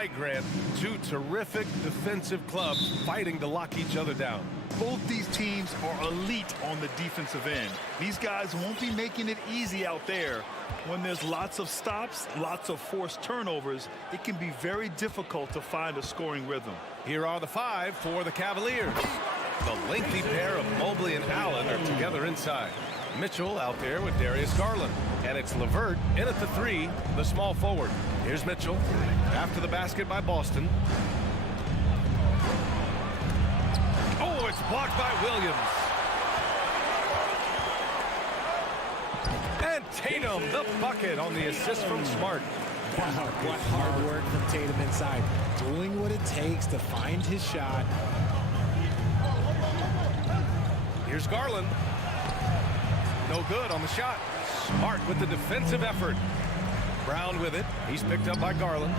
right, Grant. Two terrific defensive clubs fighting to lock each other down. Both these teams are elite on the defensive end. These guys won't be making it easy out there. When there's lots of stops, lots of forced turnovers, it can be very difficult to find a scoring rhythm. Here are the five for the Cavaliers. The lengthy pair of Mobley and Allen are together inside. Mitchell out there with Darius Garland. And it's LeVert in at the three, the small forward. Here's Mitchell after the basket by Boston. Oh, it's blocked by Williams. And Tatum, the bucket on the assist from Smart. Wow, what hard work from Tatum inside. Doing what it takes to find his shot. Here's Garland. No good on the shot. Smart with the defensive effort. Brown with it. He's picked up by Garland.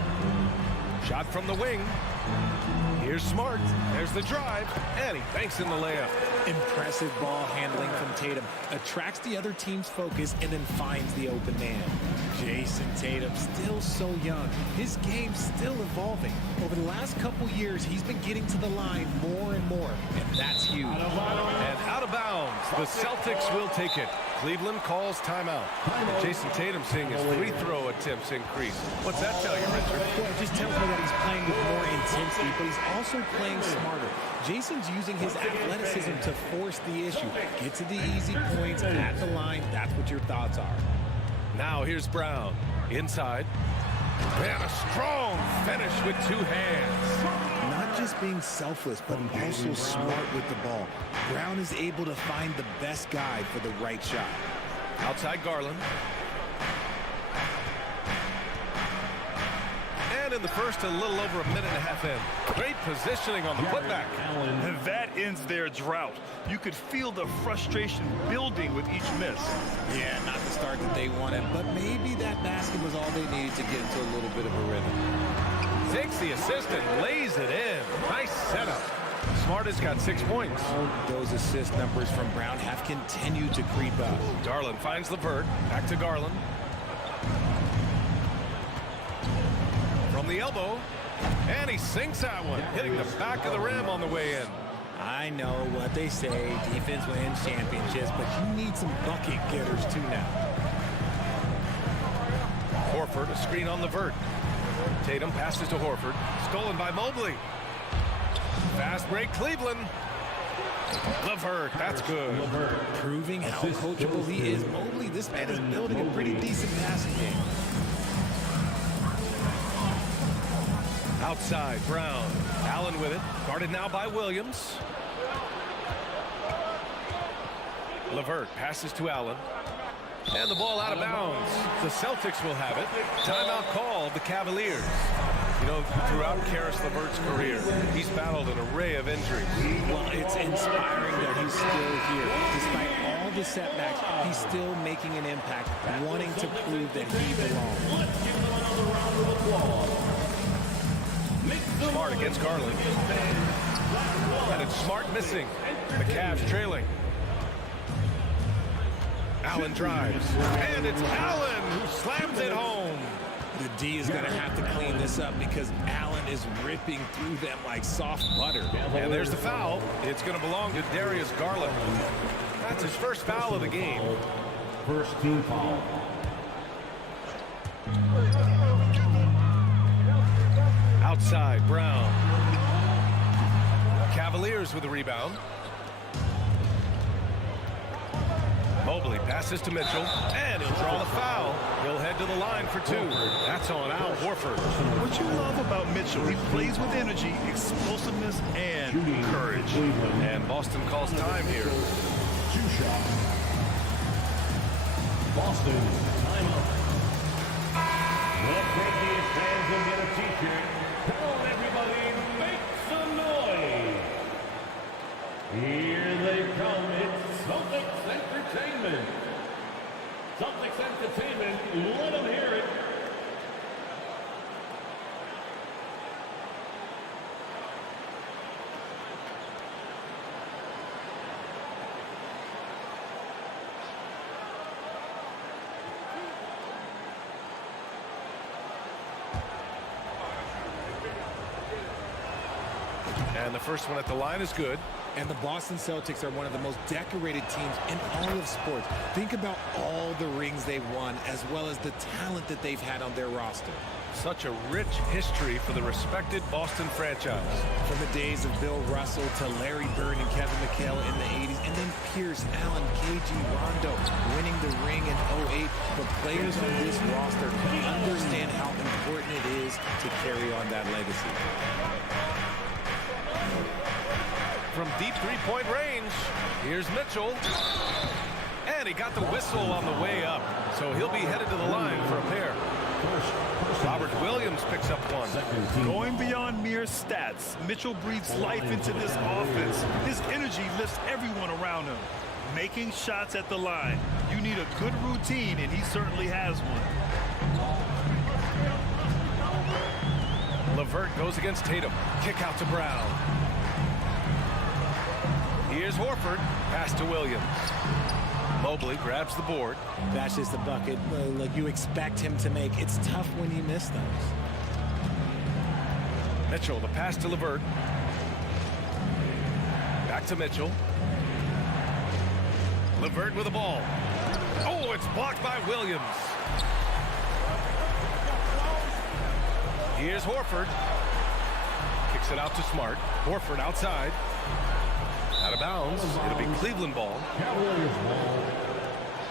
Shot from the wing. Here's Smart. There's the drive. And he banks in the layup. Impressive ball handling from Tatum. Attracts the other team's focus and then finds the open man. Jason Tatum, still so young. His game's still evolving. Over the last couple years, he's been getting to the line more and more. And that's huge. And out of bounds. The Celtics will take it. Cleveland calls timeout. Jason Tatum seeing his free throw attempts increase. What's that tell you, Richard? Well, it just tells me that he's playing with more intensity, but he's also playing smarter. Jason's using his athleticism to force the issue. Get to the easy points at the line. That's what your thoughts are. Now here's Brown. Inside. And a strong finish with two hands. Not just being selfless, but also smart with the ball. Brown is able to find the best guy for the right shot. Outside Garland. And in the first, a little over a minute and a half in. Great positioning on the putback. And that ends their drought. You could feel the frustration building with each miss. Yeah, not the start that they wanted, but maybe that basket was all they needed to get into a little bit of a rhythm. Takes the assist and lays it in. Nice setup. Smart has got 6 points. Those assist numbers from Brown have continued to creep up. Garland finds LeVert. Back to Garland. From the elbow. And he sinks that one, hitting the back of the rim on the way in. I know what they say, defense wins championships, but you need some bucket getters too now. Horford, a screen on LeVert. Tatum passes to Horford. Stolen by Mobley. Fast break, Cleveland. LeVert, that's good. Proving how coachable he is. Mobley, this man is building a pretty decent passing game. Outside, Brown. Allen with it. Guarded now by Williams. LeVert passes to Allen. And the ball out of bounds. The Celtics will have it. Timeout called the Cavaliers. You know, throughout Caris LeVert's career, he's battled an array of injuries. Well, it's inspiring that he's still here. Despite all the setbacks, he's still making an impact, wanting to prove that he belongs. Smart against Garland. And it's Smart missing. The Cavs trailing. Allen drives. And it's Allen who slams it home. The D is going to have to clean this up because Allen is ripping through them like soft butter. And there's the foul. It's going to belong to Darius Garland. That's his first foul of the game. First team foul. Outside, Brown. Cavaliers with the rebound. Mobley passes to Mitchell, and he'll draw the foul. He'll head to the line for two. That's on Al Horford. What you love about Mitchell, he plays with energy, explosiveness, and courage. And Boston calls time here. Two shots. Boston, timeout. Let's break these fans and get a t-shirt. Come on, everybody, make some noise. Here they come. It's Celtics Entertainment. Celtics Entertainment, let them hear it. And the first one at the line is good. And the Boston Celtics are one of the most decorated teams in all of sports. Think about all the rings they've won, as well as the talent that they've had on their roster. Such a rich history for the respected Boston franchise. From the days of Bill Russell to Larry Bird and Kevin McHale in the 80s, and then Pierce, Allen, KG, Rondo winning the ring in 08. The players on this roster understand how important it is to carry on that legacy. From deep three-point range, here's Mitchell. And he got the whistle on the way up, so he'll be headed to the line for a pair. Robert Williams picks up one. Going beyond mere stats, Mitchell breathes life into this offense. His energy lifts everyone around him. Making shots at the line. You need a good routine, and he certainly has one. LeVert goes against Tatum. Kick out to Brown. Here's Horford. Pass to Williams. Mobley grabs the board. That's just a bucket like you expect him to make. It's tough when you miss those. Mitchell, the pass to LeVert. Back to Mitchell. LeVert with the ball. Oh, it's blocked by Williams. Here's Horford. Kicks it out to Smart. Horford outside. Out of bounds. It'll be Cleveland ball.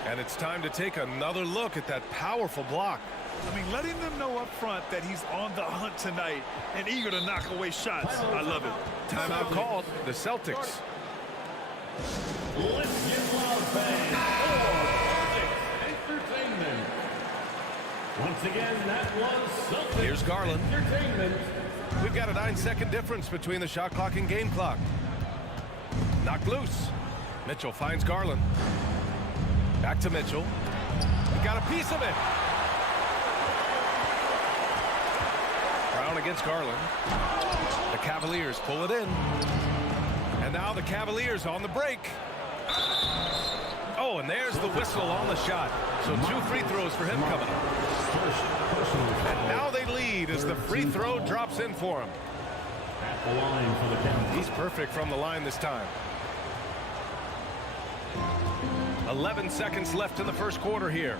And it's time to take another look at that powerful block. I mean, letting them know up front that he's on the hunt tonight and eager to knock away shots. I love it. Timeout called. The Celtics. Let's get loud, fans. Entertainment. Once again, that was Celtics. Here's Garland. Entertainment. We've got a 9-second difference between the shot clock and game clock. Knocked loose. Mitchell finds Garland. Back to Mitchell. He got a piece of it. Brown against Garland. The Cavaliers pull it in. And now the Cavaliers on the break. Oh, and there's the whistle on the shot. So 2 free throws for him coming up. And now they lead as the free throw drops in for him. At the line for the Cavaliers. He's perfect from the line this time. 11 seconds left in the first quarter here.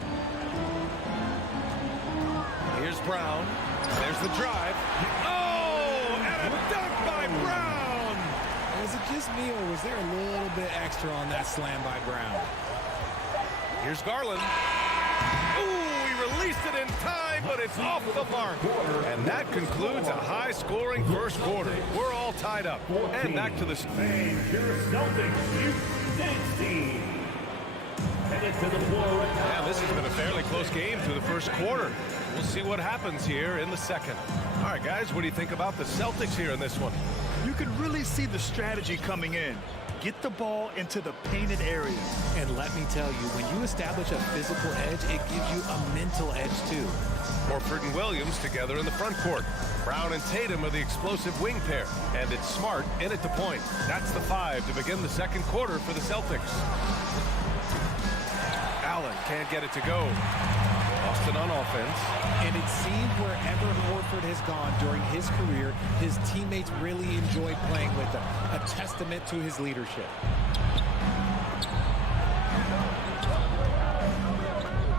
Here's Brown. There's the drive. Oh, and a dunk by Brown. Was it just me, or was there a little bit extra on that slam by Brown? Here's Garland. Ooh, he released it in time, but it's off the mark. And that concludes a high-scoring first quarter. We're all tied up. And back to the... Your Celtics, you dance team. Headed to the floor right now. Yeah, this has been a fairly close game through the first quarter. We'll see what happens here in the second. All right, guys, what do you think about the Celtics here in this one? You can really see the strategy coming in. Get the ball into the painted area. And let me tell you, when you establish a physical edge, it gives you a mental edge too. Horford and Williams together in the front court. Brown and Tatum are the explosive wing pair. And it's Smart in at the point. That's the 5 to begin the second quarter for the Celtics. Allen can't get it to go. Boston on offense. And it seemed wherever Horford has gone during his career, his teammates really enjoyed playing with him. A testament to his leadership.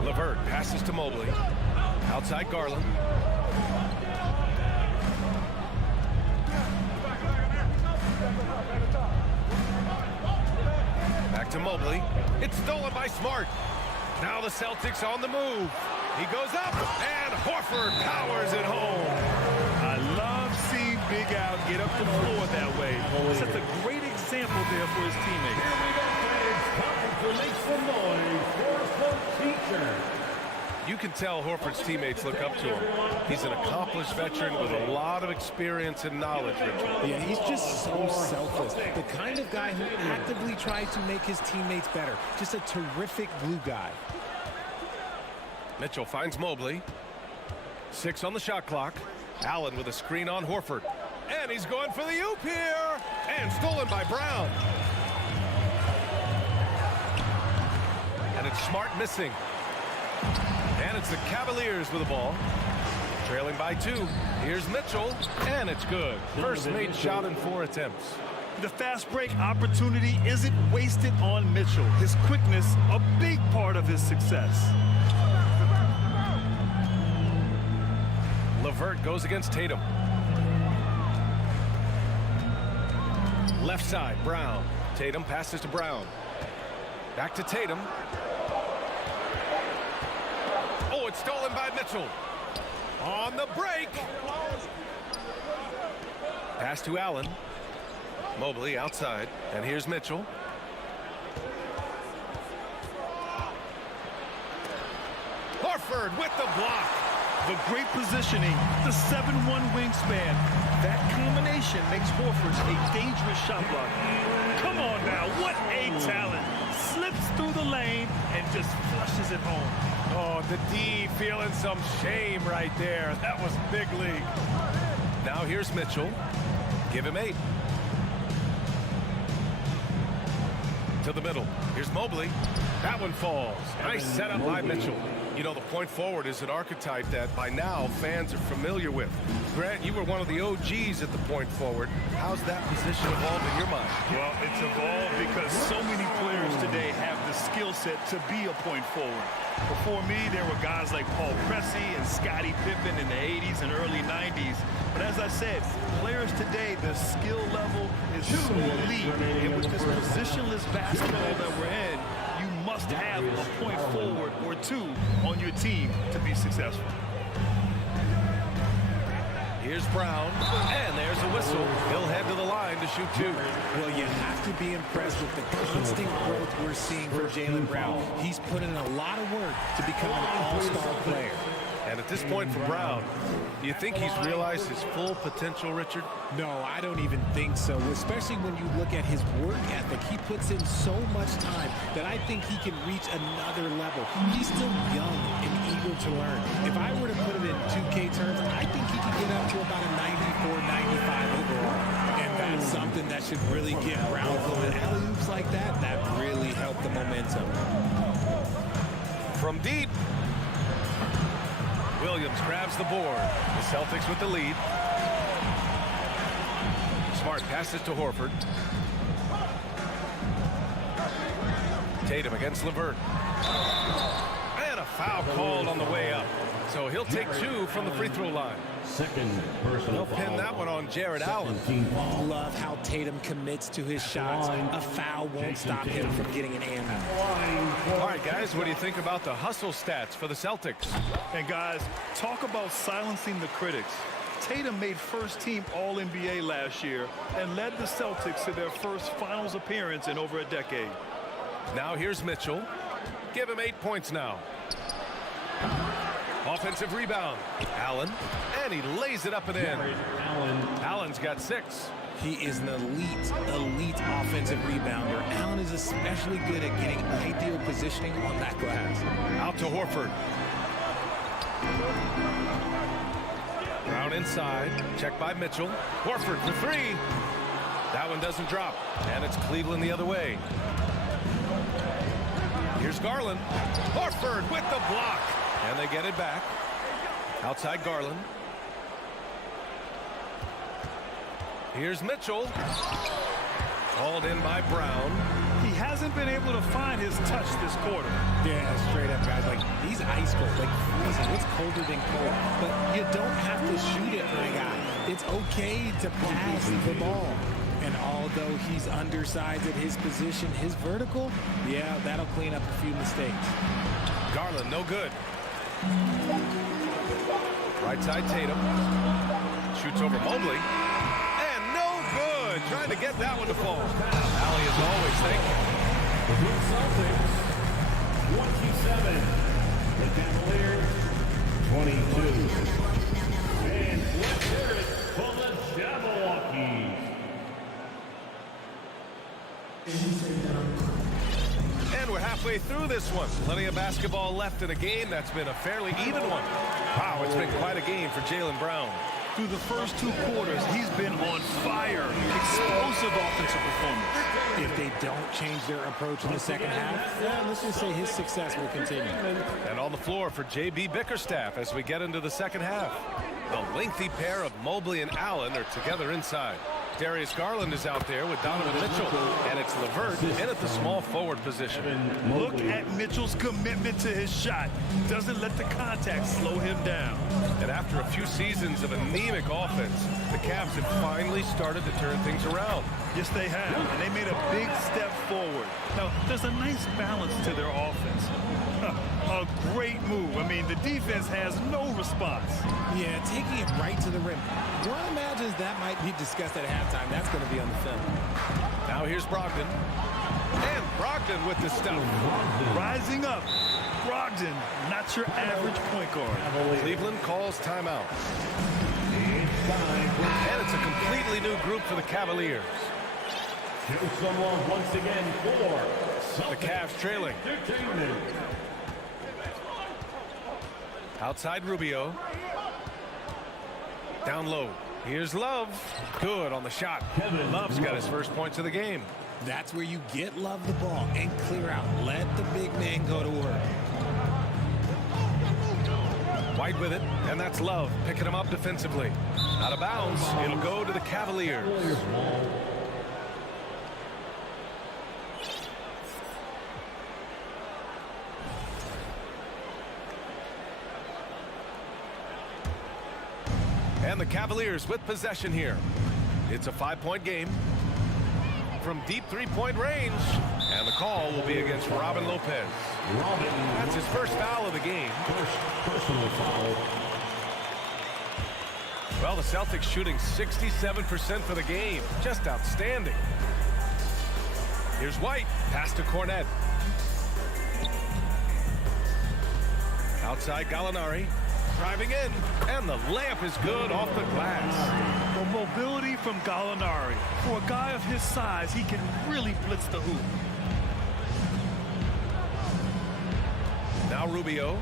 LeVert passes to Mobley. Outside Garland. Back to Mobley. It's stolen by Smart. Now the Celtics on the move. He goes up, and Horford powers it home. I love seeing Big Al get up the floor that way. Sets a great example there for his teammates. Here we go, fans. Time to make some noise for some teacher. You can tell Horford's teammates look up to him. He's an accomplished veteran with a lot of experience and knowledge, Richard. Yeah, he's just so selfless. The kind of guy who actively tries to make his teammates better. Just a terrific glue guy. Mitchell finds Mobley. 6 on the shot clock. Allen with a screen on Horford. And he's going for the oop here. And stolen by Brown. And it's Smart missing. And it's the Cavaliers with the ball. Trailing by 2. Here's Mitchell, and it's good. First made shot in 4 attempts. The fast break opportunity isn't wasted on Mitchell. His quickness, a big part of his success. LeVert goes against Tatum. Left side, Brown. Tatum passes to Brown. Back to Tatum. Oh, it's stolen by Mitchell. On the break. Pass to Allen. Mobley outside. And here's Mitchell. Horford with the block. The great positioning, the 7'1" wingspan. That combination makes Horford a dangerous shot blocker. Come on now, what a talent. Slips through the lane and just flushes it home. Oh, the D feeling some shame right there. That was big league. Now here's Mitchell. Give him 8. To the middle. Here's Mobley. That one falls. Nice setup by Mitchell. You know, the point forward is an archetype that by now fans are familiar with. Grant, you were one of the OGs at the point forward. How's that position evolved in your mind? Well, it's evolved because so many players today have the skill set to be a point forward. Before me, there were guys like Paul Pressey and Scottie Pippen in the 80s and early 90s. But as I said, players today, the skill level is so elite. And with this positionless basketball that we're in, you must have a point forward or 2 on your team to be successful. Here's Brown, and there's a whistle. He'll head to the line to shoot 2. Well, you have to be impressed with the constant growth we're seeing from Jaylen Brown. He's put in a lot of work to become an all-star player. And at this point for Brown, do you think he's realized his full potential, Richard? No, I don't even think so, especially when you look at his work ethic. He puts in so much time that I think he can reach another level. He's still young and eager to learn. If I were to put it in 2K terms, I think he could get up to about a 94, 95 overall. And that's something that should really get Brown going. Alley-oops like that, that really help the momentum. From deep. Williams grabs the board. The Celtics with the lead. Smart passes to Horford. Tatum against LeVert. And a foul called on the way up. So he'll take 2 from the free throw line. Second personal They'll pin that one on Jared Allen. I love how Tatum commits to his shots. A foul won't stop him from getting an and. All right, guys, what do you think about the hustle stats for the Celtics? And guys, talk about silencing the critics. Tatum made first-team All-NBA last year and led the Celtics to their first finals appearance in over a decade. Now here's Mitchell. Give him 8 points now. Offensive rebound. Allen. And he lays it up and in. Allen's got 6. He is an elite offensive rebounder. Allen is especially good at getting ideal positioning on that glass. Out to Horford. Brown inside. Check by Mitchell. Horford for 3. That one doesn't drop. And it's Cleveland the other way. Here's Garland. Horford with the block. And they get it back. Outside Garland. Here's Mitchell. Called in by Brown. He hasn't been able to find his touch this quarter. Yeah, straight up, guys. Like, he's ice cold, like freezing. It's colder than cold. But you don't have to shoot it, my guy. It's okay to pass the ball. And although he's undersized at his position, his vertical, yeah, that'll clean up a few mistakes. Garland, no good. Right side Tatum. Shoots over Mobley. And no good. Trying to get that one to fall. Alley as always, thank you. The Celtics, 27. The Cavaliers, 22. And let's hear it for the Jabberwockies. And we're halfway through this one. Plenty of basketball left in a game that's been a fairly even one. Wow, it's been quite a game for Jaylen Brown. Through the first 2 quarters, he's been on fire. Explosive offensive performance. If they don't change their approach in the second half, let's just say his success will continue. And on the floor for J.B. Bickerstaff as we get into the second half. The lengthy pair of Mobley and Allen are together inside. Darius Garland is out there with Donovan Mitchell, and it's LeVert in at the small forward position. Look at Mitchell's commitment to his shot. Doesn't let the contact slow him down. And after a few seasons of anemic offense, the Cavs have finally started to turn things around. Yes, they have, and they made a big step forward. Now, there's a nice balance to their offense. A great move. I mean, the defense has no response. Yeah, taking it right to the rim. One imagines that might be discussed at halftime. That's going to be on the film. Now here's Brogdon. And Brogdon with the stop. Rising up. Brogdon, not your average point guard. Cleveland calls timeout. And it's a completely new group for the Cavaliers. Show some love once again for The Cavs trailing. Entertainment. Outside Rubio. Down low. Here's Love. Good on the shot. Love's got his first points of the game. That's where you get Love the ball and clear out. Let the big man go to work. White with it, and that's Love picking him up defensively. Out of bounds. It'll go to the Cavaliers. And the Cavaliers with possession here. It's a 5-point game from deep 3-point range. And the call will be against Robin Lopez. That's his first foul of the game. Personal foul. Well, the Celtics shooting 67% for the game. Just outstanding. Here's White. Pass to Cornette. Outside Gallinari. Driving in, and the layup is good off the glass. The mobility from Gallinari. For a guy of his size, he can really blitz the hoop. Now Rubio.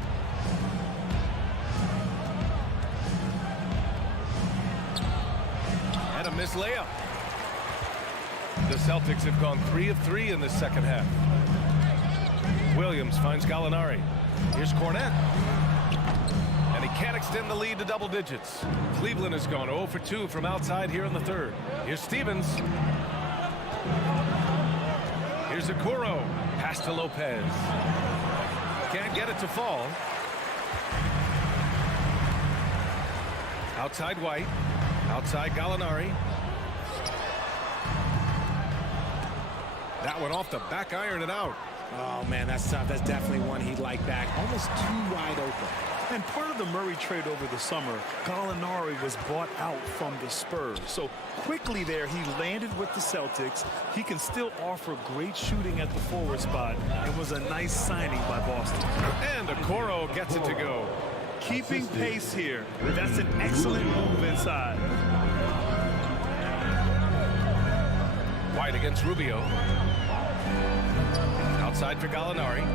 And a missed layup. The Celtics have gone 3 of 3 in this second half. Williams finds Gallinari. Here's Cornette. And he can't extend the lead to double digits. Cleveland has gone 0 for 2 from outside here in the third. Here's Stevens. Here's Okoro. Pass to Lopez. Can't get it to fall. Outside White. Outside Gallinari. That one off the back iron and out. Oh, man, that's tough. That's definitely one he'd like back. Almost too wide open. And part of the Murray trade over the summer, Gallinari was bought out from the Spurs. So quickly there, he landed with the Celtics. He can still offer great shooting at the forward spot. It was a nice signing by Boston. And Okoro gets it to go. Keeping pace here. That's an excellent move inside. White against Rubio. Outside for Gallinari.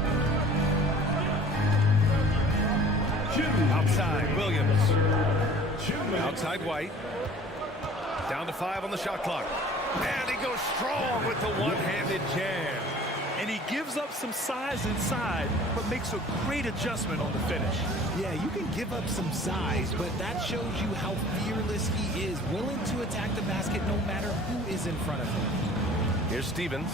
Outside, Williams. Outside, White. Down to 5 on the shot clock. And he goes strong with the one-handed jam. And he gives up some size inside, but makes a great adjustment on the finish. Yeah, you can give up some size, but that shows you how fearless he is, willing to attack the basket no matter who is in front of him. Here's Stevens.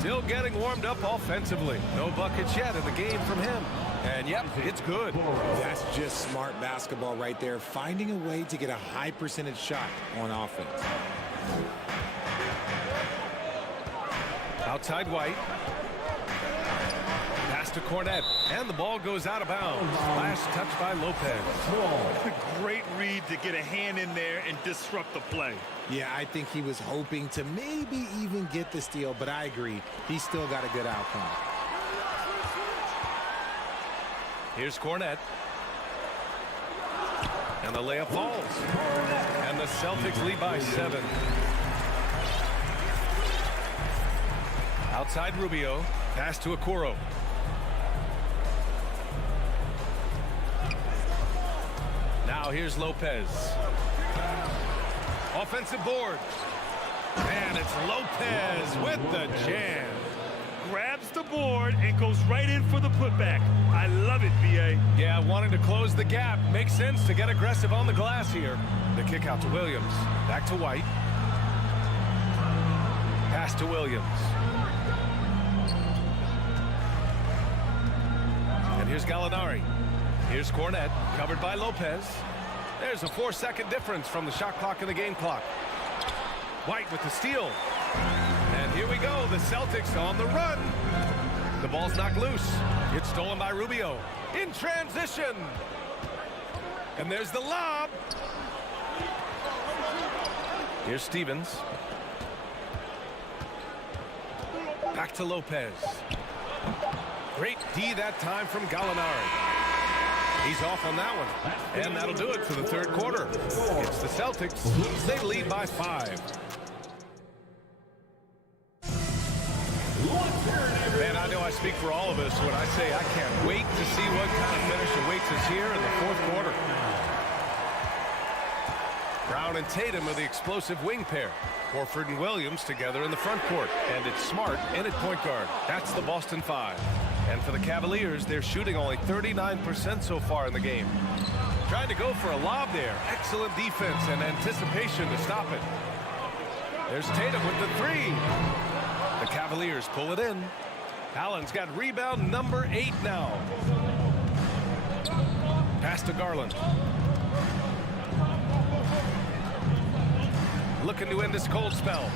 Still getting warmed up offensively. No buckets yet in the game from him. And yep, it's good. That's just smart basketball right there, finding a way to get a high percentage shot on offense. Outside White. Pass to Cornette. And the ball goes out of bounds. Last touch by Lopez. A great read to get a hand in there and disrupt the play. Yeah, I think he was hoping to maybe even get the steal, but I agree. He still got a good outcome. Here's Cornette. And the layup falls. And the Celtics lead by 7. Outside Rubio. Pass to Okoro. Now Now here's Lopez. Offensive board. And it's Lopez with the jam. Grabs the board and goes right in for the putback. I love it, B.A. Yeah, wanting to close the gap. Makes sense to get aggressive on the glass here. The kick out to Williams. Back to White. Pass to Williams. And here's Gallinari. Here's Cornette, covered by Lopez. There's a 4-second difference from the shot clock and the game clock. White with the steal. And here we go, the Celtics on the run. The ball's knocked loose. It's stolen by Rubio. In transition. And there's the lob. Here's Stevens. Back to Lopez. Great D that time from Gallinari. He's off on that one. And that'll do it for the third quarter. It's the Celtics. They lead by 5. Man, I know I speak for all of us when I say I can't wait to see what kind of finish awaits us here in the fourth quarter. Brown and Tatum are the explosive wing pair. Horford and Williams together in the front court. And it's Smart in at point guard. That's the Boston 5. And for the Cavaliers, they're shooting only 39% so far in the game. Trying to go for a lob there. Excellent defense and anticipation to stop it. There's Tatum with the 3. The Cavaliers pull it in. Allen's got rebound number 8 now. Pass to Garland. Looking to end this cold spell.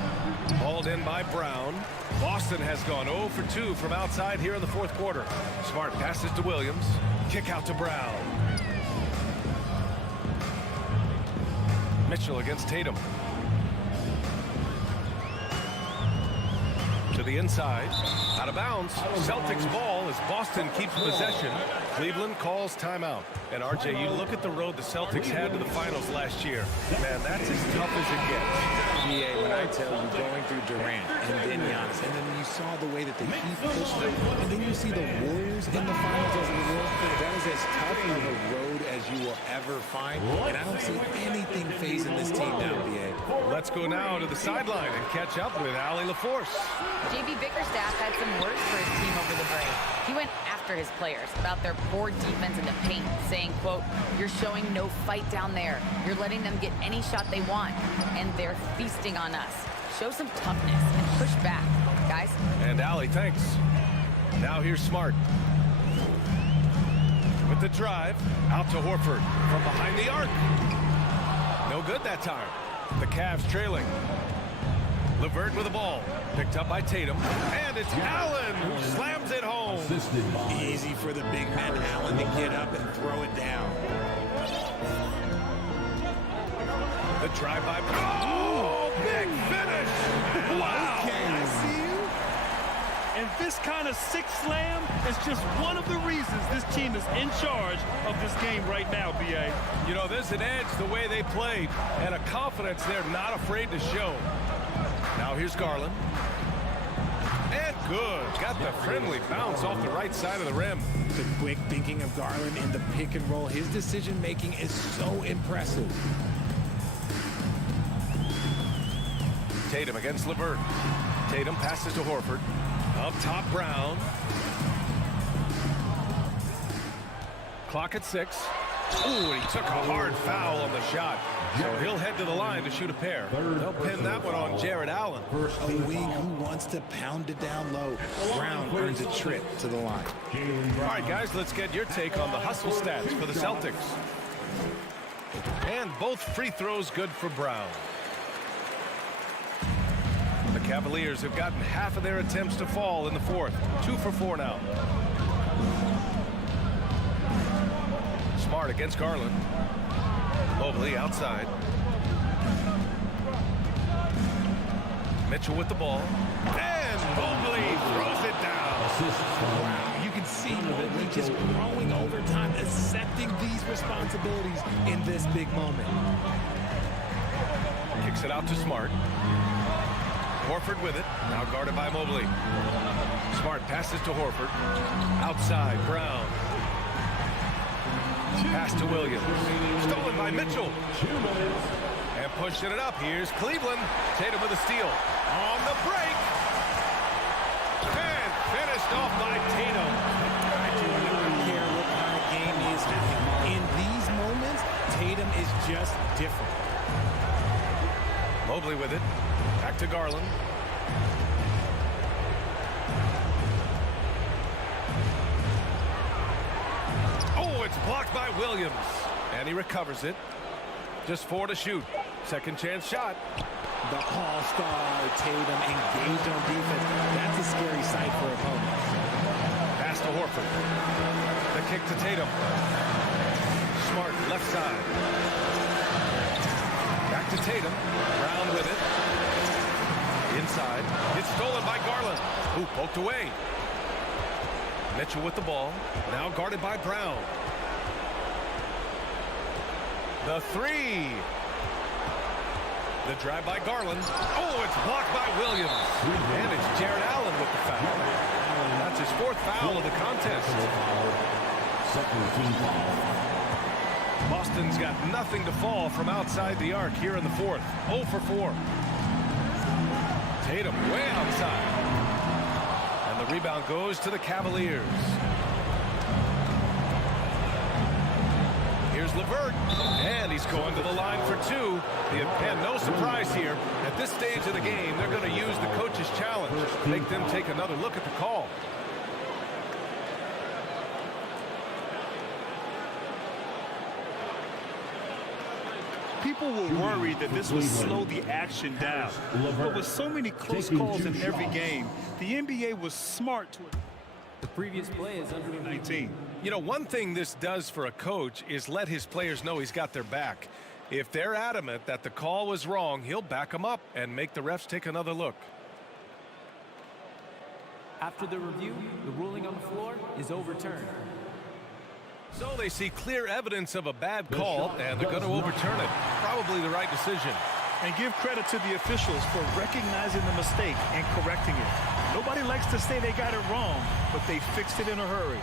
Hauled in by Brown. Boston has gone 0 for 2 from outside here in the fourth quarter. Smart passes to Williams. Kick out to Brown. Mitchell against Tatum. To the inside. Out of bounds. Celtics ball as Boston keeps possession. Cleveland calls timeout. And RJ, you look at the road the Celtics had to the finals last year. Man, that's as tough as it gets. Yeah, when I tell you, going through Durant and then Giannis, and then you saw the way that the Heat pushed them, and then you see the Warriors in the finals as a result. That is as tough of a road as you will ever find, and I don't see anything phasing this team now, BA. Let's go now to the sideline and catch up with Allie LaForce. JB Bickerstaff had some words for his team over the break. He went after his players about their poor defense in the paint, saying, quote, "You're showing no fight down there. You're letting them get any shot they want, and they're feasting on us. Show some toughness and push back, guys." And Allie, thanks. Now here's Smart. With the drive, out to Horford from behind the arc. No good that time. The Cavs trailing. LeVert with the ball. Picked up by Tatum. And it's Allen who slams it home. Easy for the big man Allen to get up and throw it down. The drive by. Oh, big finish. Wow. Okay, I see you. And this kind of sick slam is just one of the reasons this team is in charge of this game right now, B.A. You know, there's an edge the way they played and a confidence they're not afraid to show. Now here's Garland. And good. Got the friendly bounce off the right side of the rim. The quick thinking of Garland in the pick and roll. His decision making is so impressive. Tatum against LeVert. Tatum passes to Horford. Up top, Brown. Clock at 6. Ooh, and he took a hard foul on the shot. So he'll head to the line to shoot a pair. They'll pin that one on Jared Allen. A wing who wants to pound it down low. Brown earns a trip to the line. All right, guys, let's get your take on the hustle stats for the Celtics. And both free throws good for Brown. The Cavaliers have gotten half of their attempts to fall in the fourth. 2 for 4 now. Smart against Garland. Mobley outside. Mitchell with the ball. And Mobley throws it down. Wow, you can see that he's just growing over time, accepting these responsibilities in this big moment. Kicks it out to Smart. Horford with it. Now guarded by Mobley. Smart passes to Horford. Outside, Brown. Pass to Williams. Stolen by Mitchell. And pushing it up. Here's Cleveland. Tatum with a steal. On the break. And finished off by Tatum. I do not care what kind of game he is having. In these moments, Tatum is just different. Mobley with it. Back to Garland. Oh, it's blocked by Williams. And he recovers it. Just 4 to shoot. Second chance shot. The all-star Tatum engaged on defense. That's a scary sight for opponents. Pass to Horford. The kick to Tatum. Smart left side. Back to Tatum. Brown with it. Inside. It's stolen by Garland, who poked away. Mitchell with the ball. Now guarded by Brown. The three. The drive by Garland. Oh, it's blocked by Williams. And it's Jared Allen with the foul. That's his 4th foul of the contest. Second team foul. Boston's got nothing to fall from outside the arc here in the 4th. 0 for 4. Tatum way outside. And the rebound goes to the Cavaliers. Here's LeVert, and he's going to the line for 2. And no surprise here. At this stage of the game, they're going to use the coach's challenge. Make them take another look at the call. People were worried that this would slow the action down. But with so many close calls in every game, the NBA was smart to The previous play is under 19. You know, one thing this does for a coach is let his players know he's got their back. If they're adamant that the call was wrong, he'll back them up and make the refs take another look. After the review, the ruling on the floor is overturned. So they see clear evidence of a bad call, and they're going to overturn it. Probably the right decision. And give credit to the officials for recognizing the mistake and correcting it. Nobody likes to say they got it wrong, but they fixed it in a hurry.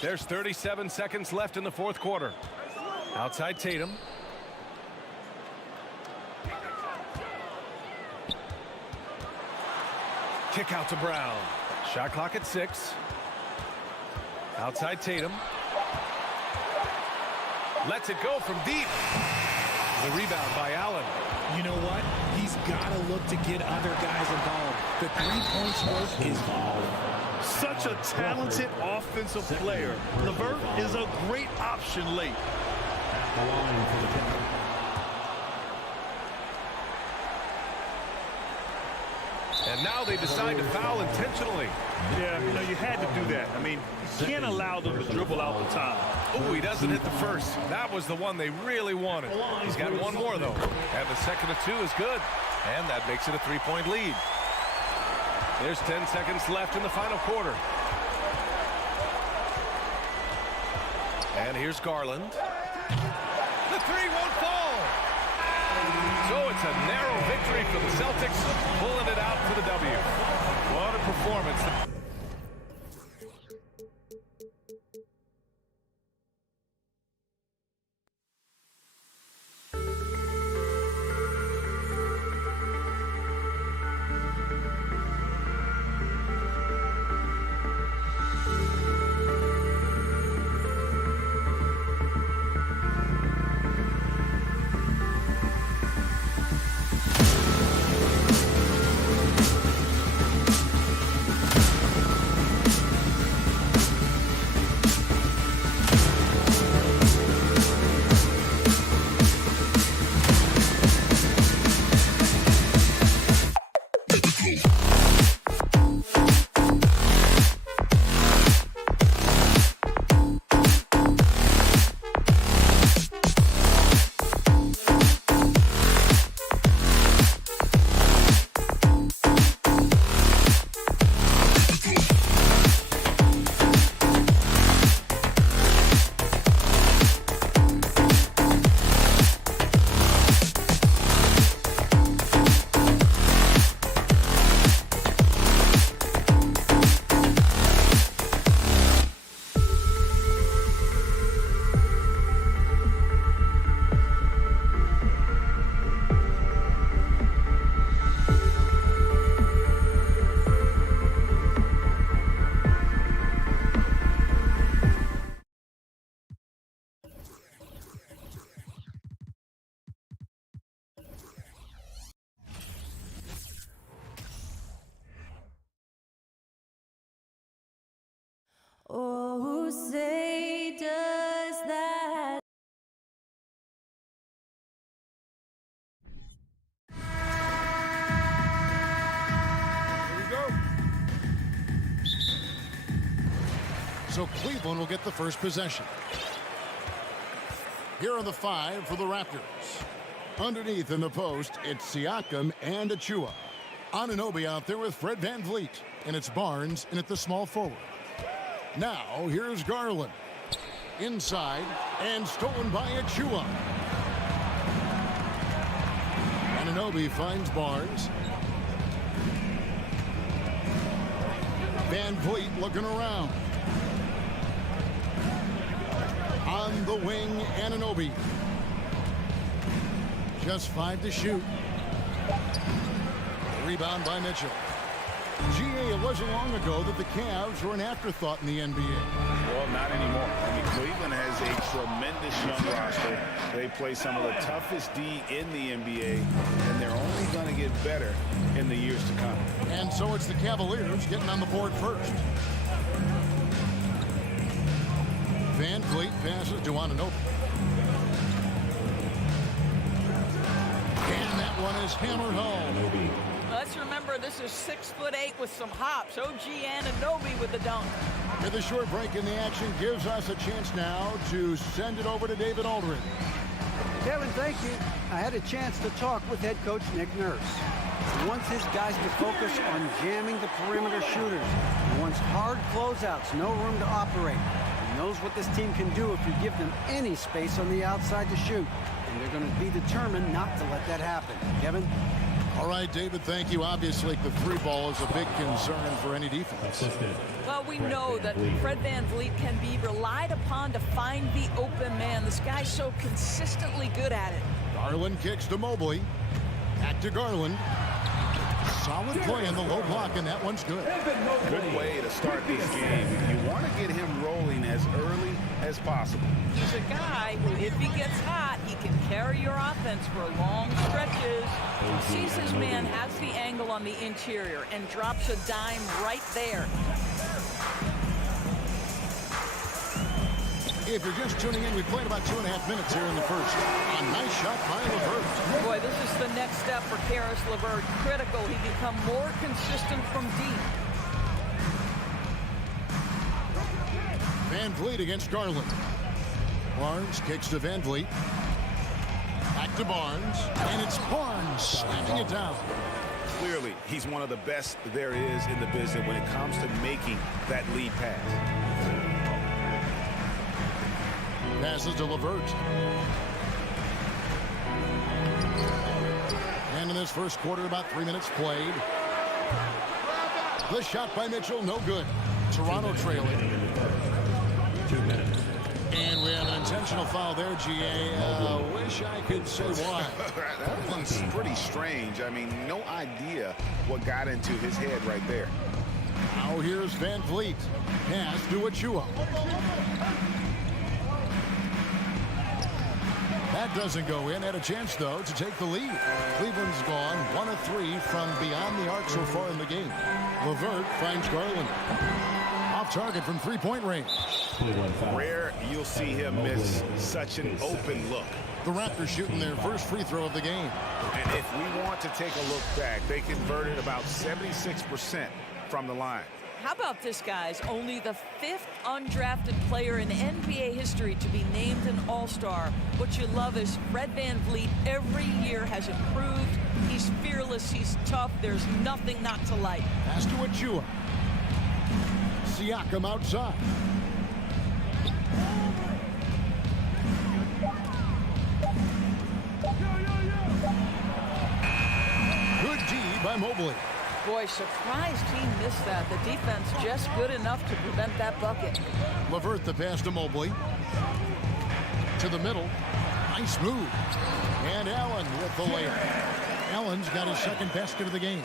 There's 37 seconds left in the 4th quarter. Outside Tatum. Kick out to Brown. Shot clock at 6. Outside Tatum. Lets it go from deep. The rebound by Allen. You know what? He's got to look to get other guys involved. The three-point stroke is Such a talented offensive player. LeVert is a great option late. The line for the count. And now they decide to foul intentionally. Yeah, you know, you had to do that. I mean, you can't allow them to dribble out the time. Oh, he doesn't hit the first. That was the one they really wanted. He's got one more, though. And the second of 2 is good. And that makes it a 3-point lead. There's 10 seconds left in the final quarter. And here's Garland. The 3 won't fall. So it's a narrow victory for the Celtics, pulling it out for the W. What a performance. So Cleveland will get the first possession. Here are the 5 for the Raptors. Underneath in the post, it's Siakam and Achua. Anunoby out there with Fred VanVleet. And it's Barnes in at the small forward. Now, here's Garland. Inside, and stolen by Achua. Anunoby finds Barnes. VanVleet looking around. On the wing, Anunoby. Just 5 to shoot. Rebound by Mitchell. GA, it wasn't long ago that the Cavs were an afterthought in the NBA. Well, not anymore. I mean, Cleveland has a tremendous young roster. They play some of the toughest D in the NBA, and they're only going to get better in the years to come. And so it's the Cavaliers getting on the board first. VanVleet passes to Anunoby. And that one is hammered home. Let's remember this is 6'8" with some hops. OG Anunoby with the dunk. And the short break in the action gives us a chance now to send it over to David Aldridge. Kevin, thank you. I had a chance to talk with head coach Nick Nurse. He wants his guys to focus on jamming the perimeter shooters. He wants hard closeouts, no room to operate. He knows what this team can do if you give them any space on the outside to shoot. And they're going to be determined not to let that happen. Kevin? All right, David, thank you. Obviously, the 3 ball is a big concern for any defense. Well, we know that Fred VanVleet can be relied upon to find the open man. This guy's so consistently good at it. Garland kicks to Mobley. Back to Garland. Solid play in the low block, and that one's good. Good way to start this game. You want to get him rolling as early as possible. He's a guy who, if he gets hot, he can carry your offense for long stretches. He sees his man has the angle on the interior and drops a dime right there. If you're just tuning in, we played about 2.5 minutes here in the first. A nice shot by LeVert. Boy, this is the next step for Karis LeVert. Critical. He become more consistent from deep. VanVleet against Garland. Barnes kicks to VanVleet. Back to Barnes. And it's Barnes slamming it down. Clearly, he's one of the best there is in the business when it comes to making that lead pass. Passes to LeVert. And in this first quarter, about 3 minutes played. The shot by Mitchell, no good. Toronto trailing. 2 minutes. And we have an intentional foul there, GA. Wish I could say why. That one's pretty strange. I mean, no idea what got into his head right there. Now here's VanVleet. Pass to Achua. That doesn't go in. Had a chance, though, to take the lead. Cleveland's gone 1 of 3 from beyond the arc so far in the game. LeVert finds Garland. Off target from 3-point range. Rare you'll see him miss such an open look. The Raptors shooting their first free throw of the game. And if we want to take a look back, they converted about 76% from the line. How about this, guys? Only the 5th undrafted player in NBA history to be named an All-Star. What you love is Fred VanVleet every year has improved. He's fearless. He's tough. There's nothing not to like. Pass to Achua. Siakam outside. Good D by Mobley. Boy, surprised he missed that. The defense just good enough to prevent that bucket. LeVert the pass to Mobley. To the middle. Nice move. And Allen with the layup. Allen's got his second basket of the game.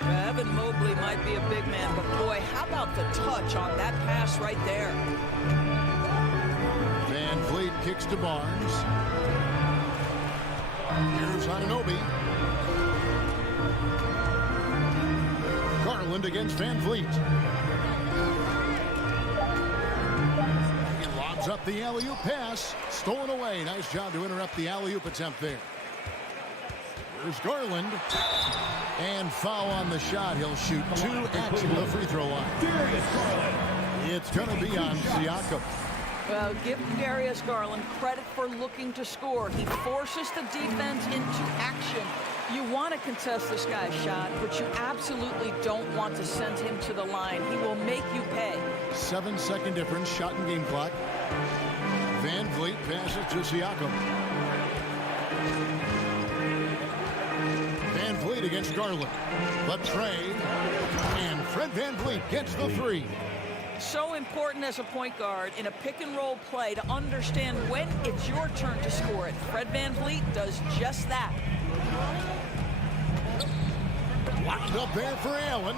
Evan Mobley might be a big man, but boy, how about the touch on that pass right there? VanVleet kicks to Barnes. Here's Anunoby. Garland against VanVleet. He lobs up the alley-oop pass. Stolen away. Nice job to interrupt the alley-oop attempt there. Here's Garland. And foul on the shot. He'll shoot 2 at the free throw line. It's going to be on Siakam. Well, give Darius Garland credit for looking to score. He forces the defense into action. You want to contest this guy's shot, but you absolutely don't want to send him to the line. He will make you pay. 7-second difference, shot and game clock. Van Vliet passes to Siakam. Van Vliet against Garland. The trade. And Fred Van Vliet gets the three. So important as a point guard in a pick-and-roll play to understand when it's your turn to score it. Fred Van Vliet does just that. Locked up there for Allen.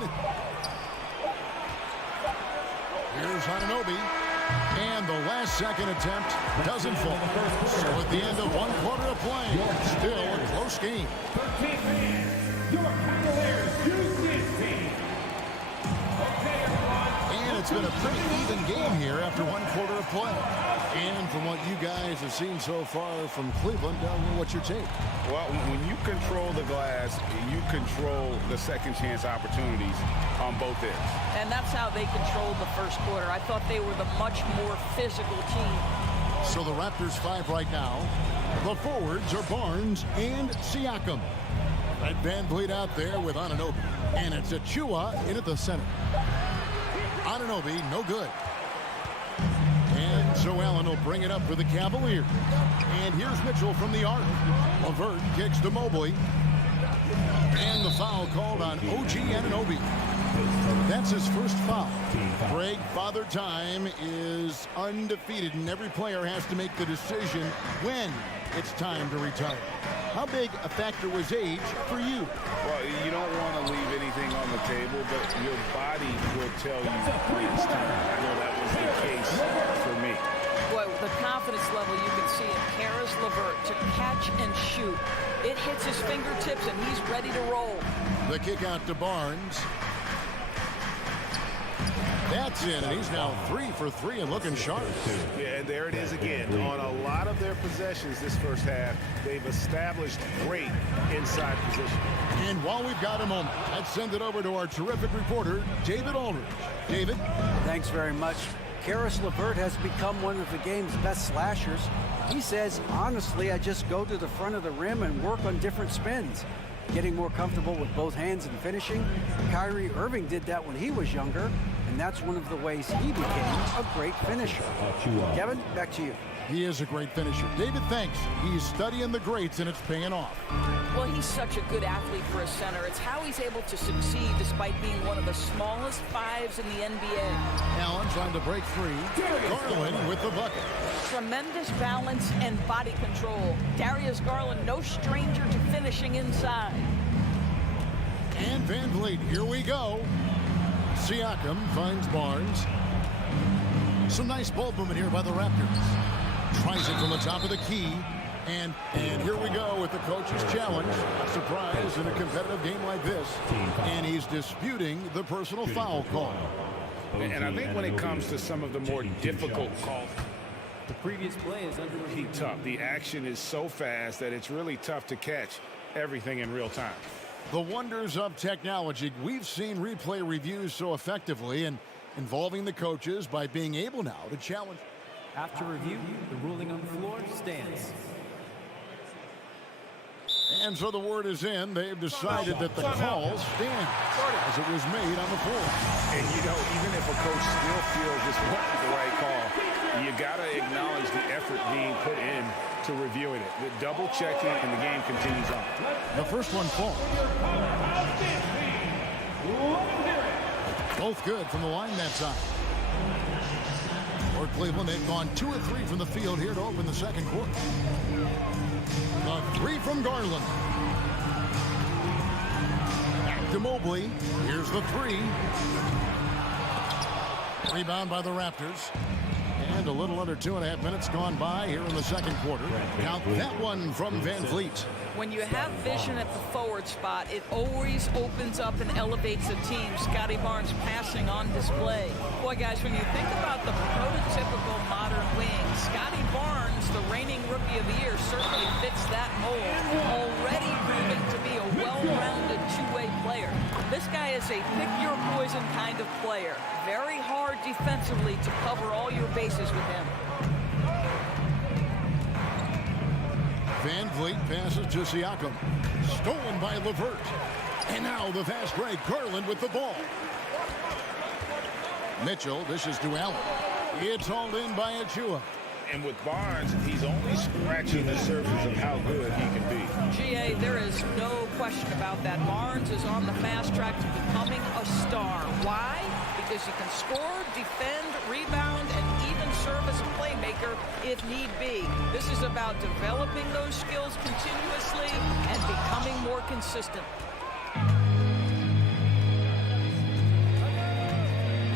Here's Anunoby. And the last second attempt doesn't fall. So at the end of 1 quarter of play, still a close game. 13 your Cavaliers use this team. Okay, everyone. And it's been a pretty even game here after 1 quarter of play. And from what you guys have seen so far from Cleveland, what's your take? Well, when you control the glass, you control the second chance opportunities on both ends. And that's how they controlled the first quarter. I thought they were the much more physical team. So the Raptors 5 right now. The forwards are Barnes and Siakam. Fred Van Vliet out there with Anunoby. And it's Achua in at the center. Anunoby, no good. And so Allen will bring it up for the Cavaliers. And here's Mitchell from the arc. LeVert kicks to Mobley. And the foul called on OG Anunoby. That's his first foul. Greg, Father Time is undefeated, and every player has to make the decision when it's time to retire. How big a factor was age for you? Well, you don't want to leave anything on the table, but your body will tell you when it's time. I know that was the case for me. Boy, the confidence level you can see in Karis LeVert to catch and shoot. It hits his fingertips, and he's ready to roll. The kick out to Barnes. That's in, and he's now 3 for 3 and looking sharp. Yeah, and there it is again. On a lot of their possessions this first half, they've established great inside position. And while we've got a moment, let's send it over to our terrific reporter, David Aldridge. David? Thanks very much. Karis LeVert has become one of the game's best slashers. He says, honestly, I just go to the front of the rim and work on different spins. Getting more comfortable with both hands and finishing. Kyrie Irving did that when he was younger, and that's one of the ways he became a great finisher. Kevin, back to you. He is a great finisher. David, thanks. He's studying the greats, and it's paying off. Well, he's such a good athlete for a center. It's how he's able to succeed despite being one of the smallest fives in the NBA. Allen trying to break free. Garland with the bucket. Tremendous balance and body control. Darius Garland, no stranger to finishing inside. And Van Vliet, here we go. Siakam finds Barnes. Some nice ball movement here by the Raptors. Tries it from the top of the key. And here we go with the coach's challenge. A surprise in a competitive game like this. And he's disputing the personal foul call. And I think when it comes to some of the more difficult calls, The previous play is under tough. The action is so fast that it's really tough to catch everything in real time. The wonders of technology. We've seen replay reviews so effectively and involving the coaches by being able now to challenge. After review, the ruling on the floor stands. And so the word is in. They've decided that the call stands as it was made on the floor. And, you know, even if a coach still feels this wasn't the right call, you got to acknowledge the effort being put in to reviewing it. The double checking, and the game continues on. The first one falls. Both good from the line that side. For Cleveland, they've gone 2 of 3 from the field here to open the second quarter. A 3 from Garland. Back to Mobley. Here's the 3. Rebound by the Raptors. And a little under 2.5 minutes gone by here in the second quarter. Count that one from Van Vliet. When you have vision at the forward spot, it always opens up and elevates a team. Scotty Barnes passing on display. Boy, guys, when you think about the prototypical modern wing, Scotty Barnes, the reigning rookie of the year, certainly fits that mold. Already proving to be a well-rounded two-way player. This guy is a pick-your-poison kind of player. Very hard defensively to cover all your bases with him. Van Vliet passes to Siakam. Stolen by LeVert. And now the fast break. Garland with the ball. Mitchell, this is to Allen. It's hauled in by Achua. And with Barnes, he's only scratching the surface of how good he can be. GA, there is no question about that. Barnes is on the fast track to becoming a star. Why? Because he can score, defend, rebound, and even serve as a playmaker if need be. This is about developing those skills continuously and becoming more consistent.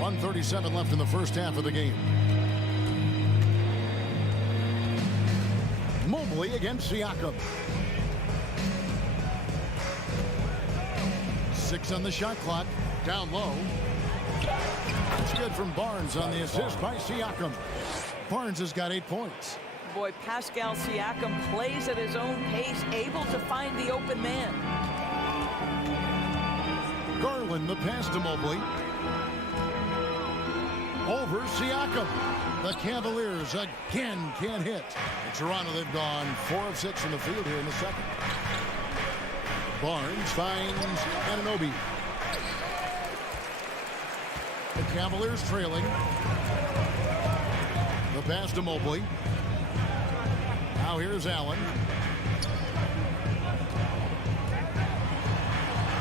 1:37 left in the first half of the game. Mobley against Siakam. 6 on the shot clock. Down low. It's good from Barnes on the assist by Siakam. Barnes has got 8 points. Boy, Pascal Siakam plays at his own pace, able to find the open man. Garland, the pass to Mobley. Over Siakam. The Cavaliers again can't hit. In Toronto, they've gone 4 of 6 from the field here in the second. Barnes finds Anunoby. The Cavaliers trailing. The pass to Mobley. Now here's Allen.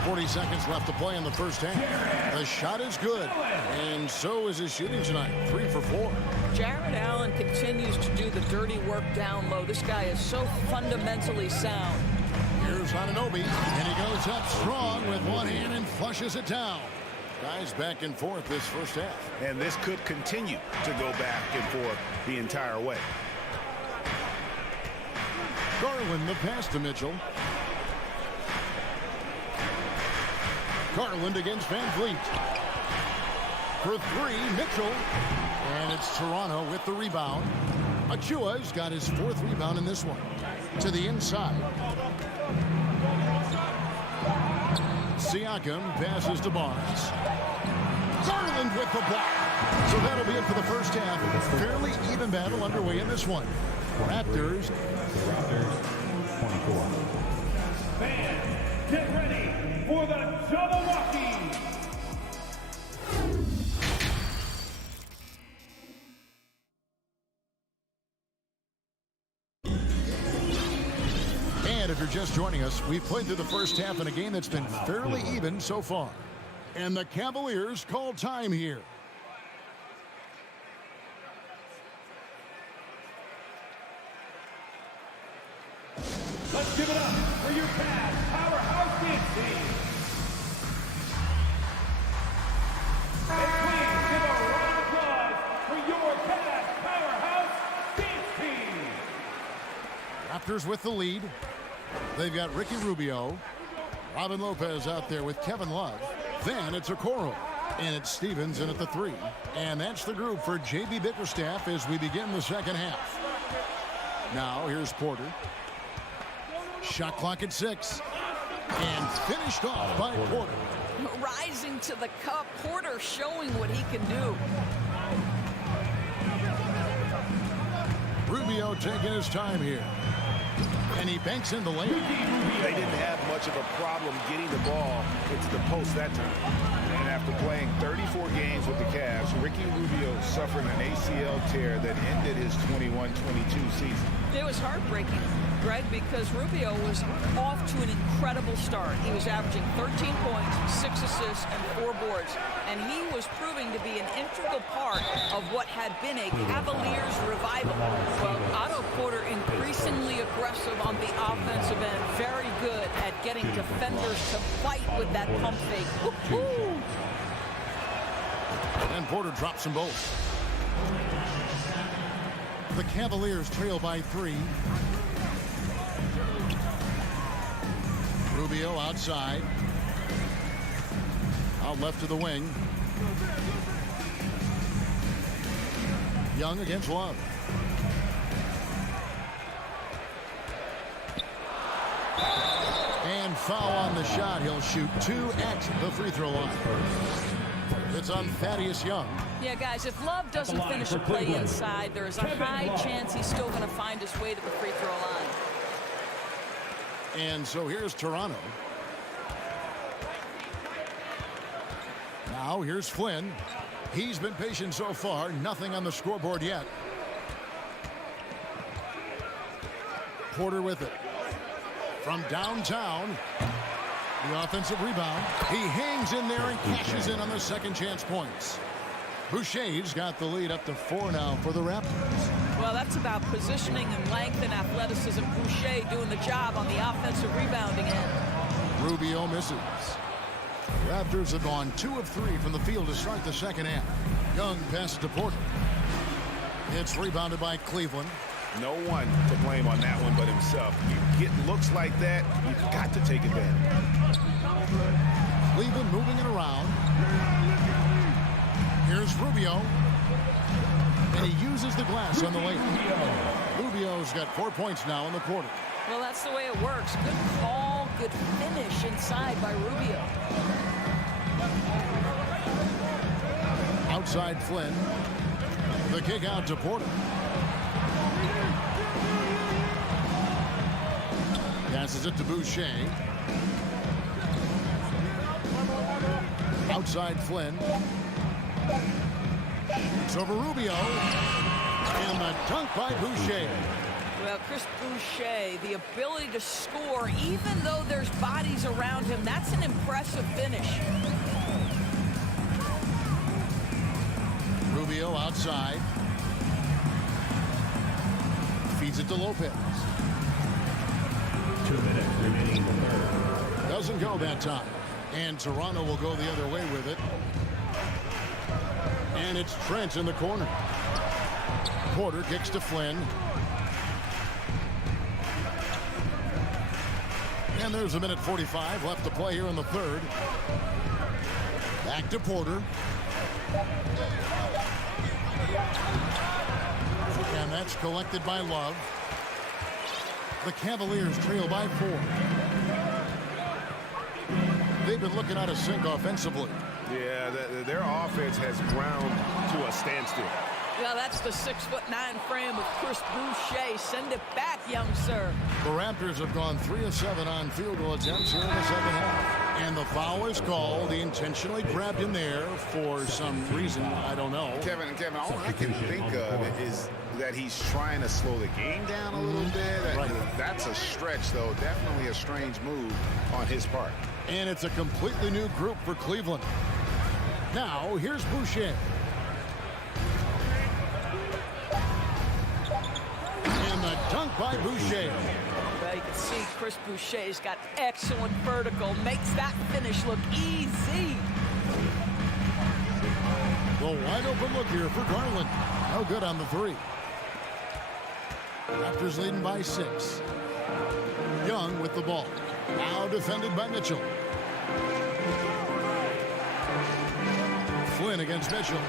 40 seconds left to play in the first half. The shot is good, and so is his shooting tonight. 3 for 4. Jared Allen continues to do the dirty work down low. This guy is so fundamentally sound. Here's Anunoby, and he goes up strong with one hand and flushes it down. Guys back and forth this first half. And this could continue to go back and forth the entire way. Garland, the pass to Mitchell. Garland against Van Vliet. For 3, Mitchell. And it's Toronto with the rebound. Achua's got his 4th rebound in this one. To the inside. Siakam passes to Barnes. Garland with the block. So that'll be it for the first half. Fairly even battle underway in this one. Raptors. 24. Fans, get ready for the Jabberwocky. And if you're just joining us, we've played through the first half in a game that's been fairly even so far. And the Cavaliers call time here. Let's give it up for your Cavs powerhouse dance team. And please give a round of applause for your Cavs powerhouse dance team. Raptors with the lead. They've got Ricky Rubio. Robin Lopez out there with Kevin Love. Then it's Okoro. And it's Stevens in at the 3. And that's the group for J.B. Bickerstaff as we begin the second half. Now here's Porter. Shot clock at 6. And finished off by Porter. Rising to the cup, Porter showing what he can do. Rubio taking his time here. And he banks in the lane. They didn't have much of a problem getting the ball into the post that time. And after playing 34 games with the Cavs, Ricky Rubio suffered an ACL tear that ended his 21-22 season. It was heartbreaking, Greg, because Rubio was off to an incredible start. He was averaging 13 points, 6 assists, and 4 boards. And he was proving to be an integral part of what had been a Cavaliers revival. Well, Otto Porter increasingly aggressive on the offensive end. Very good at getting defenders to fight with that pump fake. Woo-hoo! And Porter drops them both. The Cavaliers trail by 3. Rubio outside. Out left to the wing. Young against Love. And And foul on the shot. He'll shoot 2 at the free throw line. It's on Thaddeus Young. Yeah, guys, if Love doesn't finish a play inside, there is a high chance he's still going to find his way to the free throw line. And so here's Toronto. Now here's Flynn. He's been patient so far. Nothing on the scoreboard yet. Porter with it. From downtown. The offensive rebound. He hangs in there and cashes in on the second chance points. Boucher's got the lead up to 4 now for the Raptors. Well, that's about positioning and length and athleticism. Boucher doing the job on the offensive rebounding end. Rubio misses. Raptors have gone 2 of 3 from the field to start the second half. Young passes to Porter. It's rebounded by Cleveland. No one to blame on that one but himself. You get looks like that, you've got to take advantage. Cleveland moving it around. Here's Rubio. And he uses the glass on the layup. Rubio's got 4 points now in the quarter. Well, that's the way it works. Good call, good finish inside by Rubio. Outside Flynn. The kick out to Porter. Passes it to Boucher. Outside Flynn. It's over Rubio. And the dunk by Boucher. Well, Chris Boucher, the ability to score, even though there's bodies around him, that's an impressive finish. Rubio outside. Feeds it to Lopez. 2 minutes remaining in the third. Doesn't go that time. And Toronto will go the other way with it. And it's Trent in the corner. Porter kicks to Flynn. And there's 1:45 left to play here in the third. Back to Porter. And that's collected by Love. The Cavaliers trail by 4. They've been looking out of sync offensively. Yeah, their offense has ground to a standstill. Yeah, that's the 6'9" frame with Chris Boucher. Send it back, young sir. The Raptors have gone 3 of 7 on field goal attempts here in the second half. And the foul is called. He intentionally grabbed him there for some reason. I don't know. Kevin, all I can think of is that he's trying to slow the game down a little bit. That's a stretch, though. Definitely a strange move on his part. And it's a completely new group for Cleveland. Now, here's Boucher. And the dunk by Boucher. Well, you can see Chris Boucher's got excellent vertical. Makes that finish look easy. The wide open look here for Garland. No good on the 3. Raptors leading by 6. Young with the ball. Now defended by Mitchell. Flynn against Mitchell.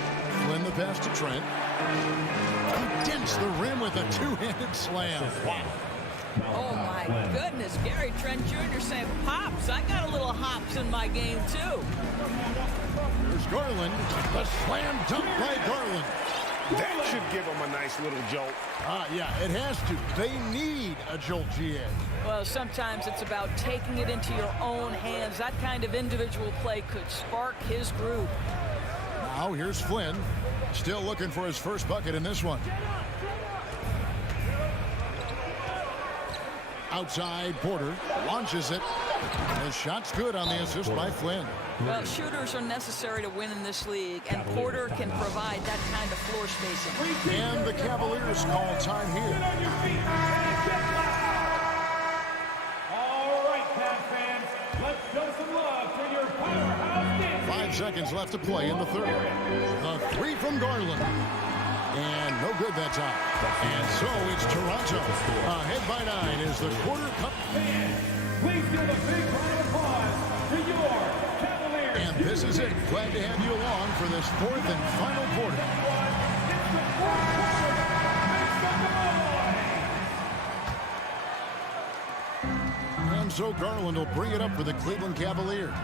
Flynn the pass to Trent. He dents the rim with a 2-handed slam. Wow. Oh, my goodness. Gary Trent Jr. saying, Pops, I got a little hops in my game, too. There's Garland. The slam dunk by Garland. That should give them a nice little jolt. Yeah, it has to. They need a jolt, GA. Well, sometimes it's about taking it into your own hands. That kind of individual play could spark his groove. Now here's Flynn. Still looking for his first bucket in this one. Outside, Porter launches it. The shot's good on the assist by Flynn. Well, shooters are necessary to win in this league, and Porter can provide that kind of floor spacing. And the Cavaliers call time here. All right, Cavs fans, let's show some love for your powerhouse game. 5 seconds left to play in the third. The 3 from Garland. And no good that time. And so it's Toronto. Ahead by 9 is the quarter cup. Please give a big round of applause to your Cavaliers. And this is it. Glad to have you along for this 4th and final quarter. It's the 4th quarter. Make some noise. And And so Garland will bring it up for the Cleveland Cavaliers.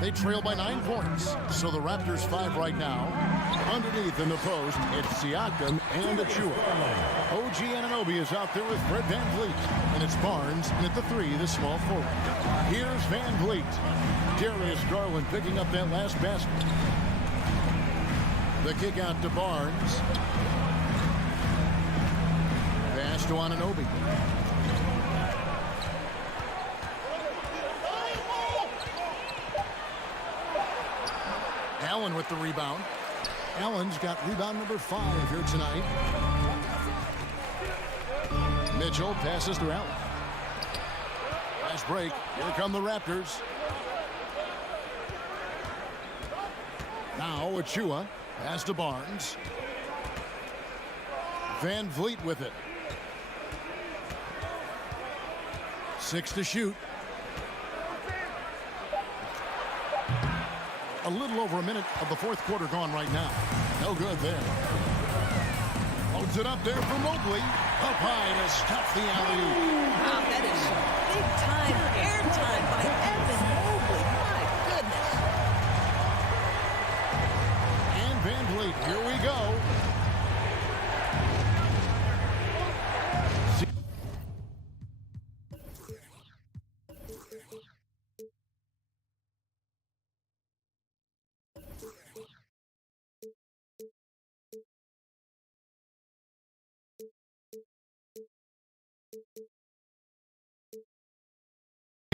They trail by 9 points. So the Raptors 5 right now. Underneath in the post, it's Siakam and Achua. OG Anunoby is out there with Fred VanVleet. And it's Barnes, and at the 3, the small forward. Here's VanVleet. Darius Garland picking up that last basket. The kick out to Barnes. Pass to Anunoby. Allen with the rebound. Allen's got rebound number 5 here tonight. Mitchell passes to Allen. Fast break. Here come the Raptors. Now Achua. Pass to Barnes. VanVleet with it. 6 to shoot. A little over a minute of the 4th quarter gone right now. No good there. Loads it up there for Mobley. Up high to stop the alley-oop. Wow, that is some big-time airtime by Evan Mobley. My goodness. And VanVleet, here we go.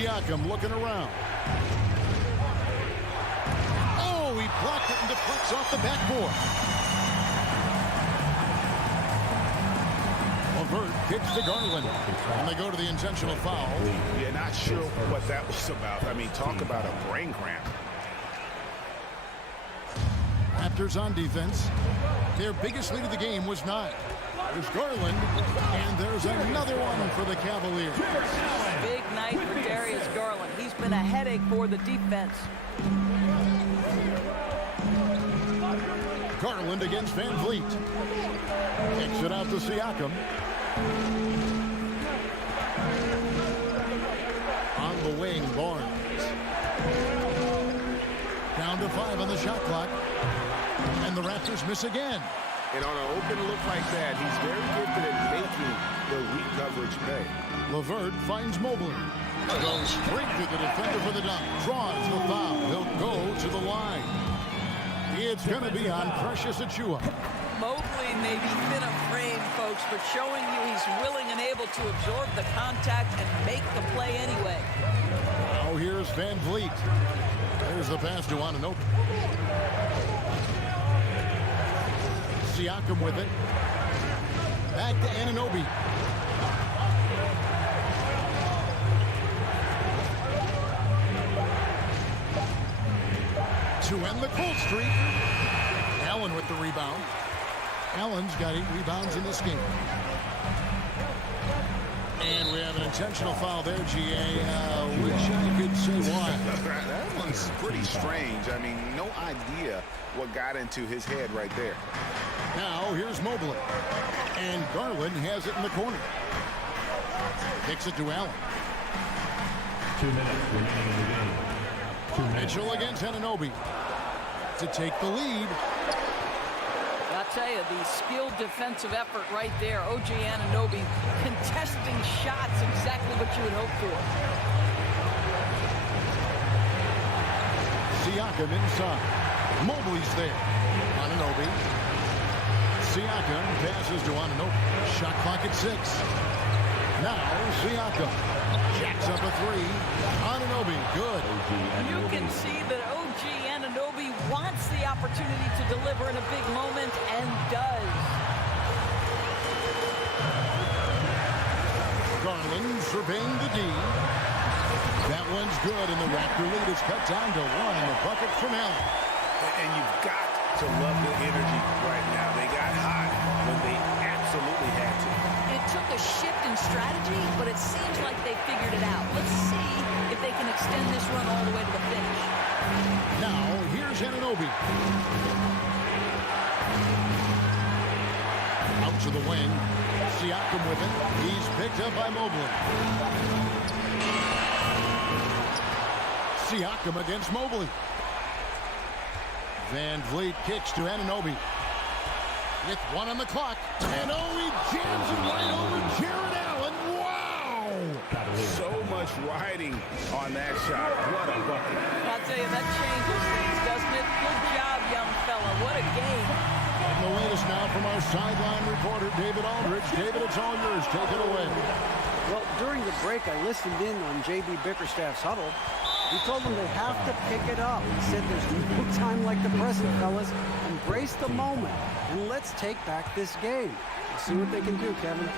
Siakam looking around. Oh, he blocked it and deflects off the backboard. LeVert kicks to Garland. And they go to the intentional foul. Yeah, not sure what that was about. I mean, talk about a brain cramp. Raptors on defense. Their biggest lead of the game was 9. There's Garland, and there's another one for the Cavaliers. Big night for Darius Garland. He's been a headache for the defense. Garland against VanVleet. Kicks it out to Siakam. On the wing, Barnes. Down to 5 on the shot clock. And the Raptors miss again. And on an open look like that, he's very gifted at making the weak coverage pay. LeVert finds Mobley. Goes straight to the defender for the dunk. Draws the foul. He'll go to the line. It's going to be on Precious Achua. Mobley may be thin of frame, folks, but showing you he's willing and able to absorb the contact and make the play anyway. Now here's VanVleet. There's the pass to Anunoby. Siakam with it. Back to Anunoby. To end the cold streak. Allen with the rebound. Allen's got 8 rebounds in this game. And we have an intentional foul there, GA. Wish I could say why. That one's pretty strange. I mean, no idea what got into his head right there. Now, here's Mobley. And Garland has it in the corner. Kicks it to Allen. 2 minutes remaining in the game. 2 minutes. Mitchell against Anunoby to take the lead. I'll tell you, the skilled defensive effort right there. OG Anunoby contesting shots, exactly what you would hope for. Siakam inside. Mobley's there. Anunoby. Siakam passes to Anunoby. Shot clock at 6. Now Siakam jacks up a 3. Anunoby, good. You can see that OG Anunoby wants the opportunity to deliver in a big moment and does. Garland surveying the D. That one's good, and the Raptor lead is cut down to 1 in the bucket from Allen. And you've got to love the energy right now. They got hot when they absolutely had to. It took a shift in strategy, but it seems like they figured it out. Let's see if they can extend this run all the way to the finish. Now, here's Anunoby. Out to the wing. Siakam with it. He's picked up by Mobley. Siakam against Mobley. Van Vliet kicks to Anunoby. With 1 on the clock. And he jams it right over Jared Allen. Wow! So much riding on that shot. What a bucket. I'll tell you, that changes things, doesn't it? Good job, young fella. What a game. And the latest now from our sideline reporter, David Aldridge. David, it's all yours. Take it away. Well, during the break, I listened in on J.B. Bickerstaff's huddle. He told them they have to pick it up. He said there's no time like the present, fellas. Embrace the moment, and let's take back this game. We'll see what they can do, Kevin.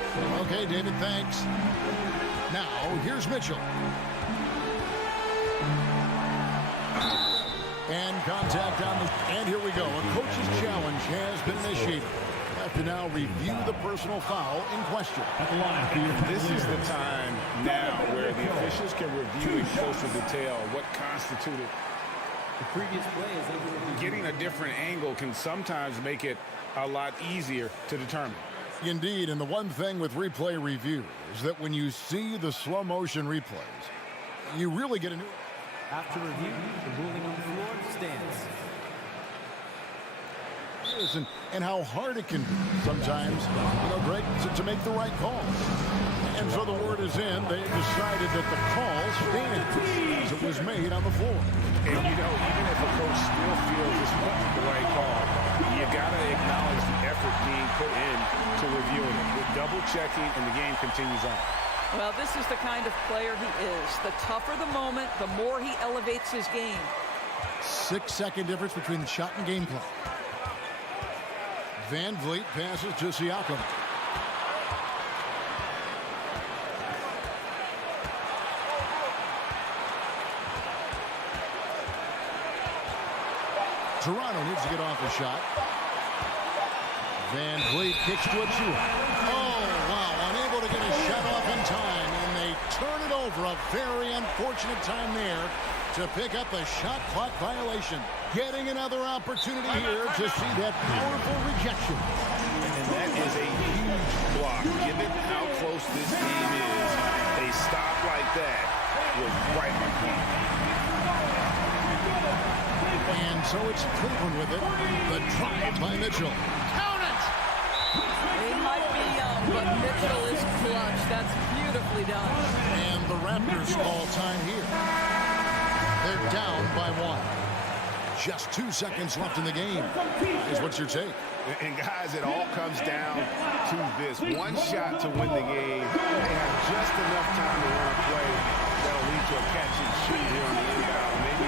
Okay, David, thanks. Now, here's Mitchell. And contact on the... And here we go. A coach's challenge has been initiated. We have to now review the personal foul in question. This is the time now where the officials can review in closer detail what constituted. The previous play is able to Getting a different angle can sometimes make it a lot easier to determine. Indeed, and the one thing with replay review is that when you see the slow motion replays, you really get a new... After review, the ruling on the floor stands. And how hard it can be sometimes, Greg, to make the right call. And so the word is in. They decided that the call stands as it was made on the floor. And, even if a coach still feels this wasn't the right call, you got to acknowledge the effort being put in to reviewing it. With double-checking, and the game continues on. Well, this is the kind of player he is. The tougher the moment, the more he elevates his game. 6-second difference between the shot and game clock. Van Vliet passes to Siakam. Toronto needs to get off the shot. Van Vliet kicks to Achua. Oh, wow, unable to get a shot off in time, and they turn it over. A very unfortunate time there to pick up a shot clock violation. Getting another opportunity here to see that powerful rejection. And that is a huge block. Given how close this game is, a stop like that was right on point. And so it's Cleveland with it. The drive by Mitchell. Count it! He might be young, but Mitchell is clutch. That's beautifully done. And the Raptors call time here. They're down by 1. Just 2 seconds left in the game. Guys, what's your take? And guys, it all comes down to this. One shot to win the game. They have just enough time to run a play that'll lead to a catch and shoot here on the inbound. Maybe.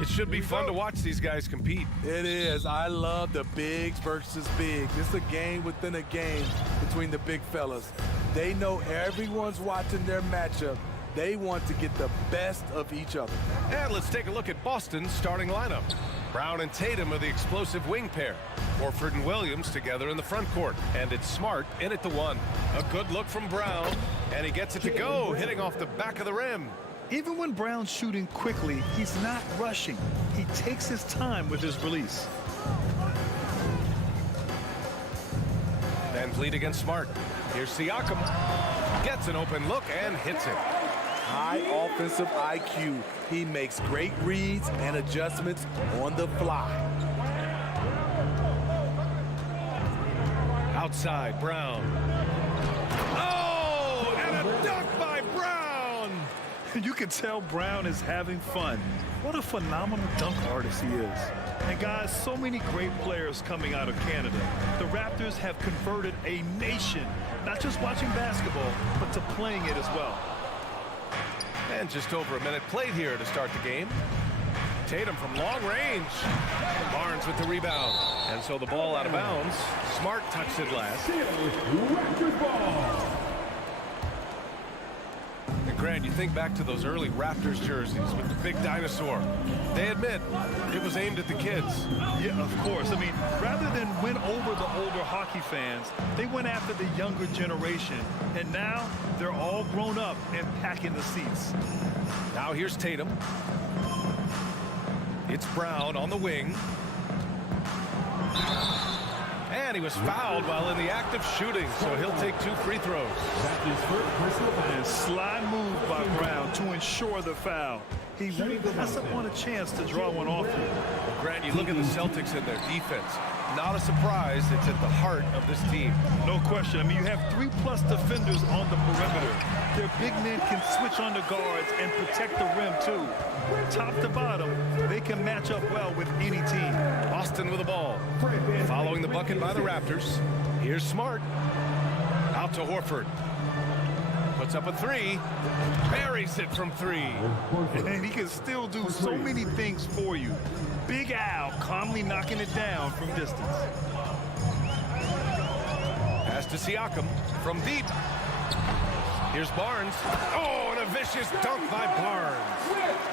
It should be fun to watch these guys compete. It is. I love the bigs versus bigs. It's a game within a game between the big fellas. They know everyone's watching their matchup, They want to get the best of each other. And let's take a look at Boston's starting lineup. Brown and Tatum are the explosive wing pair. Horford and Williams together in the front court. And it's Smart in at the one. A good look from Brown. And he gets it to go, hitting off the back of the rim. Even when Brown's shooting quickly, he's not rushing. He takes his time with his release. Van Vliet against Smart. Here's Siakam. Gets an open look and hits it. High offensive IQ. He makes great reads and adjustments on the fly. Outside, Brown. Oh, and a dunk by Brown. You can tell Brown is having fun. What a phenomenal dunk artist he is. And guys, so many great players coming out of Canada. The Raptors have converted a nation, not just watching basketball, but to playing it as well. And just over a minute played here to start the game. Tatum from long range. Barnes with the rebound. And so the ball out of bounds. Smart touched it last. Raptors ball. And Grant, you think back to those early Raptors jerseys with the big dinosaur. They admit it was aimed at the kids. Yeah, of course. I mean, rather than win over the older hockey fans, they went after the younger generation. And now they're all grown up and packing the seats. Now here's Tatum. It's Brown on the wing. And he was fouled while in the act of shooting, so he'll take 2 free throws. That's his first personal foul. And sly move by Brown to ensure the foul. He won't pass up on a chance to draw one off here. Well, Grant, you look at the Celtics and their defense. Not a surprise, it's at the heart of this team. No question. I mean, you have 3+ defenders on the perimeter. Their big men can switch on the guards and protect the rim, too. Top to bottom, they can match up well with any team. Boston with the ball. Following the bucket by the Raptors. Here's Smart. Out to Horford. Puts up a 3. Buries it from 3. And he can still do so many things for you. Big Al calmly knocking it down from distance. Pass to Siakam from deep. Here's Barnes. Oh, and a vicious dunk by Barnes.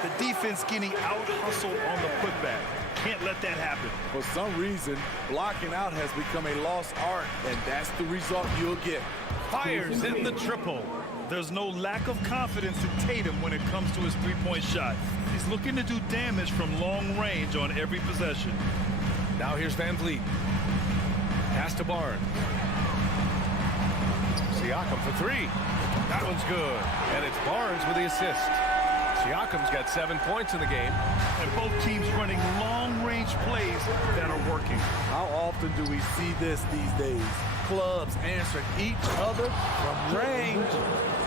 The defense getting out-hustled on the putback. Can't let that happen. For some reason, blocking out has become a lost art, and that's the result you'll get. Fires in the triple. There's no lack of confidence in Tatum when it comes to his three-point shot. He's looking to do damage from long range on every possession. Now here's Van Vliet. Pass to Barnes. Siakam for 3. That one's good. And it's Barnes with the assist. Siakam's got 7 points in the game. And both teams running long-range plays that are working. How often do we see this these days? Clubs answering each other from range.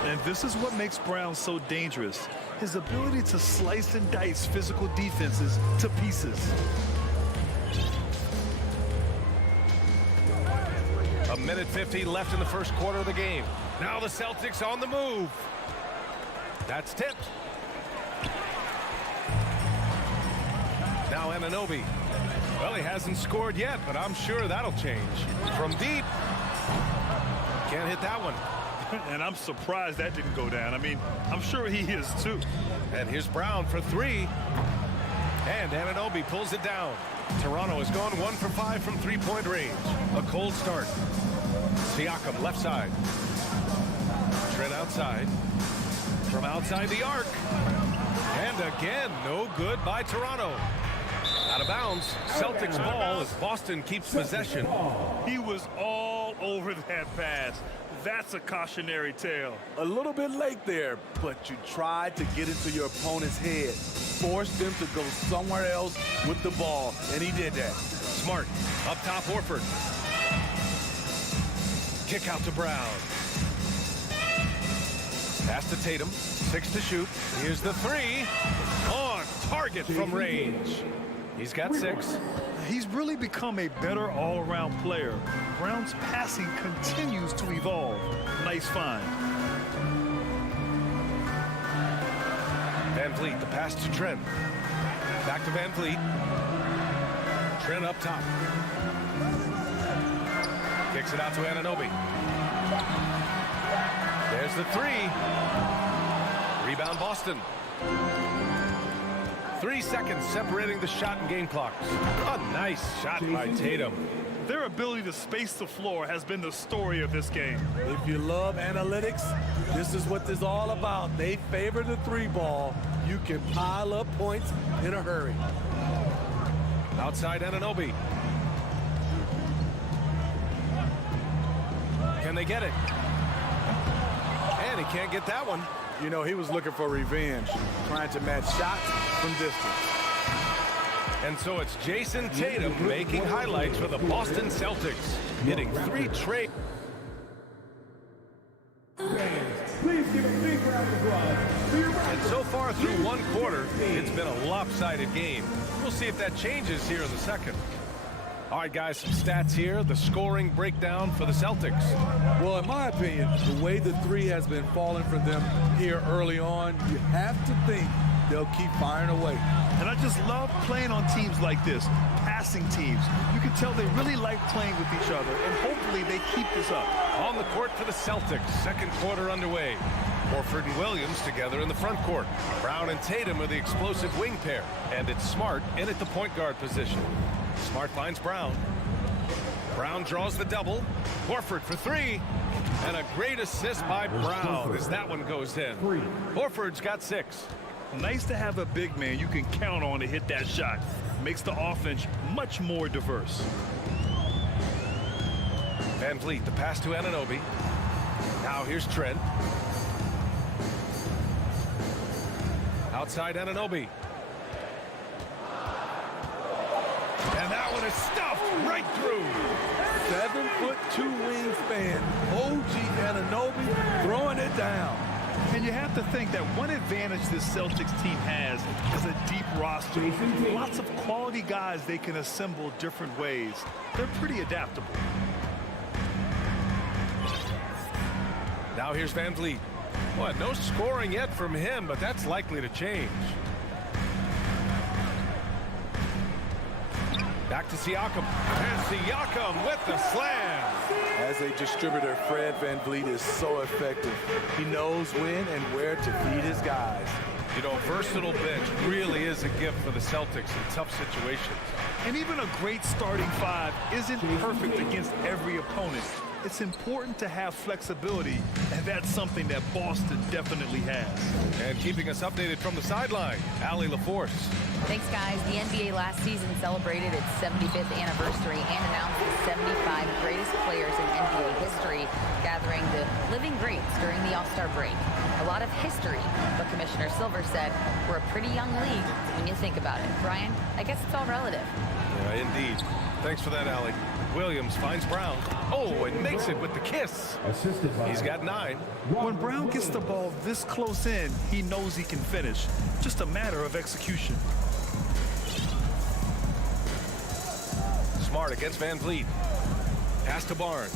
And this is what makes Brown so dangerous. His ability to slice and dice physical defenses to pieces. A minute 50 left in the first quarter of the game. Now the Celtics on the move. That's tipped. Now Anunoby. Well, he hasn't scored yet, but I'm sure that'll change. From deep. Can't hit that one. And I'm surprised that didn't go down. I mean, I'm sure he is too. And here's Brown for 3. And Anunoby pulls it down. Toronto has gone 1 for 5 from three-point range. A cold start. Siakam left side. Trent outside. From outside the arc. And again, no good by Toronto. Out of bounds. Celtics ball as Boston keeps possession. He was all over that pass. That's a cautionary tale. A little bit late there, but you tried to get into your opponent's head. Forced them to go somewhere else with the ball, and he did that. Smart. Up top, Horford. Kick out to Brown. Pass to Tatum. 6 to shoot. Here's the 3. On target from range. He's got 6. He's really become a better all-around player. Brown's passing continues to evolve. Nice find. Van Vliet, the pass to Trent. Back to Van Vliet. Trent up top. Kicks it out to Anunoby. There's the 3. Rebound Boston. 3 seconds separating the shot and game clocks. A nice shot by Tatum. Their ability to space the floor has been the story of this game. If you love analytics, this is what this is all about. They favor the three ball. You can pile up points in a hurry. Outside Anunoby. Can they get it? And he can't get that one. You know, he was looking for revenge, trying to match shots from distance. And so it's Jason Tatum making highlights for the Boston Celtics, hitting 3 trade. Please give a big round of applause. And so far through 1 quarter, it's been a lopsided game. We'll see if that changes here in the second. All right, guys, some stats here. The scoring breakdown for the Celtics. Well, in my opinion, the way the three has been falling for them here early on, you have to think they'll keep firing away. And I just love playing on teams like this, passing teams. You can tell they really like playing with each other, and hopefully they keep this up. On the court for the Celtics, second quarter underway. Horford and Williams together in the front court. Brown and Tatum are the explosive wing pair, and it's Smart in at the point guard position. Smart finds Brown. Brown draws the double. Horford for 3. And a great assist by Brown as that one goes in. Horford's got 6. Nice to have a big man you can count on to hit that shot. Makes the offense much more diverse. Van Vliet, the pass to Anunoby. Now here's Trent. Outside Anunoby. And that one is stuffed right through. 7'2" wingspan. OG Anunoby throwing it down. And you have to think that one advantage this Celtics team has is a deep roster. Lots of quality guys they can assemble different ways. They're pretty adaptable. Now here's Van Vliet. Well, no scoring yet from him, but that's likely to change. Back to Siakam. And Siakam with the slam. As a distributor, Fred Van Vliet is so effective. He knows when and where to feed his guys. You know, a versatile bench really is a gift for the Celtics in tough situations. And even a great starting 5 isn't perfect against every opponent. It's important to have flexibility, and that's something that Boston definitely has. And keeping us updated from the sideline, Allie LaForce. Thanks, guys. The NBA last season celebrated its 75th anniversary and announced the 75 greatest players in NBA history, gathering the living greats during the All-Star break. A lot of history, but Commissioner Silver said we're a pretty young league when you think about it. Brian, I guess it's all relative. Yeah, indeed. Thanks for that, Allie. Williams finds Brown. Oh, and makes it with the kiss. He's got 9. When Brown gets the ball this close in, he knows he can finish. Just a matter of execution. Smart against Van Vliet. Pass to Barnes.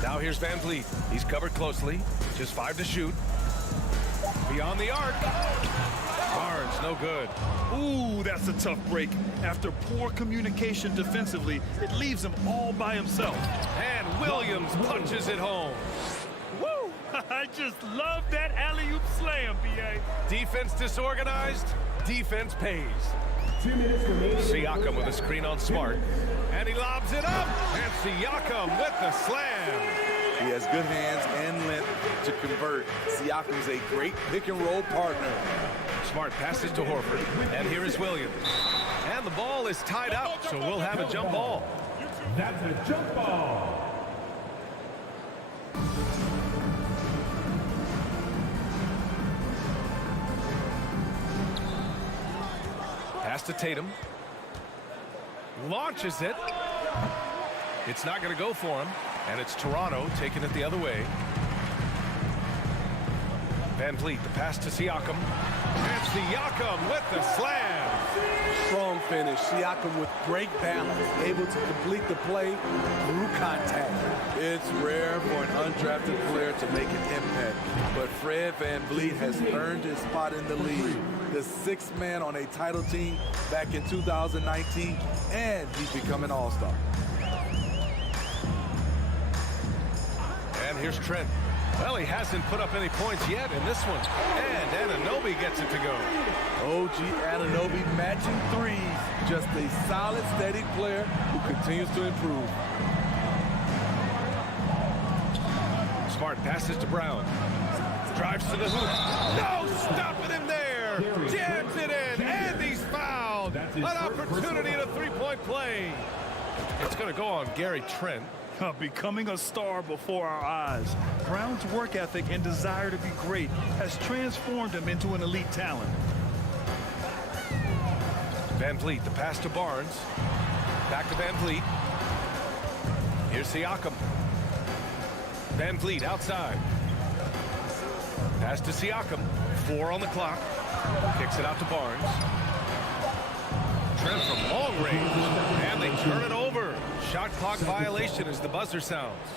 Now here's Van Vliet. He's covered closely. Just 5 to shoot. Beyond the arc. Barnes, no good. Ooh, that's a tough break. After poor communication defensively, it leaves him all by himself. And Williams punches it home. Woo! I just love that alley-oop slam, B.A. Defense disorganized, defense pays. Siakam with a screen on Smart. And he lobs it up. And Siakam with the slam. He has good hands and length to convert. Siakam's a great pick-and-roll partner. Smart passes to Horford. And here is Williams. And the ball is tied up, so we'll have a jump ball. That's a jump ball. Pass to Tatum. Launches it. It's not going to go for him. And it's Toronto taking it the other way. Van Vliet, the pass to Siakam. And Siakam with the slam. Strong finish. Siakam with great balance, able to complete the play through contact. It's rare for an undrafted player to make an impact, but Fred Van Vliet has earned his spot in the league. The 6th man on a title team back in 2019, and he's become an all-star. And here's Trent. Well, he hasn't put up any points yet in this one. And Anunoby gets it to go. OG Anunoby matching threes. Just a solid, steady player who continues to improve. Smart passes to Brown. Drives to the hoop. No stopping him there. Jams it in. And he's fouled. An opportunity at a three-point play. It's going to go on Gary Trent. Becoming a star before our eyes. Brown's work ethic and desire to be great has transformed him into an elite talent. Van Vliet, the pass to Barnes. Back to Van Vliet. Here's Siakam. Van Vliet outside. Pass to Siakam. 4 on the clock. Kicks it out to Barnes. Trent from long range. And they turn it over. Shot clock violation as the buzzer sounds.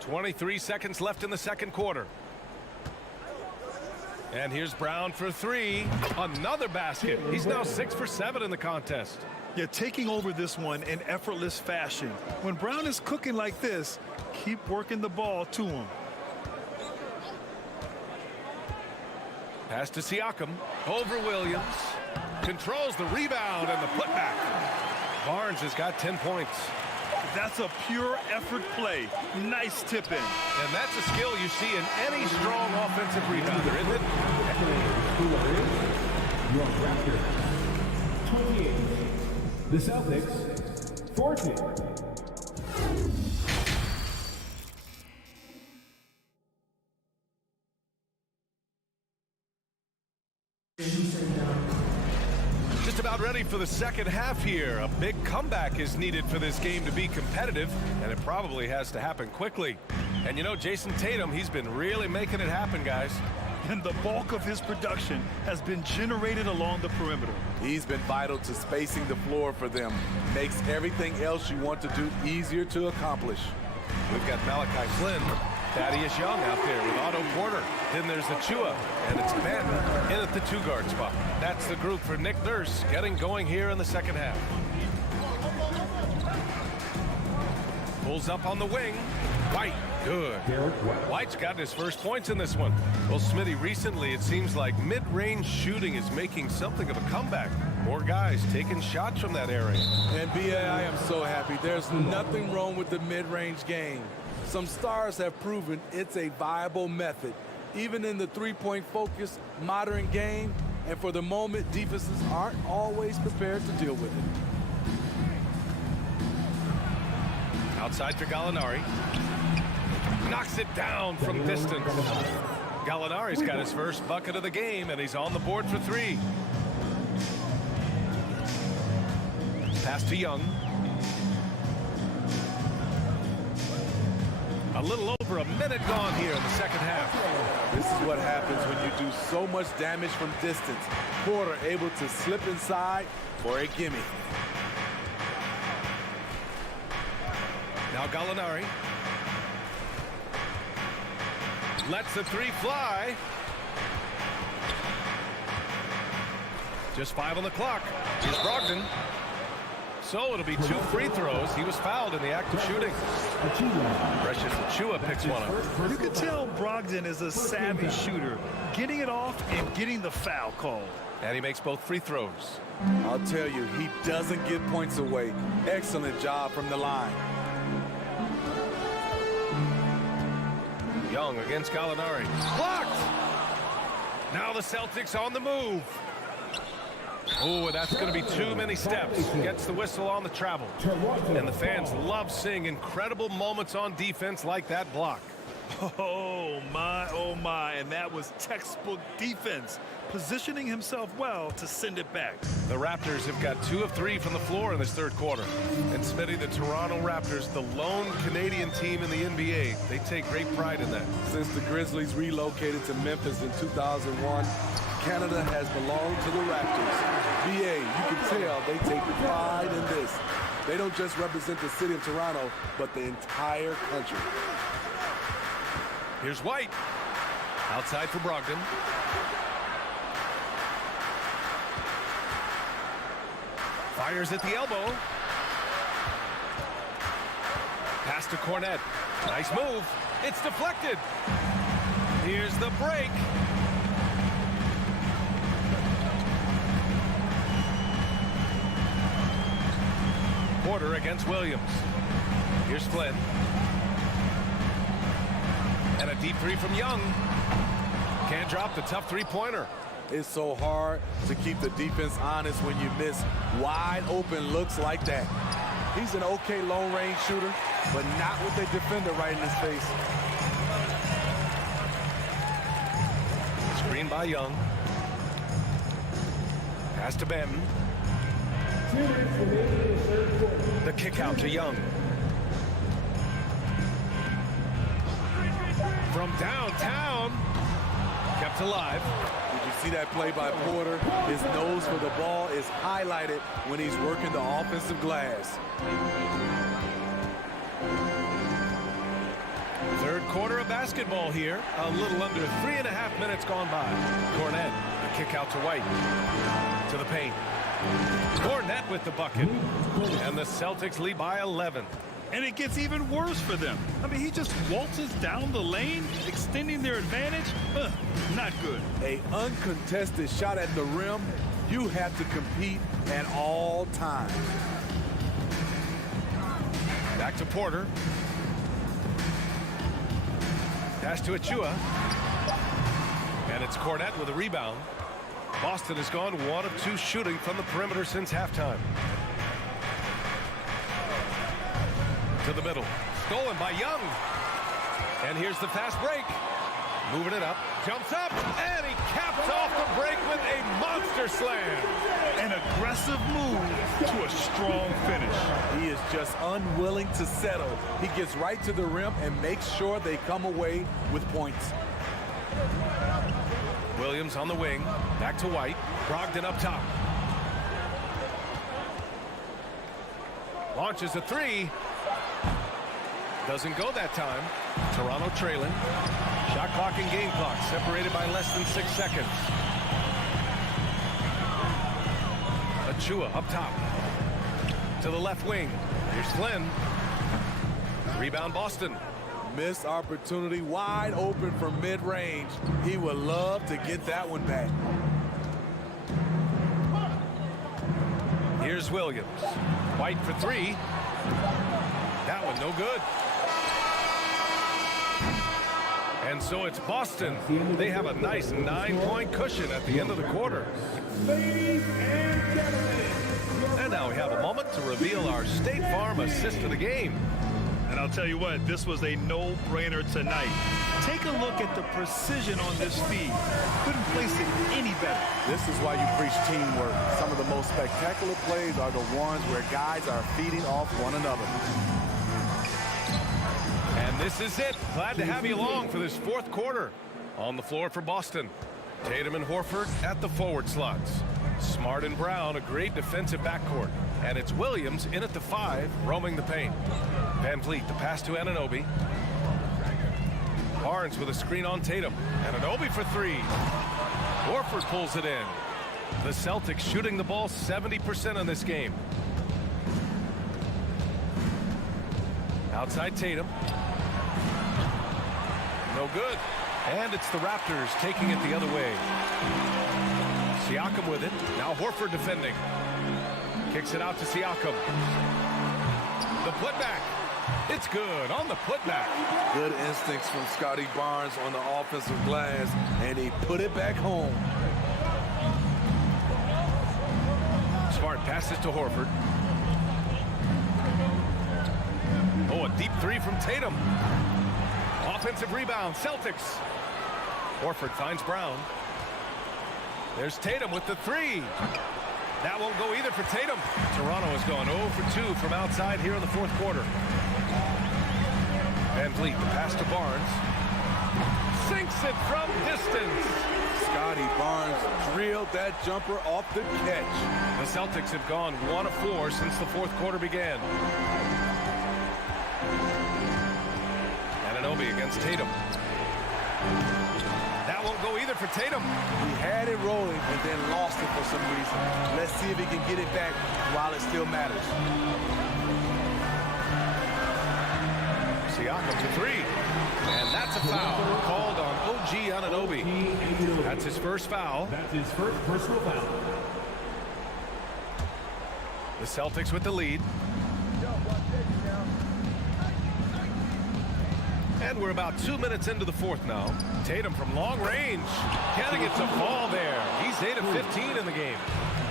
23 seconds left in the second quarter. And here's Brown for 3. Another basket. He's now 6 for 7 in the contest. Yeah, taking over this one in effortless fashion. When Brown is cooking like this, keep working the ball to him. Pass to Siakam. Over Williams. Controls the rebound and the putback. Barnes has got 10 points. That's a pure effort play. Nice tip in. And that's a skill you see in any strong offensive rebounder, isn't it? Your Raptors 28. The Celtics 14. Just about ready for the second half here. A big comeback is needed for this game to be competitive, and it probably has to happen quickly. And you know, Jason Tatum, he's been really making it happen, guys. And the bulk of his production has been generated along the perimeter. He's been vital to spacing the floor for them. Makes everything else you want to do easier to accomplish. We've got Malachi Flynn, Thaddeus Young out there with Otto Porter. Then there's Achua, and it's Ben in at the 2-guard spot. That's the group for Nick Nurse getting going here in the second half. Pulls up on the wing. White, good. White's gotten his first points in this one. Well, Smitty, recently it seems like mid-range shooting is making something of a comeback. More guys taking shots from that area. And B.A., I am so happy. There's nothing wrong with the mid-range game. Some stars have proven it's a viable method, even in the three-point focused modern game. And for the moment, defenses aren't always prepared to deal with it. Outside to Gallinari. Knocks it down from distance. Gallinari's got his first bucket of the game, and he's on the board for 3. Pass to Young. A little over a minute gone here in the second half. This is what happens when you do so much damage from distance. Porter able to slip inside for a gimme. Now Gallinari. Lets the 3 fly. Just 5 on the clock. Here's Brogdon. So it'll be 2 free throws. He was fouled in the act of shooting. Precious Achua picks one up. You can tell Brogdon is a savvy shooter, getting it off and getting the foul called. And he makes both free throws. I'll tell you, he doesn't give points away. Excellent job from the line. Young against Gallinari. Blocked! Now the Celtics on the move. Oh, that's going to be too many steps. Gets the whistle on the travel. And the fans love seeing incredible moments on defense like that block. Oh my, and that was textbook defense, positioning himself well to send it back. The Raptors have got 2 of 3 from the floor in this third quarter. And Smitty, the Toronto Raptors, the lone Canadian team in the NBA, they take great pride in that. Since the Grizzlies relocated to Memphis in 2001, Canada has belonged to the Raptors. BA, you can tell they take pride in this. They don't just represent the city of Toronto, but the entire country. Here's White. Outside for Brogdon. Fires at the elbow. Pass to Cornet. Nice move. It's deflected. Here's the break. Porter against Williams. Here's Flynn. And a deep three from Young. Can't drop the tough three-pointer. It's so hard to keep the defense honest when you miss wide open looks like that. He's an okay long-range shooter, but not with a defender right in his face. Screen by Young. Pass to Benton. The kick out to Young. From downtown. Kept alive. Did you see that play by Porter? His nose for the ball is highlighted when he's working the offensive glass. Third quarter of basketball here. A little under 3.5 minutes gone by. Cornet, the kick out to White. To the paint. Cornet with the bucket. And the Celtics lead by 11. And it gets even worse for them. I mean, he just waltzes down the lane, extending their advantage. Not good. A uncontested shot at the rim, you have to compete at all times. Back to Porter. Pass to Achua. And it's Cornet with a rebound. Boston has gone 1 of 2 shooting from the perimeter since halftime. To the middle. Stolen by Young. And here's the fast break. Moving it up. Jumps up. And he caps off the break with a monster slam. An aggressive move to a strong finish. He is just unwilling to settle. He gets right to the rim and makes sure they come away with points. Williams on the wing. Back to White. Brogdon up top. Launches a three. Doesn't go that time. Toronto trailing. Shot clock and game clock separated by less than 6 seconds. Achua up top. To the left wing. Here's Flynn. Rebound Boston. Missed opportunity, wide open from mid-range. He would love to get that one back. Here's Williams. White for three. That one no good. And so it's Boston. They have a nice 9-point cushion at the end of the quarter. And now we have a moment to reveal our State Farm assist of the game. And I'll tell you what, this was a no-brainer tonight. Take a look at the precision on this feed. Couldn't place it any better. This is why you preach teamwork. Some of the most spectacular plays are the ones where guys are feeding off one another. And this is it. Glad to have you along for this fourth quarter. On the floor for Boston. Tatum and Horford at the forward slots. Smart and Brown, a great defensive backcourt. And it's Williams in at the 5, roaming the paint. Van Vliet, the pass to Anunoby. Barnes with a screen on Tatum. Anunoby for three. Horford pulls it in. The Celtics shooting the ball 70% in this game. Outside Tatum. No good. And it's the Raptors taking it the other way. Siakam with it. Now Horford defending. Kicks it out to Siakam. The putback. It's good on the putback. Good instincts from Scotty Barnes on the offensive glass, and he put it back home. Smart passes to Horford. Oh, a deep three from Tatum. Offensive rebound, Celtics. Horford finds Brown. There's Tatum with the three. That won't go either for Tatum. Toronto has gone 0 for 2 from outside here in the fourth quarter. Van Vliet, the pass to Barnes. Sinks it from distance. Scotty Barnes drilled that jumper off the catch. The Celtics have gone 1 of 4 since the fourth quarter began. Anunoby against Tatum. That won't go either for Tatum. He had it rolling and then lost it for some reason. Let's see if he can get it back while it still matters. Siakam to three. And that's a foul called on OG Anunoby. That's his first foul. That's his first personal foul. The Celtics with the lead. And we're about 2 minutes into the fourth now. Tatum from long range. Can he get to fall there? He's 8 of 15 in the game.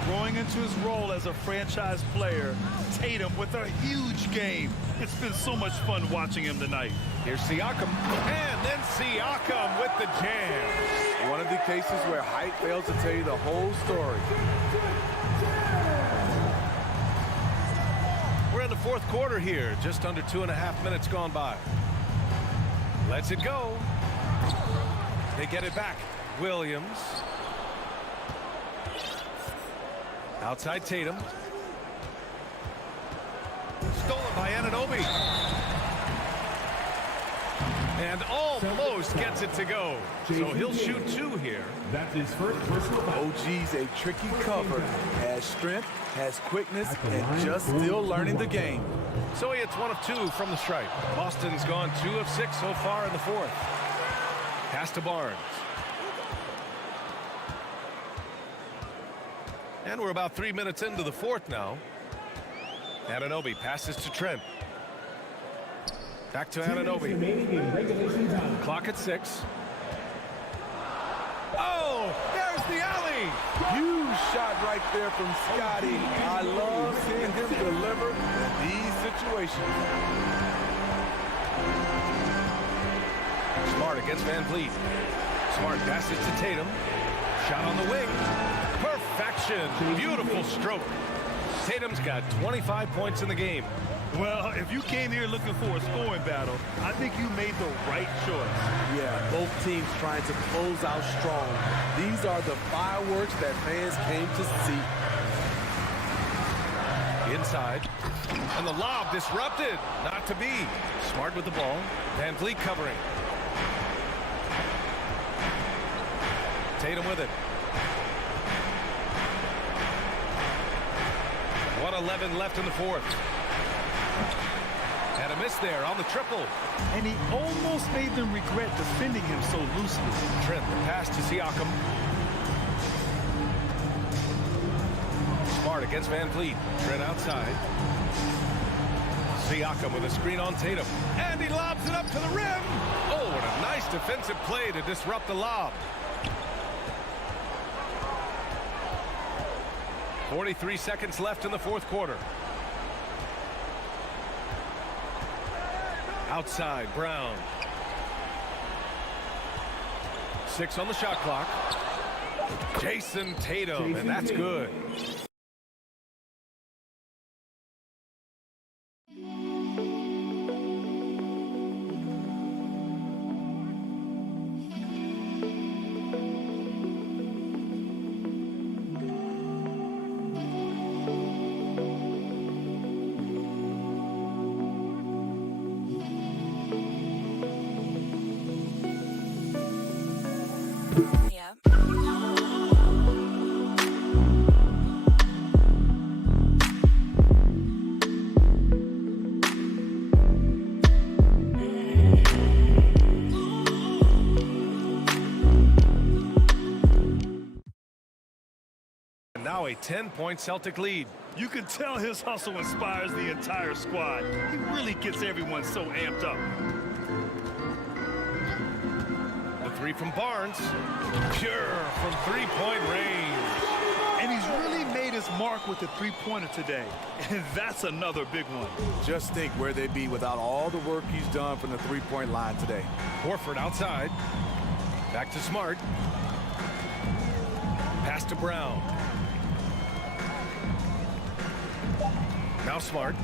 Growing into his role as a franchise player, Tatum with a huge game. It's been so much fun watching him tonight. Here's Siakam. And then Siakam with the jam. One of the cases where height fails to tell you the whole story. We're in the fourth quarter here. Just under 2.5 minutes gone by. Lets it go. They get it back. Williams. Outside Tatum. Stolen by Anunoby. And almost gets it to go. So he'll shoot two here. That's his first personal foul. OG's a tricky cover. Has strength, has quickness, and just still learning the game. So he hits 1 of 2 from the stripe. Boston's gone 2 of 6 so far in the fourth. Pass to Barnes. And we're about 3 minutes into the fourth now. Anunoby passes to Trent. Back to Anunoby. Clock at 6. Oh, there's the alley. Huge shot right there from Scotty. I love seeing him deliver in these situations. Smart against Van Vliet. Smart passes to Tatum. Shot on the wing. Perfection. Beautiful stroke. Tatum's got 25 points in the game. Well, if you came here looking for a scoring battle, I think you made the right choice. Yeah, both teams trying to close out strong. These are the fireworks that fans came to see. Inside. And the lob disrupted. Not to be. Smart with the ball. Van Vliet covering. Tatum with it. 1:11 left in the fourth. And a miss there on the triple. And he almost made them regret defending him so loosely. Trent, the pass to Siakam. Smart against Van Vliet. Trent outside. Siakam with a screen on Tatum. And he lobs it up to the rim. Oh, what a nice defensive play to disrupt the lob. 43 seconds left in the fourth quarter. Outside, Brown. 6 on the shot clock. Jason Tatum, and that's good. Now a 10-point Celtic lead. You can tell his hustle inspires the entire squad. He really gets everyone so amped up. The three from Barnes. Pure from three-point range. And he's really made his mark with the three-pointer today. And that's another big one. Just think where they'd be without all the work he's done from the three-point line today. Horford outside. Back to Smart. Pass to Brown. Now Smart.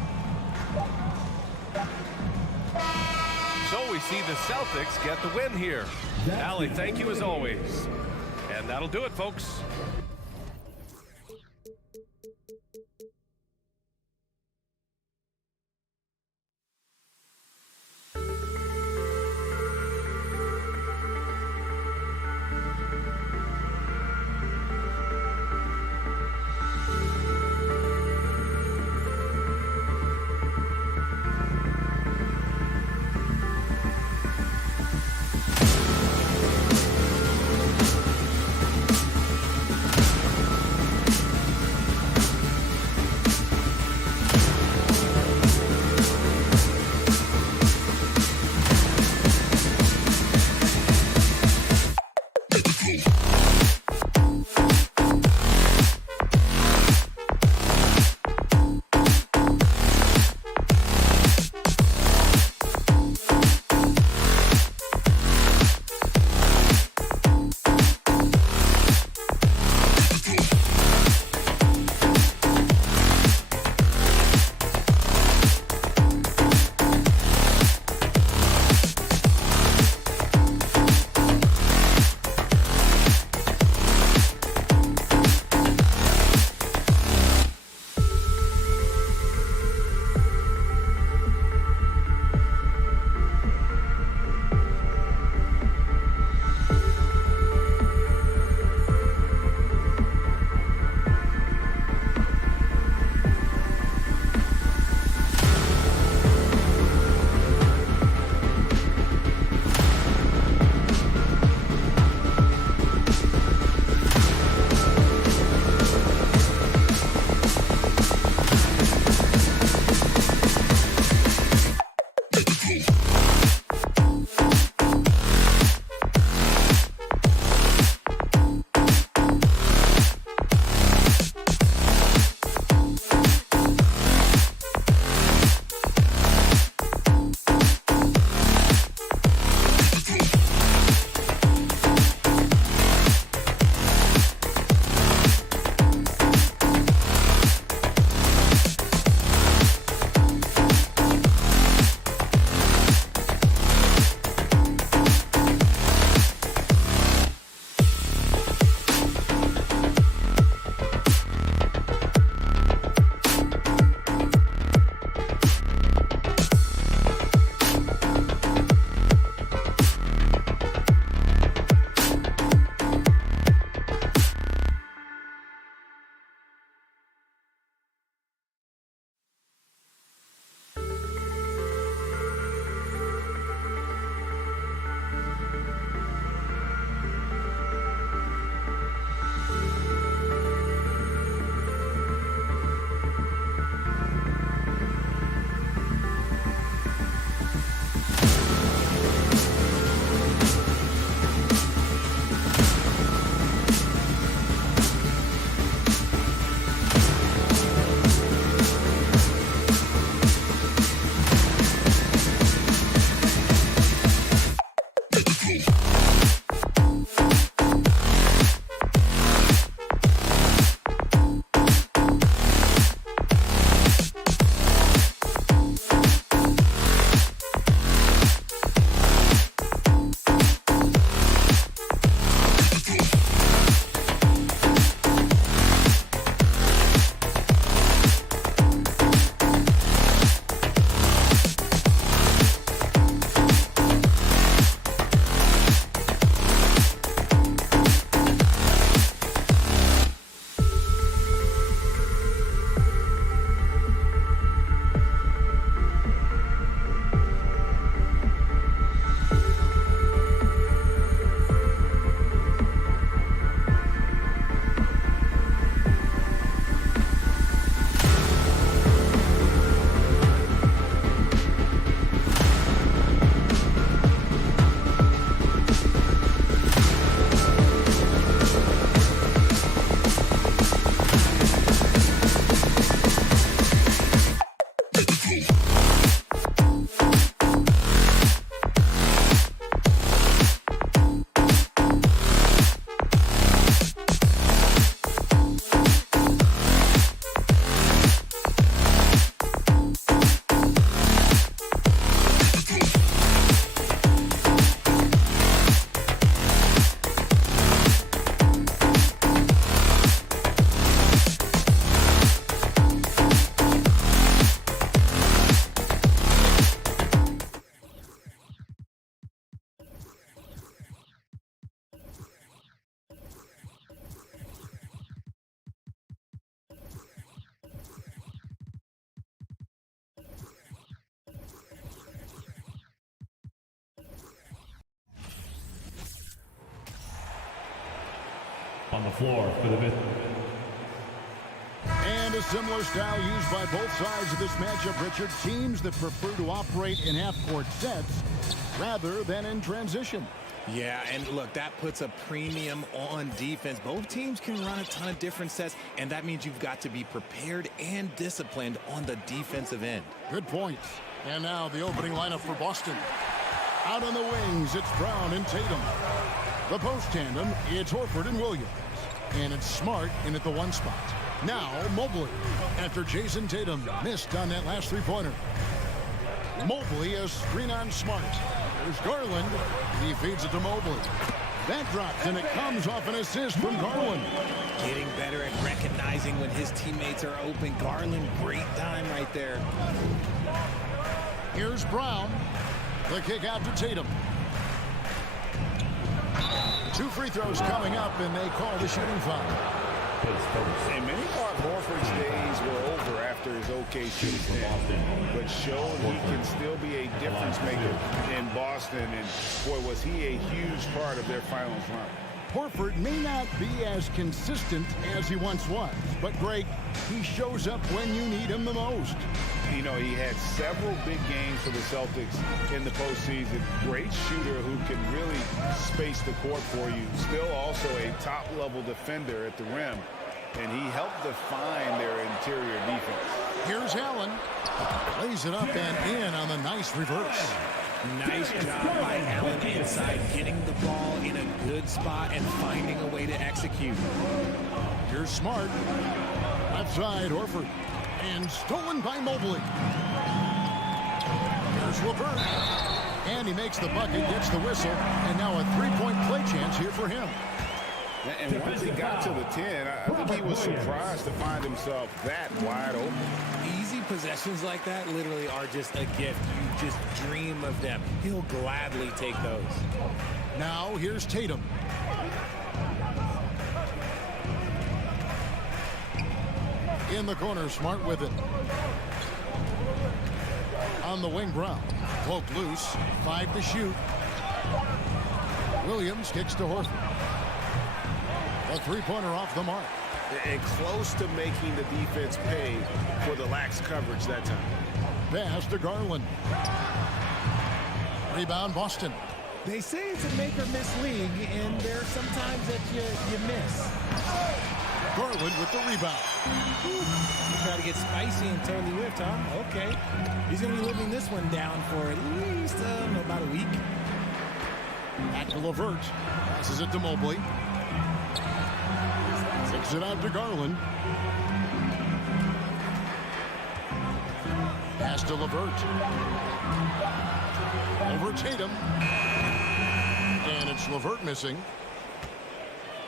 So we see the Celtics get the win here. Allie, thank you as always. And that'll do it, folks. On the floor for the fifth. And a similar style used by both sides of this matchup, Richard. Teams that prefer to operate in half-court sets rather than in transition. Yeah, and look, that puts a premium on defense. Both teams can run a ton of different sets, and that means you've got to be prepared and disciplined on the defensive end. Good points. And now the opening lineup for Boston. Out on the wings, it's Brown and Tatum. The post tandem, it's Horford and Williams. And it's Smart in at the one spot. Now Mobley, after Jason Tatum missed on that last three-pointer. Mobley, a screen on Smart. There's Garland. He feeds it to Mobley. That drops, and it comes off an assist from Garland. Getting better at recognizing when his teammates are open. Garland, great time right there. Here's Brown. The kick out to Tatum. 2 free throws coming up, and they call the shooting foul. And many thought Horford's days were over after his OKC stint, but showed he can still be a difference maker in Boston. And boy, was he a huge part of their finals run. Horford may not be as consistent as he once was, but Greg, he shows up when you need him the most. You know, he had several big games for the Celtics in the postseason. Great shooter who can really space the court for you. Still also a top-level defender at the rim. And he helped define their interior defense. Here's Allen. Lays it up and in on the nice reverse. Nice job by Allen inside, getting the ball in a good spot and finding a way to execute. Here's Smart. Left side, Horford. And stolen by Mobley. Here's LeVert. And he makes the bucket, gets the whistle, and now a three-point play chance here for him. And once he got to the 10, I think he was surprised to find himself that wide open. Easy possessions like that literally are just a gift. You just dream of them. He'll gladly take those. Now here's Tatum. In the corner, Smart with it. On the wing, Brown. Cloak loose, 5 to shoot. Williams kicks to Horford. A three-pointer off the mark. And close to making the defense pay for the lax coverage that time. Pass to Garland. Rebound, Boston. They say it's a make-or-miss league, and there are some times that you miss. Garland with the rebound. You try to get spicy and totally whipped, huh? Okay. He's going to be living this one down for at least about a week. Back to LeVert. Passes it to Mobley. Kicks it out to Garland. Pass to LeVert. Over Tatum. And it's LeVert missing.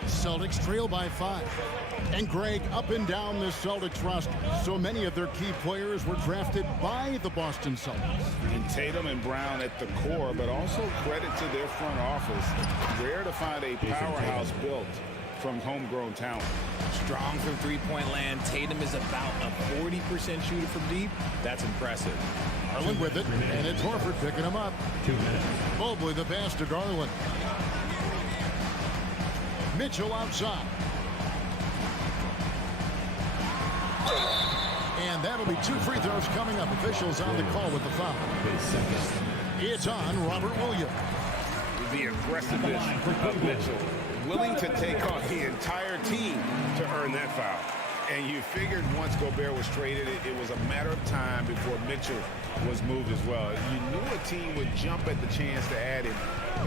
Celtics trail by 5. And Greg, up and down this Celtics roster, so many of their key players were drafted by the Boston Celtics. And Tatum and Brown at the core, but also credit to their front office. Rare to find a powerhouse built from homegrown talent. Strong from three-point land. Tatum is about a 40% shooter from deep. That's impressive. Garland with it, and it's Horford picking him up. 2 minutes. Mobley the pass to Garland. Mitchell outside. And that'll be 2 free throws coming up. Officials on the call with the foul. It's on Robert Williams. The aggressiveness of Mitchell, willing to take on the entire team to earn that foul. And you figured once Gobert was traded, it was a matter of time before Mitchell was moved as well. You knew a team would jump at the chance to add him.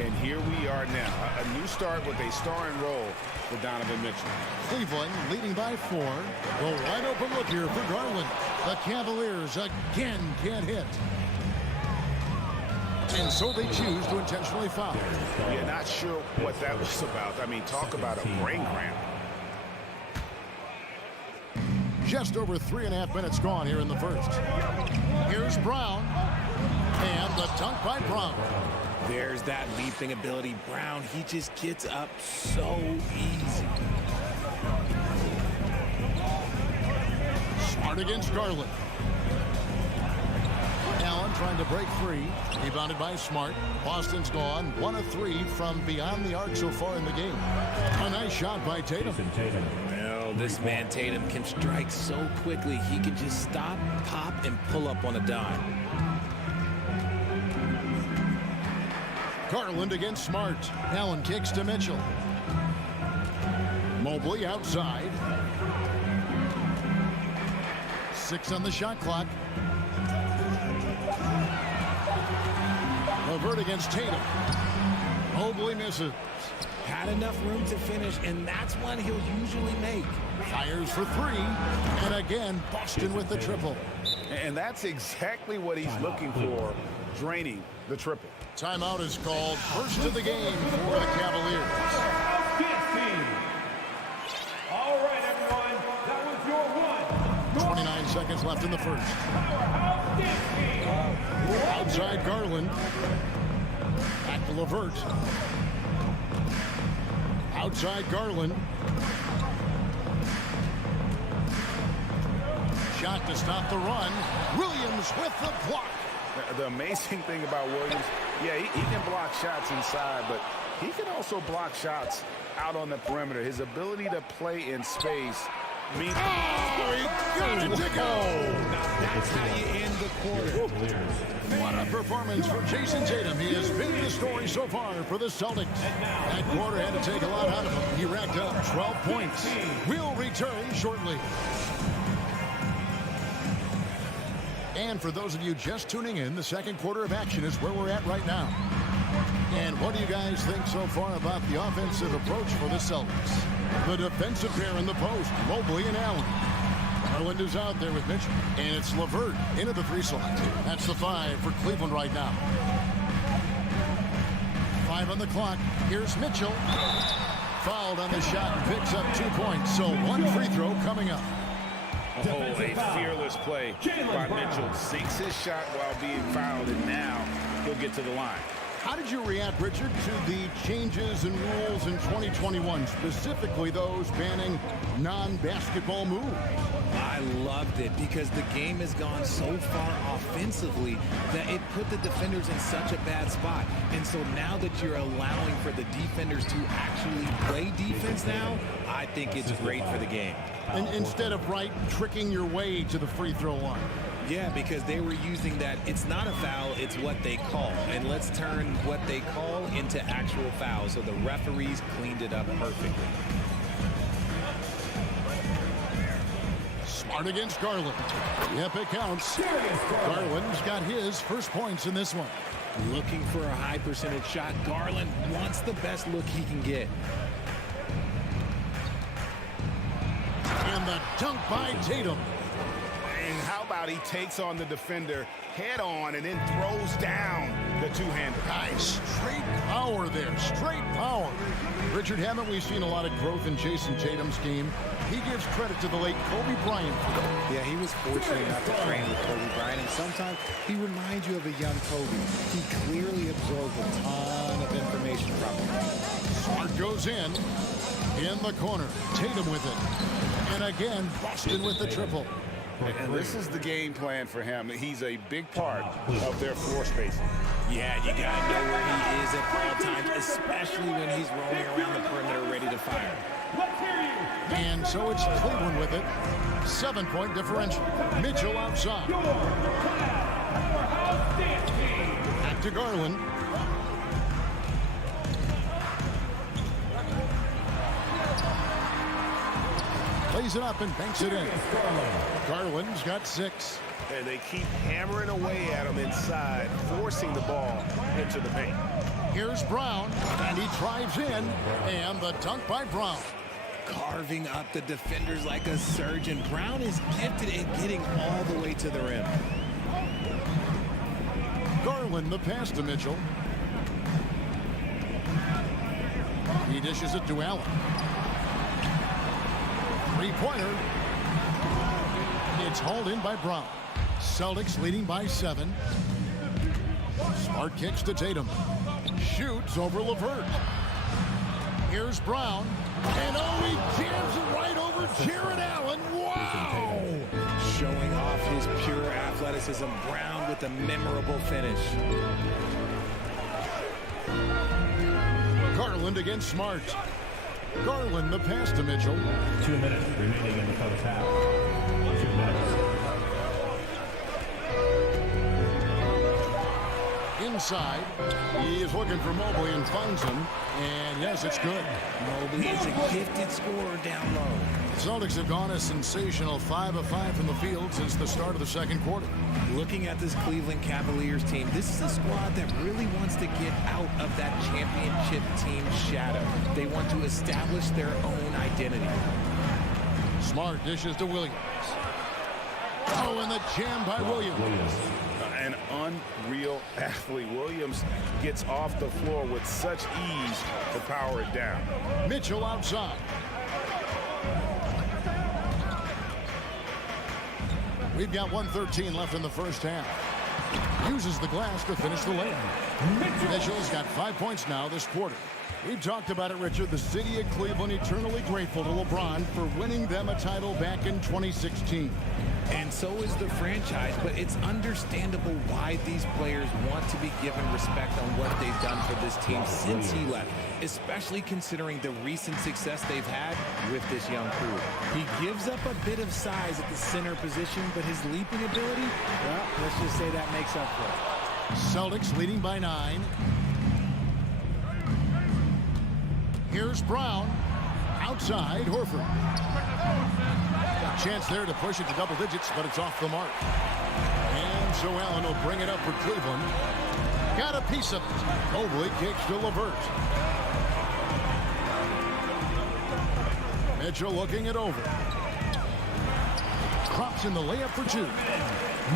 And here we are now. A new start with a starring role for Donovan Mitchell. Cleveland leading by 4. The wide open look here for Garland. The Cavaliers again can't hit. And so they choose to intentionally foul. Yeah, not sure what that was about. I mean, talk about a brain cramp. Just over 3.5 minutes gone here in the first. Here's Brown. And the dunk by Brown. There's that leaping ability. Brown, he just gets up so easy. Smart against Garland. Allen trying to break free. Rebounded by Smart. Boston's gone 1 of 3 from beyond the arc so far in the game. A nice shot by Tatum. Well, this man Tatum can strike so quickly. He can just stop, pop, and pull up on a dime. Garland against Smart. Allen kicks to Mitchell. Mobley outside. 6 on the shot clock. LeVert against Tatum. Mobley misses. Had enough room to finish, and that's one he'll usually make. Fires for 3. And again, Boston with the triple. And that's exactly what he's looking for, draining the triple. Timeout is called. First of the game for the Cavaliers. All right, everyone. That was your one. 29 seconds left in the first. Outside Garland. Back to LeVert. Outside Garland. Shot to stop the run. Williams with the block. The amazing thing about Williams, yeah, he can block shots inside, but he can also block shots out on the perimeter. His ability to play in space means... Oh, he got it to go! That's how you end the quarter. What a performance for Jason Tatum. He has been the story so far for the Celtics. That quarter had to take a lot out of him. He racked up 12 points. We'll return shortly. And for those of you just tuning in, the second quarter of action is where we're at right now. And what do you guys think so far about the offensive approach for the Celtics? The defensive pair in the post, Mobley and Allen. Garland is out there with Mitchell. And it's LeVert into the 3 slot. That's the 5 for Cleveland right now. 5 on the clock. Here's Mitchell. Fouled on the shot and picks up 2 points. So 1 free throw coming up. Oh, a fearless play by Mitchell. Sinks his shot while being fouled, and now he'll get to the line. How did you react, Richard, to the changes in rules in 2021, specifically those banning non-basketball moves? I loved it because the game has gone so far offensively that it put the defenders in such a bad spot. And so now that you're allowing for the defenders to actually play defense now, I think it's great for the game. And instead of tricking your way to the free throw line. Yeah, because they were using that it's not a foul, it's what they call. And let's turn what they call into actual fouls. So the referees cleaned it up perfectly. Smart against Garland. Yep, it counts. Garland's got his first points in this one. Looking for a high percentage shot. Garland wants the best look he can get. And the dunk by Tatum. And how about he takes on the defender head on and then throws down the two-hander. Nice. Straight power there. Straight power. Richard, haven't we seen a lot of growth in Jason Tatum's game? He gives credit to the late Kobe Bryant for that. Yeah, he was fortunate enough to train with Kobe Bryant, and sometimes he reminds you of a young Kobe. He clearly absorbed a ton of information from him. Smart goes in the corner. Tatum with it. And again, Boston with the triple. And this is the game plan for him. He's a big part of their floor spacing. Yeah, you got to know where he is at all times, especially when he's roaming around the perimeter ready to fire. And so it's Cleveland with it. 7-point differential. Mitchell outside. Back to Garland. Plays it up and banks it in. Garland's got 6. And they keep hammering away at him inside, forcing the ball into the paint. Here's Brown, and he drives in, and the dunk by Brown. Carving up the defenders like a surgeon. Brown is gifted at getting all the way to the rim. Garland, the pass to Mitchell. He dishes it to Allen. Three-pointer. It's hauled in by Brown. Celtics leading by 7. Smart kicks to Tatum. Shoots over LeVert. Here's Brown. And he jams it right over Jared Allen. Wow! Showing off his pure athleticism. athleticism. Brown with a memorable finish. Garland against Smart. Garland the pass to Mitchell. 2 minutes remaining in the first half. 2 minutes. Inside, he is looking for Mobley and finds him. And yes, it's good. Mobley is a gifted scorer down low. Celtics have gone a sensational 5 of 5 from the field since the start of the second quarter. Looking at this Cleveland Cavaliers team, this is a squad that really wants to get out of that championship team shadow. They want to establish their own identity. Smart dishes to Williams. Oh, and the jam by Williams. An unreal athlete. Williams gets off the floor with such ease to power it down. Mitchell outside. We've got 1:13 left in the first half. Uses the glass to finish the layup. Mitchell's got 5 points now this quarter. We've talked about it, Richard. The city of Cleveland eternally grateful to LeBron for winning them a title back in 2016. And so is the franchise, but it's understandable why these players want to be given respect on what they've done for this team since he left, especially considering the recent success they've had with this young crew. He gives up a bit of size at the center position, but his leaping ability, well, let's just say that makes up for it. Celtics leading by 9. Here's Brown. Outside, Horford. Chance there to push it to double digits, but it's off the mark. And so Allen will bring it up for Cleveland. Got a piece of it. Mobley kicks to LeVert. Mitchell looking it over. Crops in the layup for 2.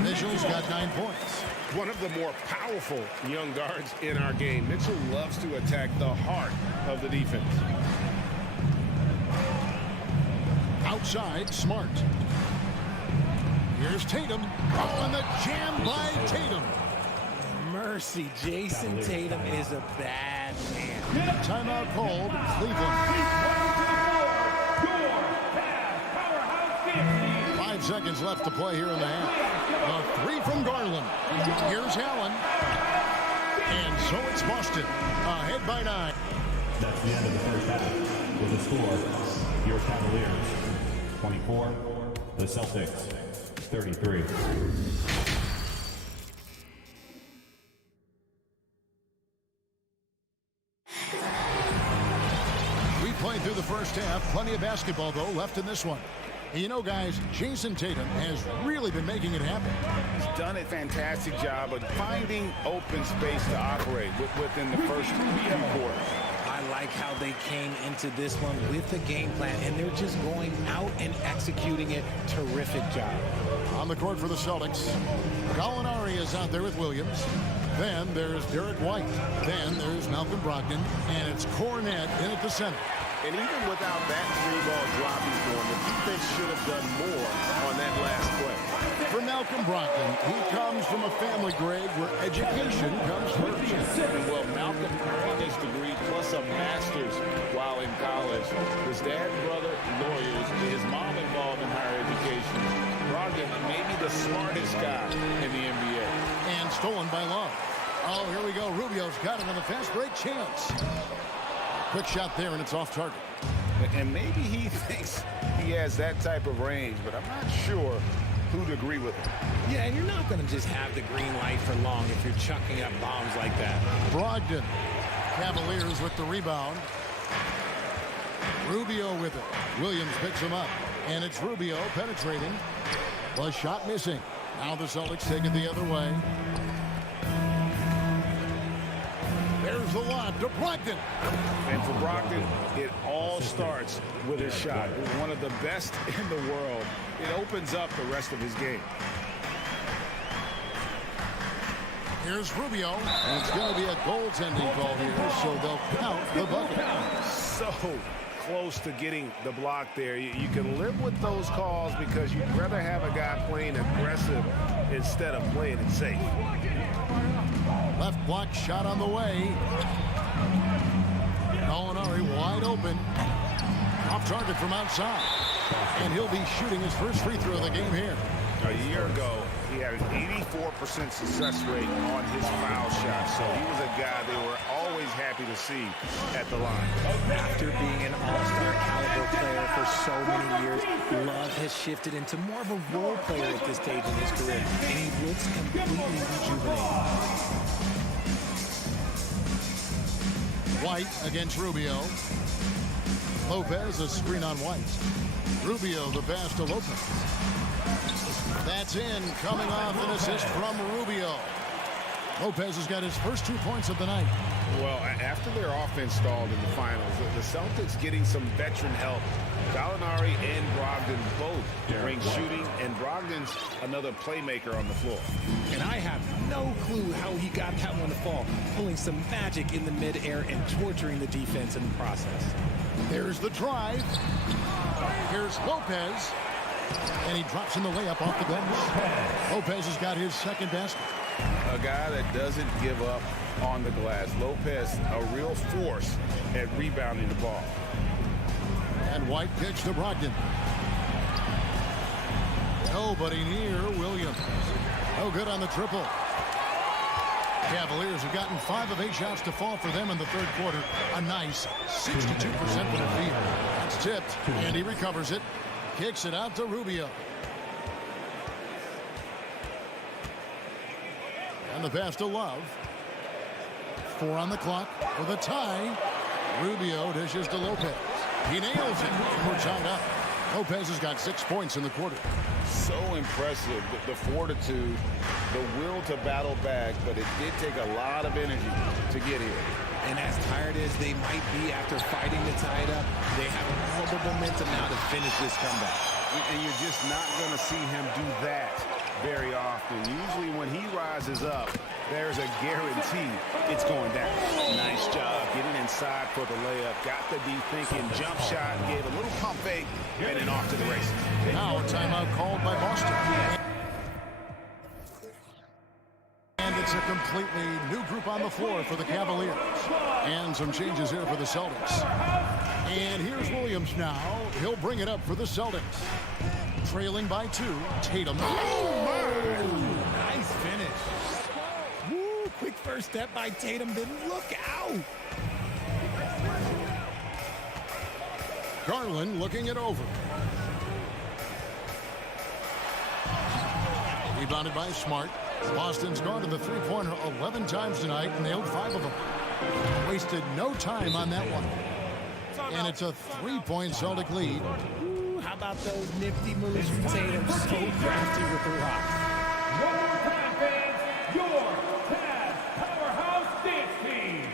Mitchell's got 9 points. One of the more powerful young guards in our game. Mitchell loves to attack the heart of the defense. Outside, Smart. Here's Tatum. Oh, and the jam by Tatum. Mercy, Jason Tatum is a bad man. Timeout called, Cleveland. 5 seconds left to play here in the half. A 3 from Garland. Here's Allen. And so it's Boston. Ahead by 9. That's the end of the first half. With the score, your Cavaliers 24, the Celtics 33. We played through the first half. Plenty of basketball, though, left in this one. And you know, guys, Jason Tatum has really been making it happen. He's done a fantastic job of finding open space to operate within the first few quarters. I like how they came into this one with a game plan, and they're just going out and executing it. Terrific job. On the court for the Celtics, Gallinari is out there with Williams. Then there's Derek White. Then there's Malcolm Brogdon. And it's Cornette in at the center. And even without that 3-ball dropping for him, the defense should have done more on that last play. For Malcolm Brogdon, he comes from a family, Greg, where education comes first. And well, Malcolm earned his degree plus a master's while in college. His dad and brother, lawyers, his mom involved in higher education. Brogdon may be the smartest guy in the NBA. And stolen by Love. Oh, here we go. Rubio's got it on the fast break chance. Quick shot there, and it's off target. And maybe he thinks he has that type of range, but I'm not sure who'd agree with him. Yeah, and you're not going to just have the green light for long if you're chucking up bombs like that. Brogdon. Cavaliers with the rebound. Rubio with it. Williams picks him up. And it's Rubio penetrating. The shot missing. Now the Celtics take it the other way. There's the lob to Brogdon. And for Brogdon, it all starts with his shot. One of the best in the world. It opens up the rest of his game. Here's Rubio. And it's going to be a goaltending call here, so they'll count the bucket. So close to getting the block there. You can live with those calls because you'd rather have a guy playing aggressive instead of playing it safe. Left block shot on the way. Gallinari wide open. Off target from outside. And he'll be shooting his first free throw of the game here. A year ago, he had an 84% success rate on his foul shot, so he was a guy they were always happy to see at the line. After being an all-star caliber player for so many years, Love has shifted into more of a role player at this stage in his career, and he looks completely rejuvenated. White against Rubio. Lopez, a screen on White. Rubio, the pass to Lopez. That's in, coming off an assist from Rubio. Lopez has got his first 2 points of the night. Well, after their offense stalled in the finals, the Celtics getting some veteran help. Gallinari and Brogdon both bring shooting, and Brogdon's another playmaker on the floor. And I have no clue how he got that one to fall, pulling some magic in the midair and torturing the defense in the process. There's the drive. Here's Lopez. And he drops in the layup off the bench. Lopez has got his second basket. A guy that doesn't give up on the glass. Lopez, a real force at rebounding the ball. And White kicks to Brogdon. Nobody near Williams. No good on the triple. Cavaliers have gotten 5 of 8 shots to fall for them in the third quarter. A nice 62% from the field. That's tipped, and he recovers it. Kicks it out to Rubio. And the pass to Love. 4 on the clock with a tie. Rubio dishes to Lopez. He nails it. We're tied up. Lopez has got 6 points in the quarter. So impressive, the fortitude, the will to battle back, but it did take a lot of energy to get here. And as tired as they might be after fighting to tie it up, they have all the momentum now to finish this comeback. And you're just not going to see him do that very often. Usually when he rises up, there's a guarantee it's going down. Nice job getting inside for the layup. Got the D thinking, jump shot, gave a little pump fake, and then off to the races. Now a timeout called by Boston. And it's a completely new group on the floor for the Cavaliers. And some changes here for the Celtics. And here's Williams now. He'll bring it up for the Celtics. Trailing by 2, Tatum. Nice finish. Woo, quick first step by Tatum, then look out. Garland looking it over. Rebounded by Smart. Boston's gone to the three-pointer 11 times tonight, nailed 5 of them. Wasted no time on that one. And it's a 3-point Celtic lead. Ooh, how about those nifty moves from Tatum? So crafty with the rock. One more time, fans. Your Taz Powerhouse Dance Team.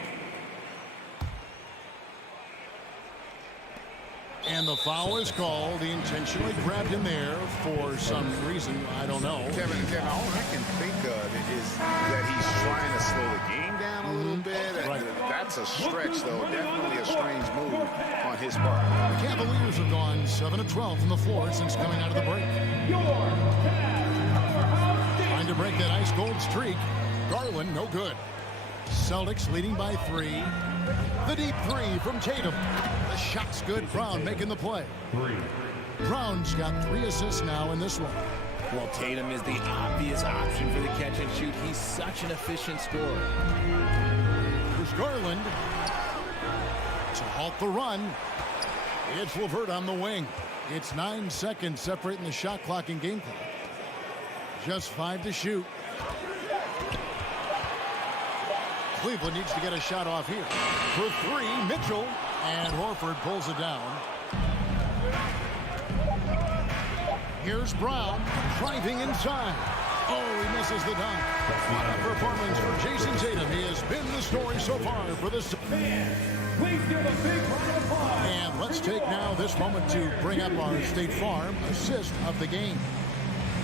And the foul is called. He intentionally grabbed him there for some reason. I don't know. Kevin, all I can think of is that he's trying to slow the game down a little bit. Right. That's a stretch, though. Definitely a strange move on his part. The Cavaliers have gone 7 of 12 from the floor since coming out of the break. Trying to break that ice-cold streak. Garland, no good. Celtics leading by 3. The deep 3 from Tatum. The shot's good. Brown making the play. Brown's got 3 assists now in this one. Well, Tatum is the obvious option for the catch and shoot. He's such an efficient scorer. Here's Garland to halt the run. It's Levert on the wing. It's 9 seconds separating the shot clock and game clock. Just 5 to shoot. Cleveland needs to get a shot off here. For 3, Mitchell. And Horford pulls it down. Here's Brown driving inside. Oh, he misses the dunk. What a performance for Jason Tatum. He has been the story so far for this. Please give a big round of applause. And let's take now this moment to bring up our State Farm assist of the game.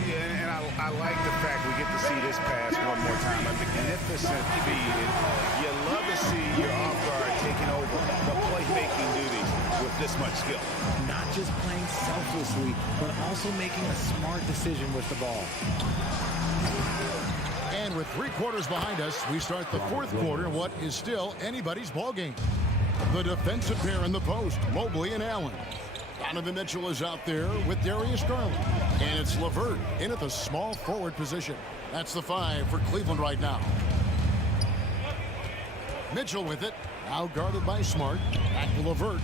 Yeah, and I like the fact we get to see this pass one more time. A magnificent feed. And you love to see your off guard taking over the playmaking duties with this much skill. Not just playing selflessly, but also making a smart decision with the ball. And with 3 quarters behind us, we start the 4th quarter in what is still anybody's ball game. The defensive pair in the post, Mobley and Allen. Donovan Mitchell is out there with Darius Garland. And it's LeVert in at the small forward position. That's the 5 for Cleveland right now. Mitchell with it. Now guarded by Smart. Back to LeVert.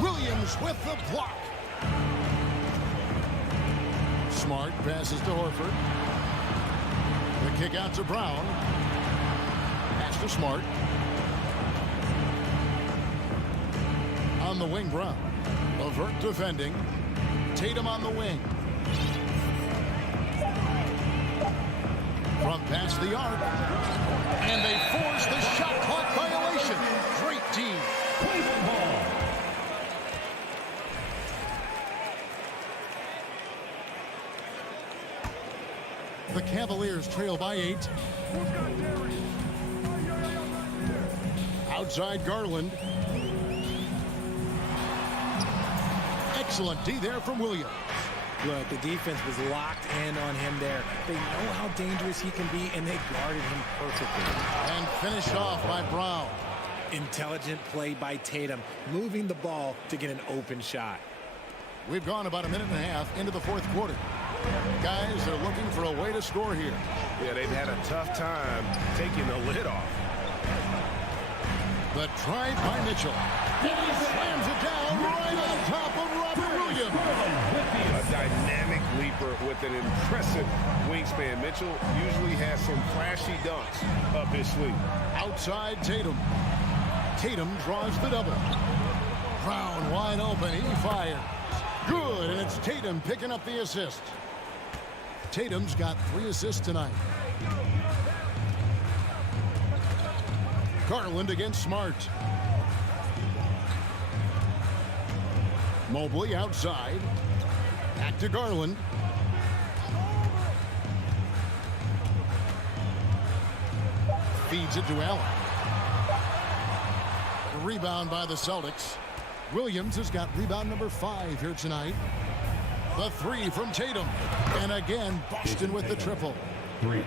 Williams with the block. Smart passes to Horford. The kick out to Brown. Pass to Smart. On the wing, Brown. LeVert defending. Tatum on the wing. From past the arc. And they force the shot clock violation. Great team. Cleveland ball. The Cavaliers trail by 8. Outside Garland. Excellent D there from Williams. Look, the defense was locked in on him there. They know how dangerous he can be, and they guarded him perfectly. And finished off by Brown. Intelligent play by Tatum, moving the ball to get an open shot. We've gone about a minute and a half into the fourth quarter. Guys, they're looking for a way to score here. Yeah, they've had a tough time taking the lid off. The drive by Mitchell. He slams it down right on top of Robert Williams. A dynamic leaper with an impressive wingspan. Mitchell usually has some flashy dunks up his sleeve. Outside Tatum. Tatum draws the double. Brown wide open. He fires. Good, and it's Tatum picking up the assist. Tatum's got 3 assists tonight. Garland against Smart. Mobley outside. Back to Garland. Feeds it to Allen. The rebound by the Celtics. Williams has got rebound number 5 here tonight. The 3 from Tatum. And again, Boston with the triple.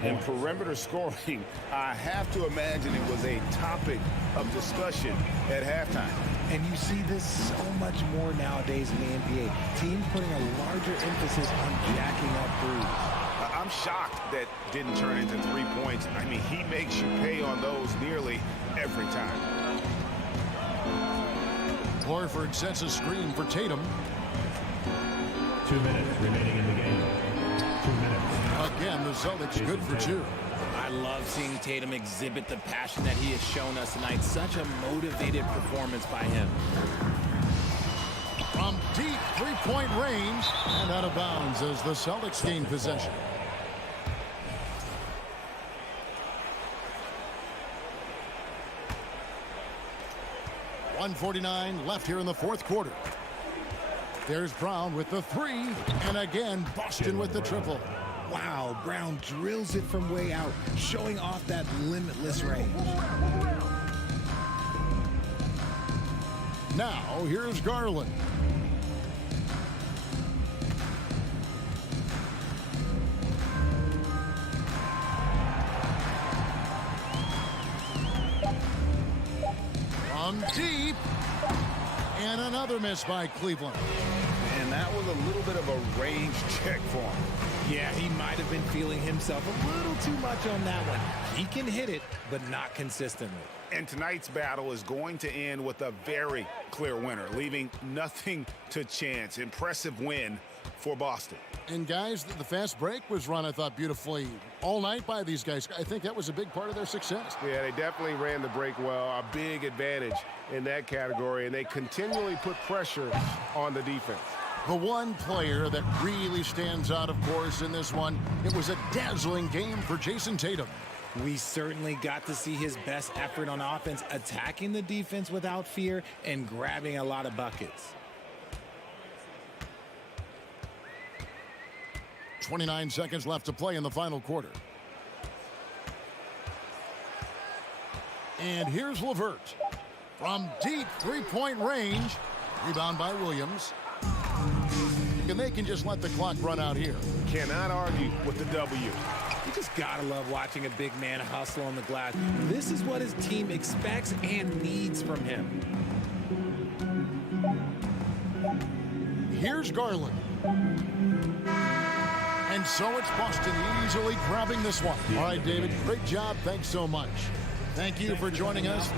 In perimeter scoring, I have to imagine it was a topic of discussion at halftime. And you see this so much more nowadays in the NBA. Teams putting a larger emphasis on jacking up threes. I'm shocked that didn't turn into 3 points. I mean, he makes you pay on those nearly every time. Horford sets a screen for Tatum. 2 minutes remaining in the game. 2 minutes. Again, the Celtics good for 2. I love seeing Tatum exhibit the passion that he has shown us tonight. Such a motivated performance by him. From deep three-point range and out of bounds as the Celtics gain possession. .149 left here in the fourth quarter. There's Brown with the 3, and again, Boston with the triple. Wow, Brown drills it from way out, showing off that limitless range. Now, here's Garland. From deep. And another miss by Cleveland. And that was a little bit of a range check for him. Yeah, he might have been feeling himself a little too much on that one. He can hit it, but not consistently. And tonight's battle is going to end with a very clear winner, leaving nothing to chance. Impressive win for Boston. And guys, the fast break was run, I thought, beautifully all night by these guys. I think that was a big part of their success. Yeah, they definitely ran the break well. A big advantage in that category, and they continually put pressure on the defense. The one player that really stands out, of course, in this one, it was a dazzling game for Jason Tatum. We certainly got to see his best effort on offense, attacking the defense without fear and grabbing a lot of buckets. 29 seconds left to play in the final quarter. And here's LeVert. From deep three-point range. Rebound by Williams. And they can just let the clock run out here. Cannot argue with the W. You just gotta love watching a big man hustle on the glass. This is what his team expects and needs from him. Here's Garland. And so it's Boston easily grabbing this one. All right, David, great job. Thanks so much. Thank you for joining us.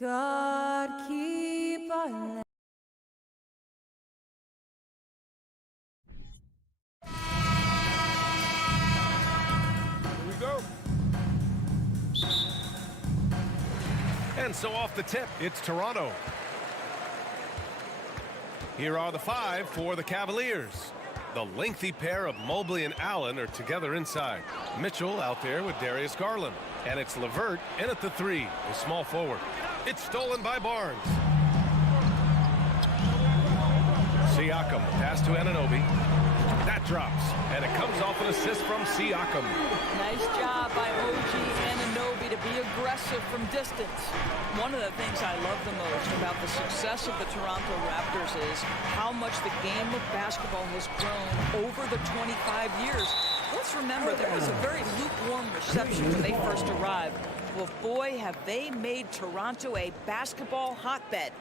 God keep our land. And so off the tip, it's Toronto. Here are the 5 for the Cavaliers. The lengthy pair of Mobley and Allen are together inside. Mitchell out there with Darius Garland. And it's LeVert in at the 3, the small forward. It's stolen by Barnes. Siakam, pass to Anunoby. That drops, and it comes off an assist from Siakam. Nice job by OG Anunoby to be aggressive from distance. One of the things I love the most about the success of the Toronto Raptors is how much the game of basketball has grown over the 25 years. Let's remember, there was a very lukewarm reception when they first arrived. Well, boy, have they made Toronto a basketball hotbed.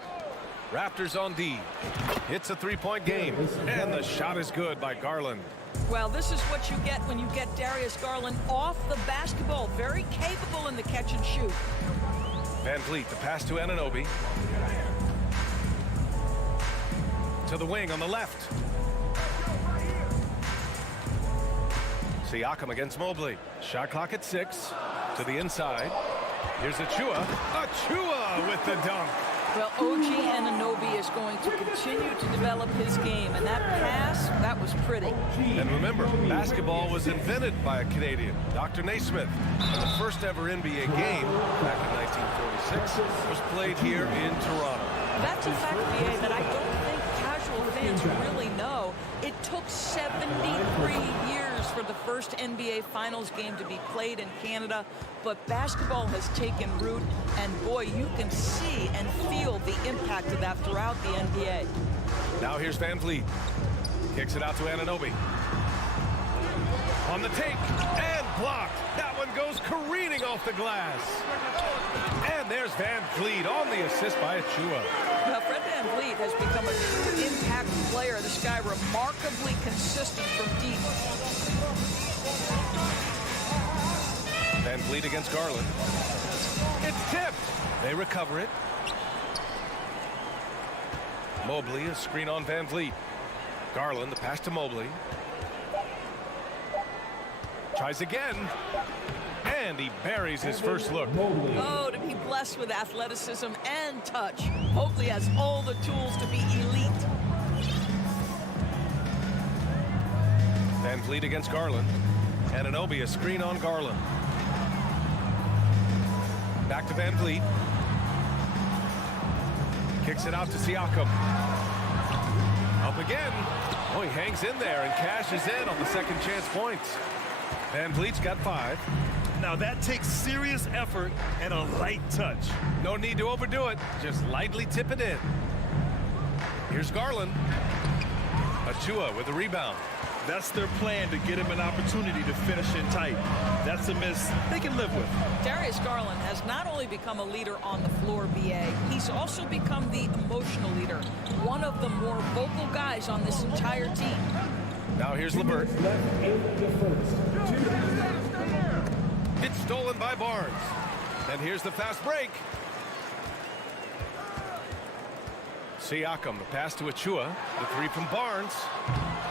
Raptors on D. It's a 3-point game, and the shot is good by Garland. Well, this is what you get when you get Darius Garland off the basketball. Very capable in the catch and shoot. Van Vliet, the pass to Anunoby. To the wing on the left. Siakam against Mobley. Shot clock at 6. To the inside. Here's Achua. Achua with the dunk. Well, OG Anunoby is going to continue to develop his game, and that pass, that was pretty. And remember, basketball was invented by a Canadian, Dr. Naismith. And the first ever NBA game, back in 1946, was played here in Toronto. That's a fact, BA, that I don't think casual fans really know. It took 73 years for the first NBA Finals game to be played in Canada, but basketball has taken root, and boy, you can see and feel the impact of that throughout the NBA. Now here's Van Vliet. Kicks it out to Anunoby. On the take, and blocked. That one goes careening off the glass. And there's Van Vliet on the assist by Achua. Well, Fred Van Vliet has become a true impact player. This guy remarkably consistent from deep. Van Vliet against Garland. It's tipped. They recover it. Mobley, a screen on Van Vliet. Garland, the pass to Mobley. Tries again. And he buries his first look. Oh, to be blessed with athleticism and touch. Mobley has all the tools to be elite. Van Vliet against Garland. Anunoby, a screen on Garland. Back to Van Vliet. Kicks it out to Siakam. Up again. Oh, he hangs in there and cashes in on the second chance points. Van Vliet's got 5. Now that takes serious effort and a light touch. No need to overdo it. Just lightly tip it in. Here's Garland. Achua with the rebound. That's their plan, to get him an opportunity to finish in tight. That's a miss they can live with. Darius Garland has not only become a leader on the floor, BA, he's also become the emotional leader. One of the more vocal guys on this entire team. Now here's LeVert. It's stolen by Barnes. And here's the fast break. Siakam, the pass to Achua. The 3 from Barnes.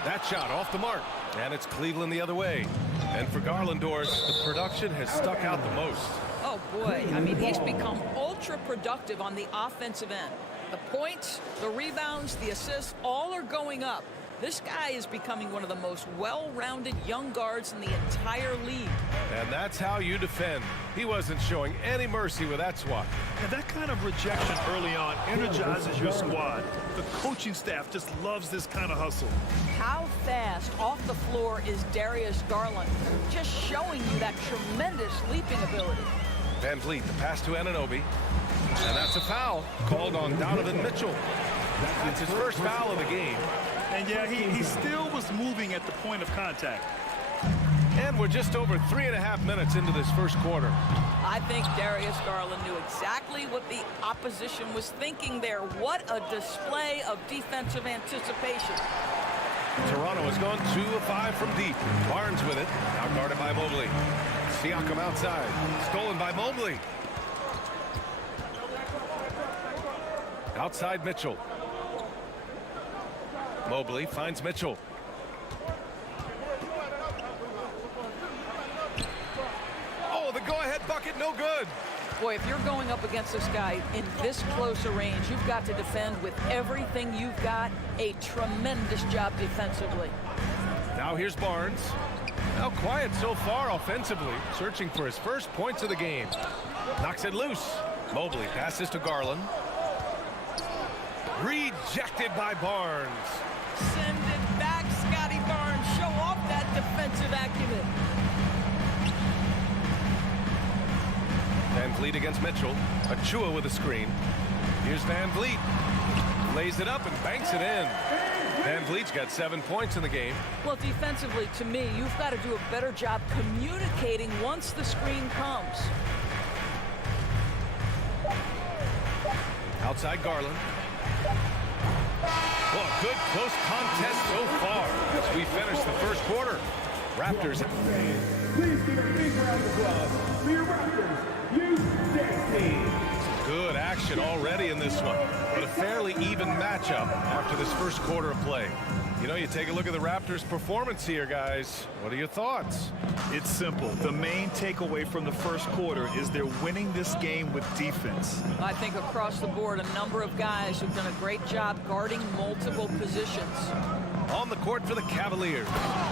That shot off the mark. And it's Cleveland the other way. And for Garland, Doors, the production has stuck out the most. Oh, boy. I mean, he's become ultra productive on the offensive end. The points, the rebounds, the assists, all are going up. This guy is becoming one of the most well-rounded young guards in the entire league. And that's how you defend. He wasn't showing any mercy with that swat. And that kind of rejection early on energizes your squad. The coaching staff just loves this kind of hustle. How fast off the floor is Darius Garland? Just showing you that tremendous leaping ability. Van Vliet, the pass to Anunoby. And that's a foul called on Donovan Mitchell. It's his first foul of the game. And yeah, he still was moving at the point of contact. And we're just over 3.5 minutes into this first quarter. I think Darius Garland knew exactly what the opposition was thinking there. What a display of defensive anticipation. Toronto has gone 2 of 5 from deep. Barnes with it. Now guarded by Mobley. Siakam outside. Stolen by Mobley. Outside Mitchell. Mobley finds Mitchell. Oh, the go-ahead bucket, no good. Boy, if you're going up against this guy in this close a range, you've got to defend with everything you've got. A tremendous job defensively. Now here's Barnes. Now quiet so far offensively, searching for his first points of the game. Knocks it loose. Mobley passes to Garland. Rejected by Barnes. Send it back, Scotty Barnes. Show off that defensive acumen. Van Vliet against Mitchell. Achua with a screen. Here's Van Vliet. Lays it up and banks it in. Van Vliet's got 7 points in the game. Well, defensively, to me, you've got to do a better job communicating once the screen comes. Outside Garland. Well, a good close contest so far as we finish the first quarter. Raptors. Please give a big round of applause for your Raptors. Good action already in this one, but a fairly even matchup after this first quarter of play. You know, you take a look at the Raptors' performance here, guys. What are your thoughts? It's simple. The main takeaway from the first quarter is they're winning this game with defense. I think across the board, a number of guys who've done a great job guarding multiple positions. On the court for the Cavaliers.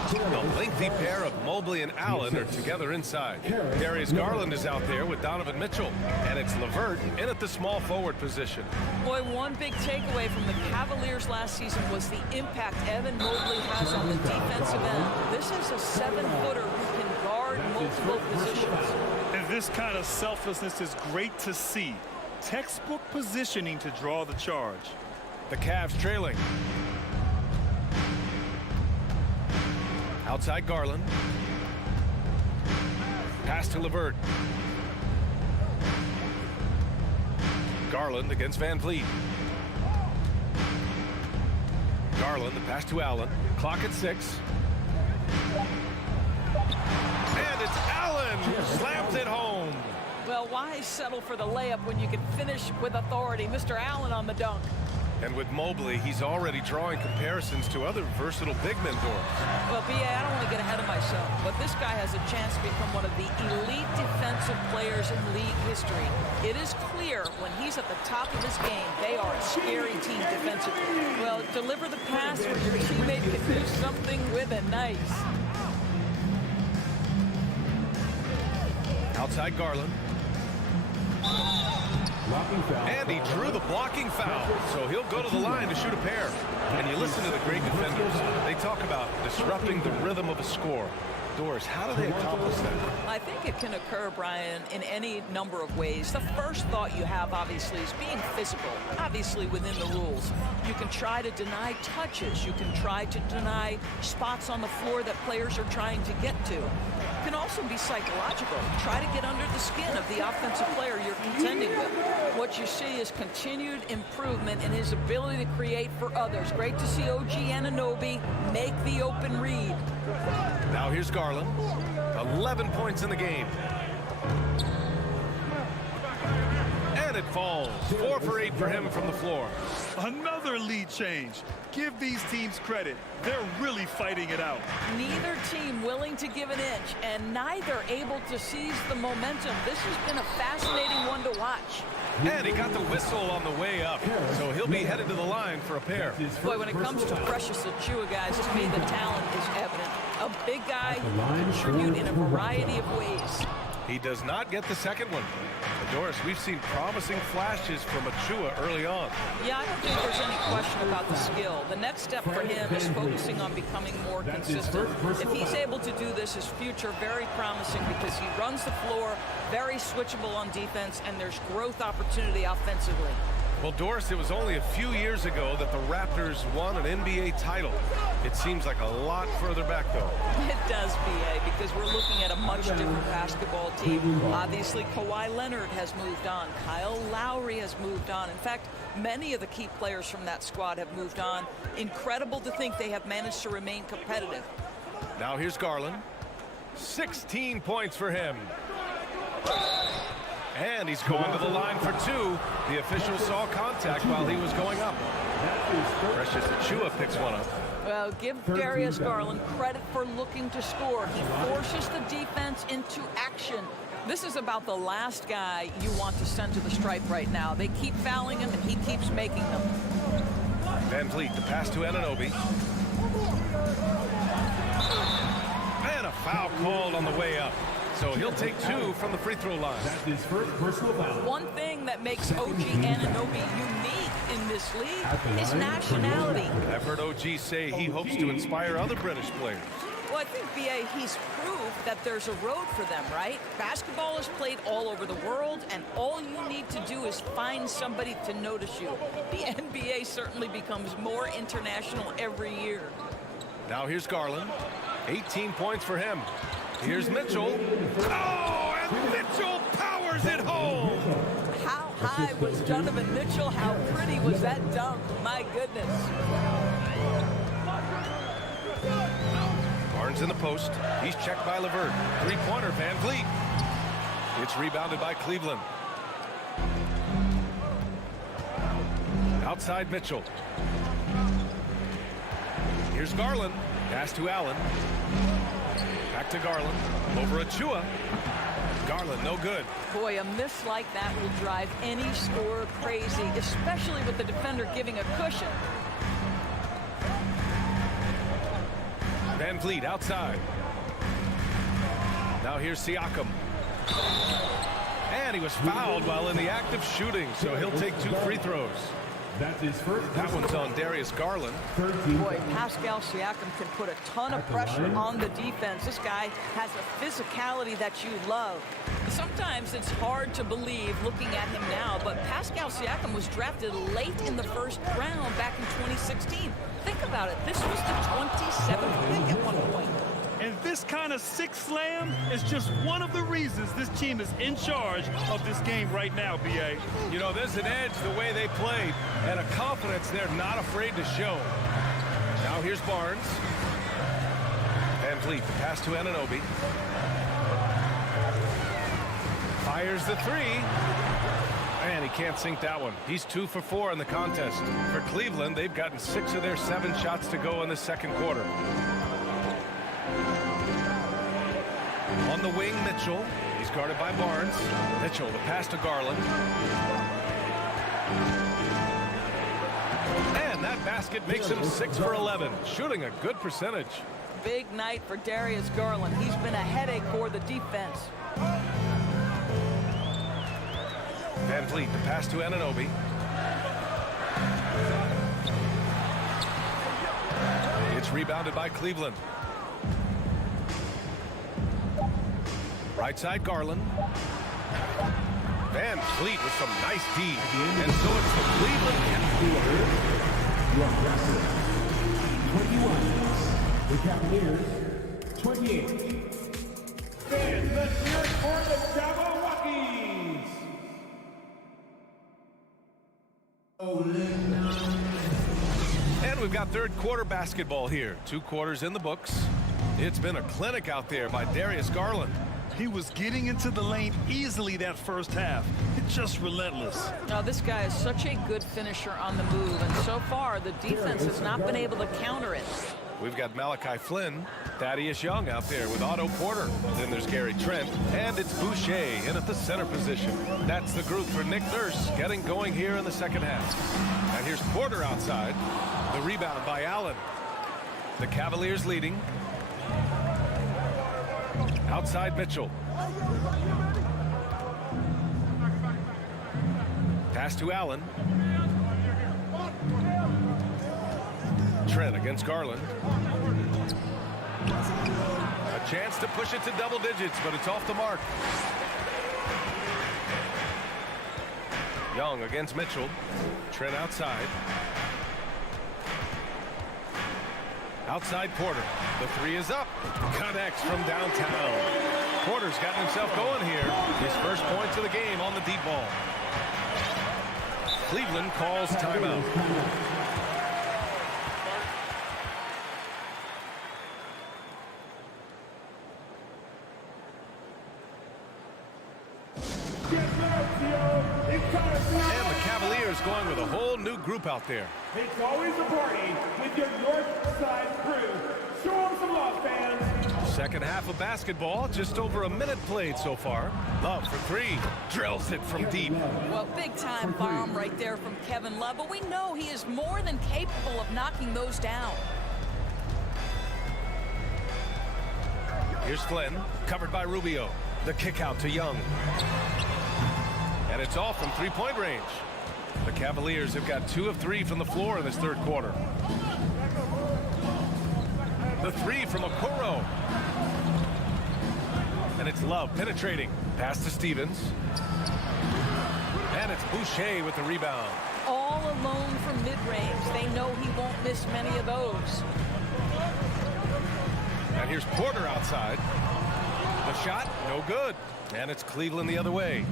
The lengthy pair of Mobley and Allen are together inside. Darius Garland is out there with Donovan Mitchell. And it's LeVert in at the small forward position. Boy, one big takeaway from the Cavaliers last season was the impact Evan Mobley has on the defensive end. This is a 7-footer who can guard multiple positions. And this kind of selflessness is great to see. Textbook positioning to draw the charge. The Cavs trailing. Outside Garland. Pass to LeVert. Garland against Van Vliet. Garland, the pass to Allen. Clock at 6. And it's Allen who slams it home. Well, why settle for the layup when you can finish with authority? Mr. Allen on the dunk. And with Mobley, he's already drawing comparisons to other versatile big men, Doris. Well, B.A., I don't want to get ahead of myself, but this guy has a chance to become one of the elite defensive players in league history. It is clear when he's at the top of his game, they are a scary team defensively. Well, deliver the pass where your teammate can do something with it. Nice. Outside Garland. And he drew the blocking foul, so he'll go to the line to shoot a pair. And you listen to the great defenders. They talk about disrupting the rhythm of a score. Doris, how do they accomplish that? I think it can occur, Brian, in any number of ways. The first thought you have, obviously, is being physical, obviously within the rules. You can try to deny touches. You can try to deny spots on the floor that players are trying to get to. It can also be psychological. Try to get under the skin of the offensive player you're contending with. What you see is continued improvement in his ability to create for others. Great to see OG Anunoby make the open read. Now here's Garland. 11 points in the game. And it falls. 4 for 8 for him from the floor. Another lead change. Give these teams credit. They're really fighting it out. Neither team willing to give an inch, and neither able to seize the momentum. This has been a fascinating one to watch. And he got the whistle on the way up, so he'll be headed to the line for a pair. Boy, when it comes to Precious Achua, guys, to me the talent is evident. A big guy contribute in a variety of ways. He does not get the second one. But Doris, we've seen promising flashes from Achua early on. Yeah, I don't think there's any question about the skill. The next step for him is focusing on becoming more consistent. If he's able to do this, his future very promising because he runs the floor, very switchable on defense, and there's growth opportunity offensively. Well, Doris, it was only a few years ago that the Raptors won an NBA title. It seems like a lot further back, though. It does, B.A., because we're looking at a much different basketball team. Obviously, Kawhi Leonard has moved on. Kyle Lowry has moved on. In fact, many of the key players from that squad have moved on. Incredible to think they have managed to remain competitive. Now here's Garland. 16 points for him. And he's going to the line for 2. The official saw contact while he was going up. Precious Achua picks one up. Well, give Darius Garland credit for looking to score. He forces the defense into action. This is about the last guy you want to send to the stripe right now. They keep fouling him, and he keeps making them. Van Vliet, the pass to Anunoby. And a foul called on the way up. So he'll take 2 from the free throw line. That's his first personal foul. One thing that makes OG Anunoby unique in this league is nationality. I've heard OG say he hopes to inspire other British players. Well, I think, B.A., he's proved that there's a road for them, right? Basketball is played all over the world, and all you need to do is find somebody to notice you. The NBA certainly becomes more international every year. Now here's Garland. 18 points for him. Here's Mitchell. Oh, and Mitchell powers it home. How high was Donovan Mitchell? How pretty was that dunk? My goodness. Barnes in the post. He's checked by LeVert. Three-pointer, Van Vliet. It's rebounded by Cleveland. Outside Mitchell. Here's Garland. Pass to Allen. Back to Garland. Over Achua. Garland, no good. Boy, a miss like that will drive any scorer crazy, especially with the defender giving a cushion. Van Vliet outside. Now here's Siakam. And he was fouled while in the act of shooting, so he'll take 2 free throws. That's his first. That one's on Darius Garland. Boy, Pascal Siakam can put a ton of pressure on the defense. This guy has a physicality that you love. Sometimes it's hard to believe looking at him now, but Pascal Siakam was drafted late in the first round back in 2016. Think about it. This was the 27th pick at one point. And this kind of six slam is just one of the reasons this team is in charge of this game right now, B.A. You know, there's an edge the way they played and a confidence they're not afraid to show. Now here's Barnes. Van Vliet, the pass to Anunoby. Fires the 3. And he can't sink that one. He's 2 for 4 in the contest. For Cleveland, they've gotten 6 of their 7 shots to go in the second quarter. On the wing, Mitchell. He's guarded by Barnes. Mitchell, the pass to Garland. And that basket makes him 6 for 11, shooting a good percentage. Big night for Darius Garland. He's been a headache for the defense. Van Vliet, the pass to Anunoby. It's rebounded by Cleveland. Right side, Garland. Van Vliet with some nice D. And so it's the Cleveland. 21. The Cavaliers, 28. Fans, let's hear it for the Cavaliers. And we've got third quarter basketball here. 2 quarters in the books. It's been a clinic out there by Darius Garland. He was getting into the lane easily that first half. It's just relentless. Now, this guy is such a good finisher on the move, and so far the defense has not been able to counter it. We've got Malachi Flynn, Thaddeus Young out there with Otto Porter. Then there's Gary Trent, and it's Boucher in at the center position. That's the group for Nick Nurse getting going here in the second half. And here's Porter outside. The rebound by Allen. The Cavaliers leading. Outside Mitchell. Pass to Allen. Trent against Garland. A chance to push it to double digits, but it's off the mark. Young against Mitchell. Trent outside. Outside Porter. The 3 is up. Connects from downtown. Porter's gotten himself going here. His first points of the game on the deep ball. Cleveland calls timeout. And the Cavaliers going with a whole new group out there. It's always a party with your North Side crew. Show him some love, fans. Second half of basketball, just over a minute played so far. Love for three. Drills it from deep. Well, big-time bomb right there from Kevin Love, but we know he is more than capable of knocking those down. Here's Flynn, covered by Rubio. The kick out to Young. And it's off from three-point range. The Cavaliers have got 2 of 3 from the floor in this third quarter. The three from Okoro. And it's Love penetrating. Pass to Stevens. And it's Boucher with the rebound. All alone from mid-range. They know he won't miss many of those. And here's Porter outside. The shot, no good. And it's Cleveland the other way.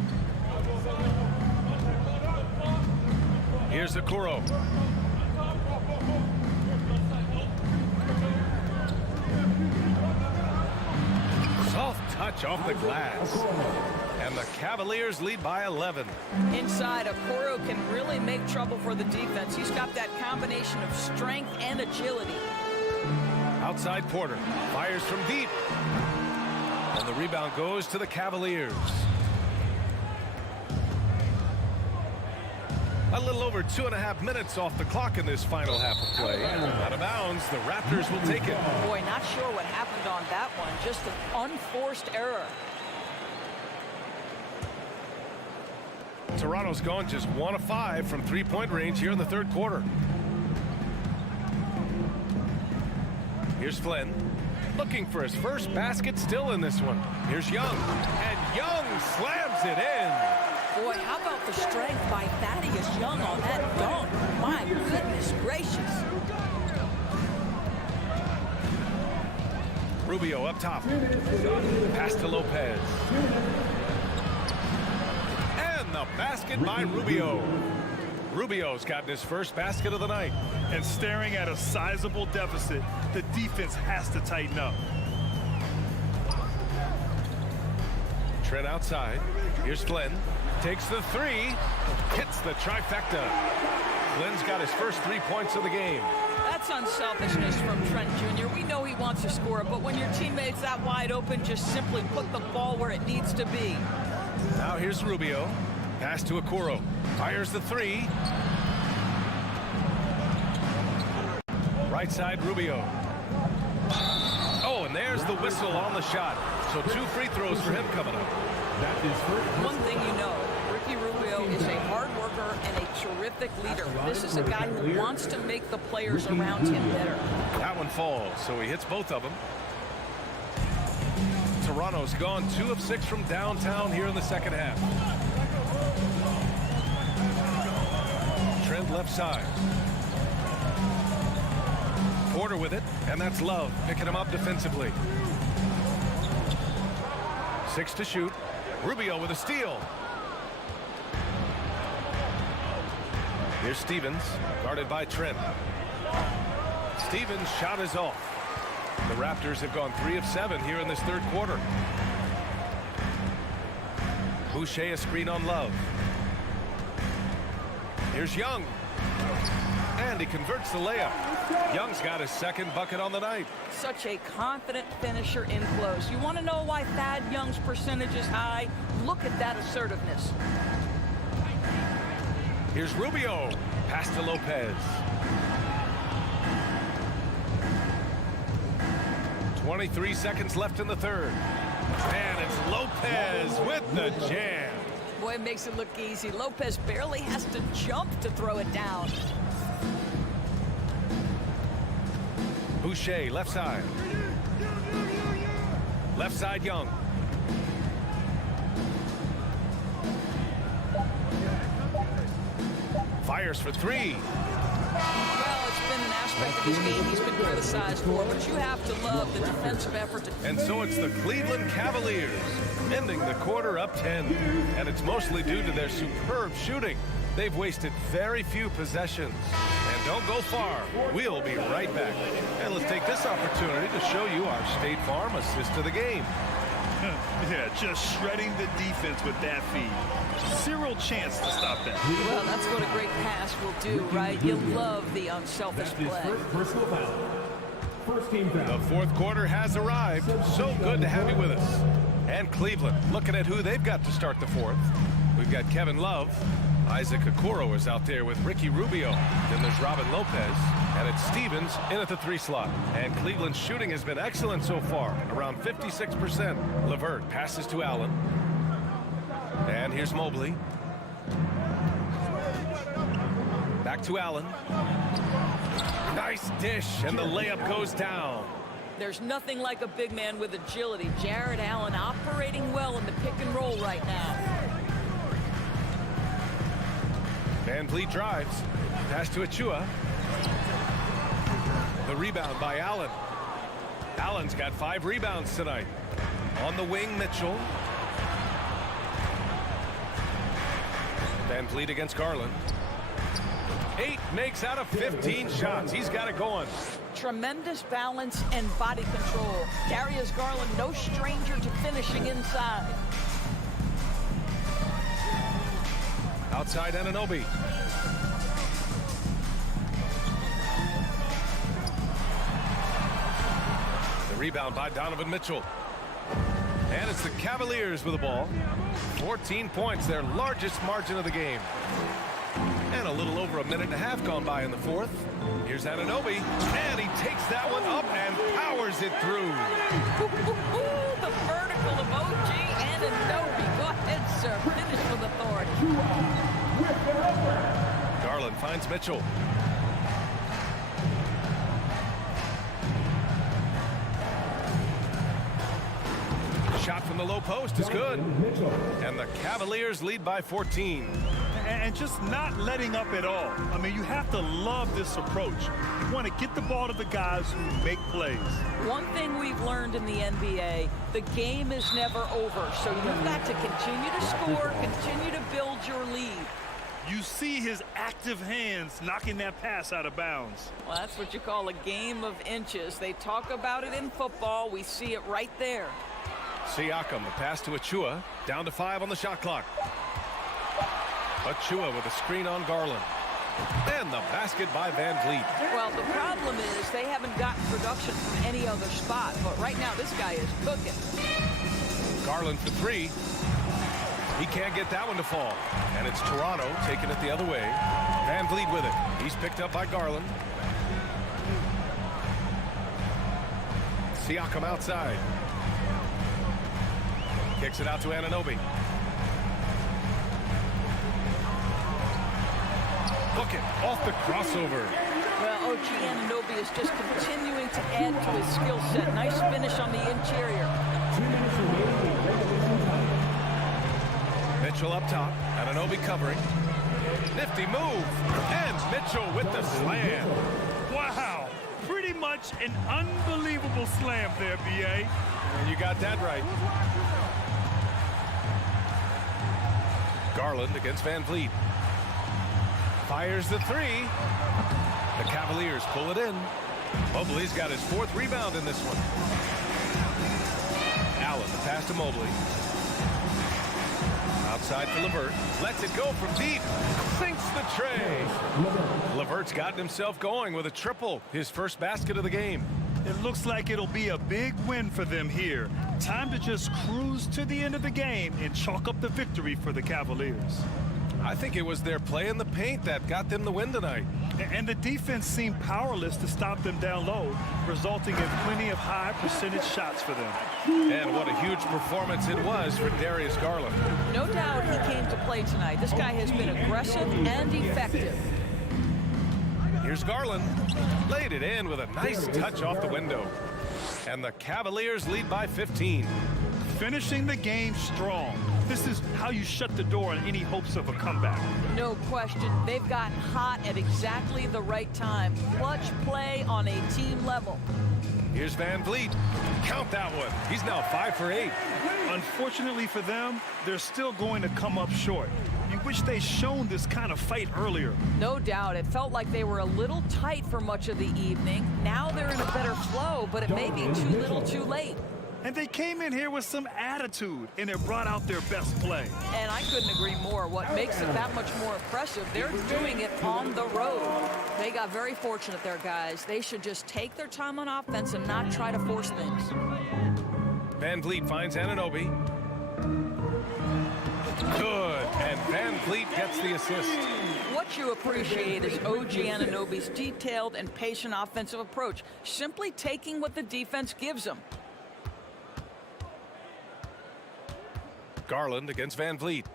Here's Okoro. Soft touch off the glass. And the Cavaliers lead by 11. Inside, Okoro can really make trouble for the defense. He's got that combination of strength and agility. Outside Porter. Fires from deep. And the rebound goes to the Cavaliers. A little over 2.5 minutes off the clock in this final half of play. Out of bounds, the Raptors will take it. Boy, not sure what happened on that one. Just an unforced error. Toronto's gone just 1 of 5 from three-point range here in the third quarter. Here's Flynn. Looking for his first basket still in this one. Here's Young. And Young slams it in. Boy, how about the strength by Thaddeus Young on that dunk? My goodness gracious. Rubio up top. Pass to Lopez. And the basket by Rubio. Rubio's gotten his first basket of the night. And staring at a sizable deficit, the defense has to tighten up. Trent outside. Here's Flynn. Takes the three. Hits the trifecta. Flynn's got his first 3 points of the game. That's unselfishness from Trent Jr. We know he wants to score, but when your teammate's that wide open, just simply put the ball where it needs to be. Now here's Rubio. Pass to Okoro. Fires the three. Right side, Rubio. Oh, and there's the whistle on the shot. So 2 free throws for him coming up. One thing you know, Ricky Rubio is a hard worker and a terrific leader. This is a guy who wants to make the players around him better. That one falls, so he hits both of them. Toronto's gone 2 of 6 from downtown here in the second half. Trent left side. Porter with it, and that's Love picking him up defensively. 6 to shoot. Rubio with a steal. Here's Stevens, guarded by Trent. Stevens' shot is off. The Raptors have gone 3 of 7 here in this third quarter. Boucher a screen on Love. Here's Young. And he converts the layup. Young's got his second bucket on the night. Such a confident finisher in close. You want to know why Thad Young's percentage is high? Look at that assertiveness. Here's Rubio. Pass to Lopez. 23 seconds left in the third. And it's Lopez with the jam. Boy, it makes it look easy. Lopez barely has to jump to throw it down. Boucher, left side. Left side, Young. Fires for three. Well, it's been an aspect of his game he's been criticized for, but you have to love the defensive effort. And so it's the Cleveland Cavaliers ending the quarter up 10. And it's mostly due to their superb shooting. They've wasted very few possessions. And don't go far. We'll be right back. And let's take this opportunity to show you our State Farm assist of the game. Yeah, just shredding the defense with that feed. Zero chance to stop that. Well, that's what a great pass will do, right? You love the unselfish play. First team foul. The fourth quarter has arrived. So good to have you with us. And Cleveland, looking at who they've got to start the fourth. We've got Kevin Love. Isaac Okoro is out there with Ricky Rubio. Then there's Robin Lopez. And it's Stevens in at the 3 slot. And Cleveland's shooting has been excellent so far, around 56%. LeVert passes to Allen. And here's Mobley. Back to Allen. Nice dish, and the layup goes down. There's nothing like a big man with agility. Jared Allen operating well in the pick and roll right now. Van Vliet drives. Pass to Achua. The rebound by Allen. Allen's got 5 rebounds tonight. On the wing, Mitchell. Van Vliet against Garland. 8 makes out of 15 shots. He's got it going. Tremendous balance and body control. Darius Garland, no stranger to finishing inside. Outside Anunoby. The rebound by Donovan Mitchell. And it's the Cavaliers with the ball. 14 points, their largest margin of the game. And a little over a minute and a half gone by in the fourth. Here's Anunoby, and he takes that one up and powers it through. The vertical of OG Anunoby. Go ahead, sir. Finish with authority. Garland finds Mitchell. Shot from the low post is good. And the Cavaliers lead by 14. And just not letting up at all. I mean, you have to love this approach. You want to get the ball to the guys who make plays. One thing we've learned in the NBA, the game is never over. So you've got to continue to score, continue to build your lead. You see his active hands knocking that pass out of bounds. Well, that's what you call a game of inches. They talk about it in football. We see it right there. Siakam, the pass to Achua. Down to 5 on the shot clock. Achua with a screen on Garland. And the basket by Van Vliet. Well, the problem is they haven't gotten production from any other spot. But right now, this guy is cooking. Garland for 3. He can't get that one to fall. And it's Toronto taking it the other way. Van Vliet with it. He's picked up by Garland. Siakam outside. Kicks it out to Anunoby. Look it off the crossover. Well, OG Anunoby is just continuing to add to his skill set. Nice finish on the interior. Mitchell up top. Anunoby covering. Nifty move. And Mitchell with the slam. Wow. Pretty much an unbelievable slam there, B.A. And you got that right. Garland against Van Vliet. Fires the 3. The Cavaliers pull it in. Mobley's got his 4th rebound in this one. Allen, the pass to Mobley. Outside for LeVert. Lets it go from deep. Sinks the tray. LeVert's gotten himself going with a triple. His first basket of the game. It looks like it'll be a big win for them here. Time to just cruise to the end of the game and chalk up the victory for the Cavaliers. I think it was their play in the paint that got them the win tonight. And the defense seemed powerless to stop them down low, resulting in plenty of high percentage shots for them. And what a huge performance it was for Darius Garland. No doubt he came to play tonight. This guy has been aggressive and effective. Here's Garland. Laid it in with a nice touch off the window. And the Cavaliers lead by 15. Finishing the game strong. This is how you shut the door on any hopes of a comeback. No question. They've gotten hot at exactly the right time. Clutch play on a team level. Here's Van Vliet. Count that one. He's now 5 for 8. Unfortunately for them, they're still going to come up short. You wish they'd shown this kind of fight earlier. No doubt. It felt like they were a little tight for much of the evening. Now they're in a better flow, but it may be too little too late. And they came in here with some attitude, and it brought out their best play. And I couldn't agree more. What makes it that much more impressive, they're doing it on the road. They got very fortunate there, guys. They should just take their time on offense and not try to force things. Van Vliet finds Anunoby. Good, and Van Vliet gets the assist. What you appreciate is OG Anunoby's detailed and patient offensive approach, simply taking what the defense gives him. Garland against Van Vliet.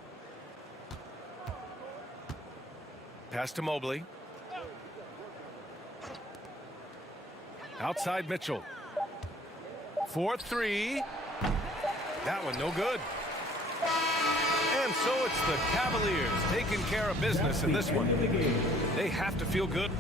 Pass to Mobley. Outside Mitchell. 4-3. That one no good. And so it's the Cavaliers taking care of business in this one. They have to feel good.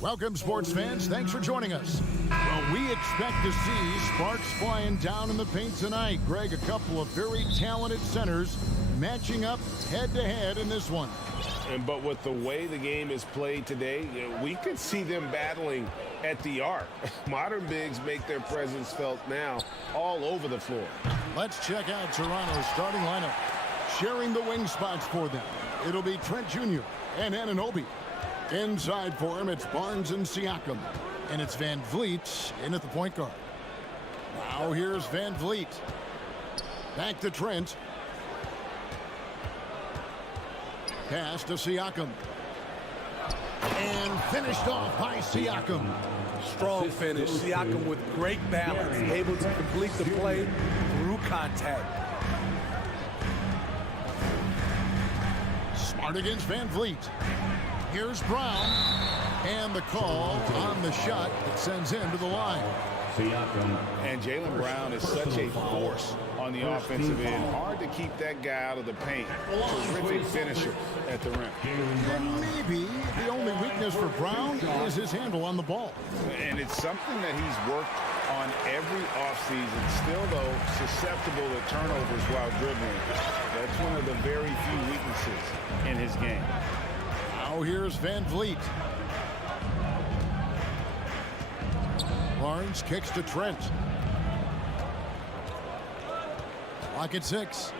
Welcome, sports fans. Thanks for joining us. Well, we expect to see sparks flying down in the paint tonight. Greg, a couple of very talented centers matching up head-to-head in this one. But with the way the game is played today, we could see them battling at the arc. Modern bigs make their presence felt now all over the floor. Let's check out Toronto's starting lineup. Sharing the wing spots for them, it'll be Trent Jr. and Anunoby. Inside for him, it's Barnes and Siakam. And it's Van Vliet in at the point guard. Now here's Van Vliet. Back to Trent. Pass to Siakam. And finished off by Siakam. Strong finish. Siakam with great balance, able to complete the play through contact. Smart against Van Vliet. Here's Brown. And the call on the shot that sends him to the line. And Jaylen Brown is such a force on the offensive end. Hard to keep that guy out of the paint. Terrific finisher at the rim. And maybe the only weakness for Brown is his handle on the ball. And it's something that he's worked on every offseason. Still, though, susceptible to turnovers while dribbling. That's one of the very few weaknesses in his game. Now here's Van Vliet. Barnes kicks to Trent. Clock at 6.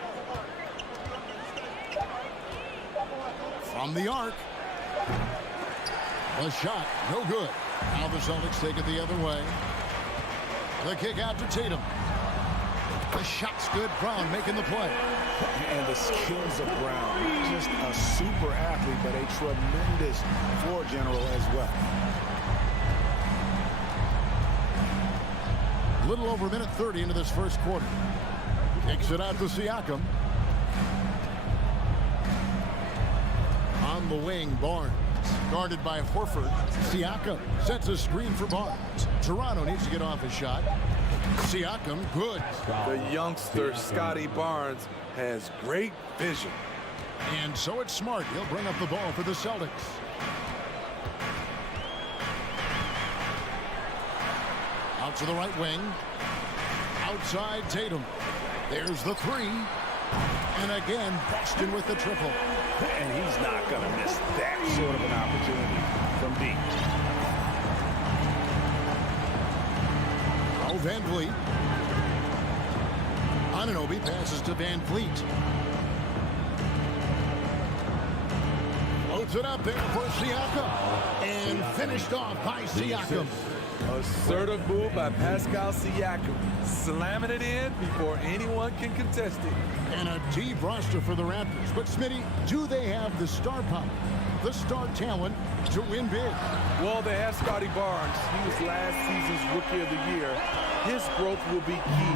From the arc. The shot, no good. Now the Celtics take it the other way. The kick out to Tatum. The shot's good. Brown making the play. And the skills of Brown. Just a super athlete, but a tremendous floor general as well. A little over a minute 30 into this first quarter. Kicks it out to Siakam. On the wing, Barnes. Guarded by Horford. Siakam sets a screen for Barnes. Toronto needs to get off his shot. Siakam, good. The youngster, Scotty Barnes, has great vision. And so it's Smart. He'll bring up the ball for the Celtics. Out to the right wing. Outside Tatum. There's the three. And again, Boston with the triple. And he's not going to miss that sort of an opportunity from deep. Oh, Van Vliet. Anunoby passes to Van Vliet. Floats it up there for Siakam. And finished off by Siakam. Assertive move by Pascal Siakam. Slamming it in before anyone can contest it. And a deep roster for the Raptors. But, Smitty, do they have the star power, the star talent to win big? Well, they have Scotty Barnes. He was last season's Rookie of the Year. His growth will be key.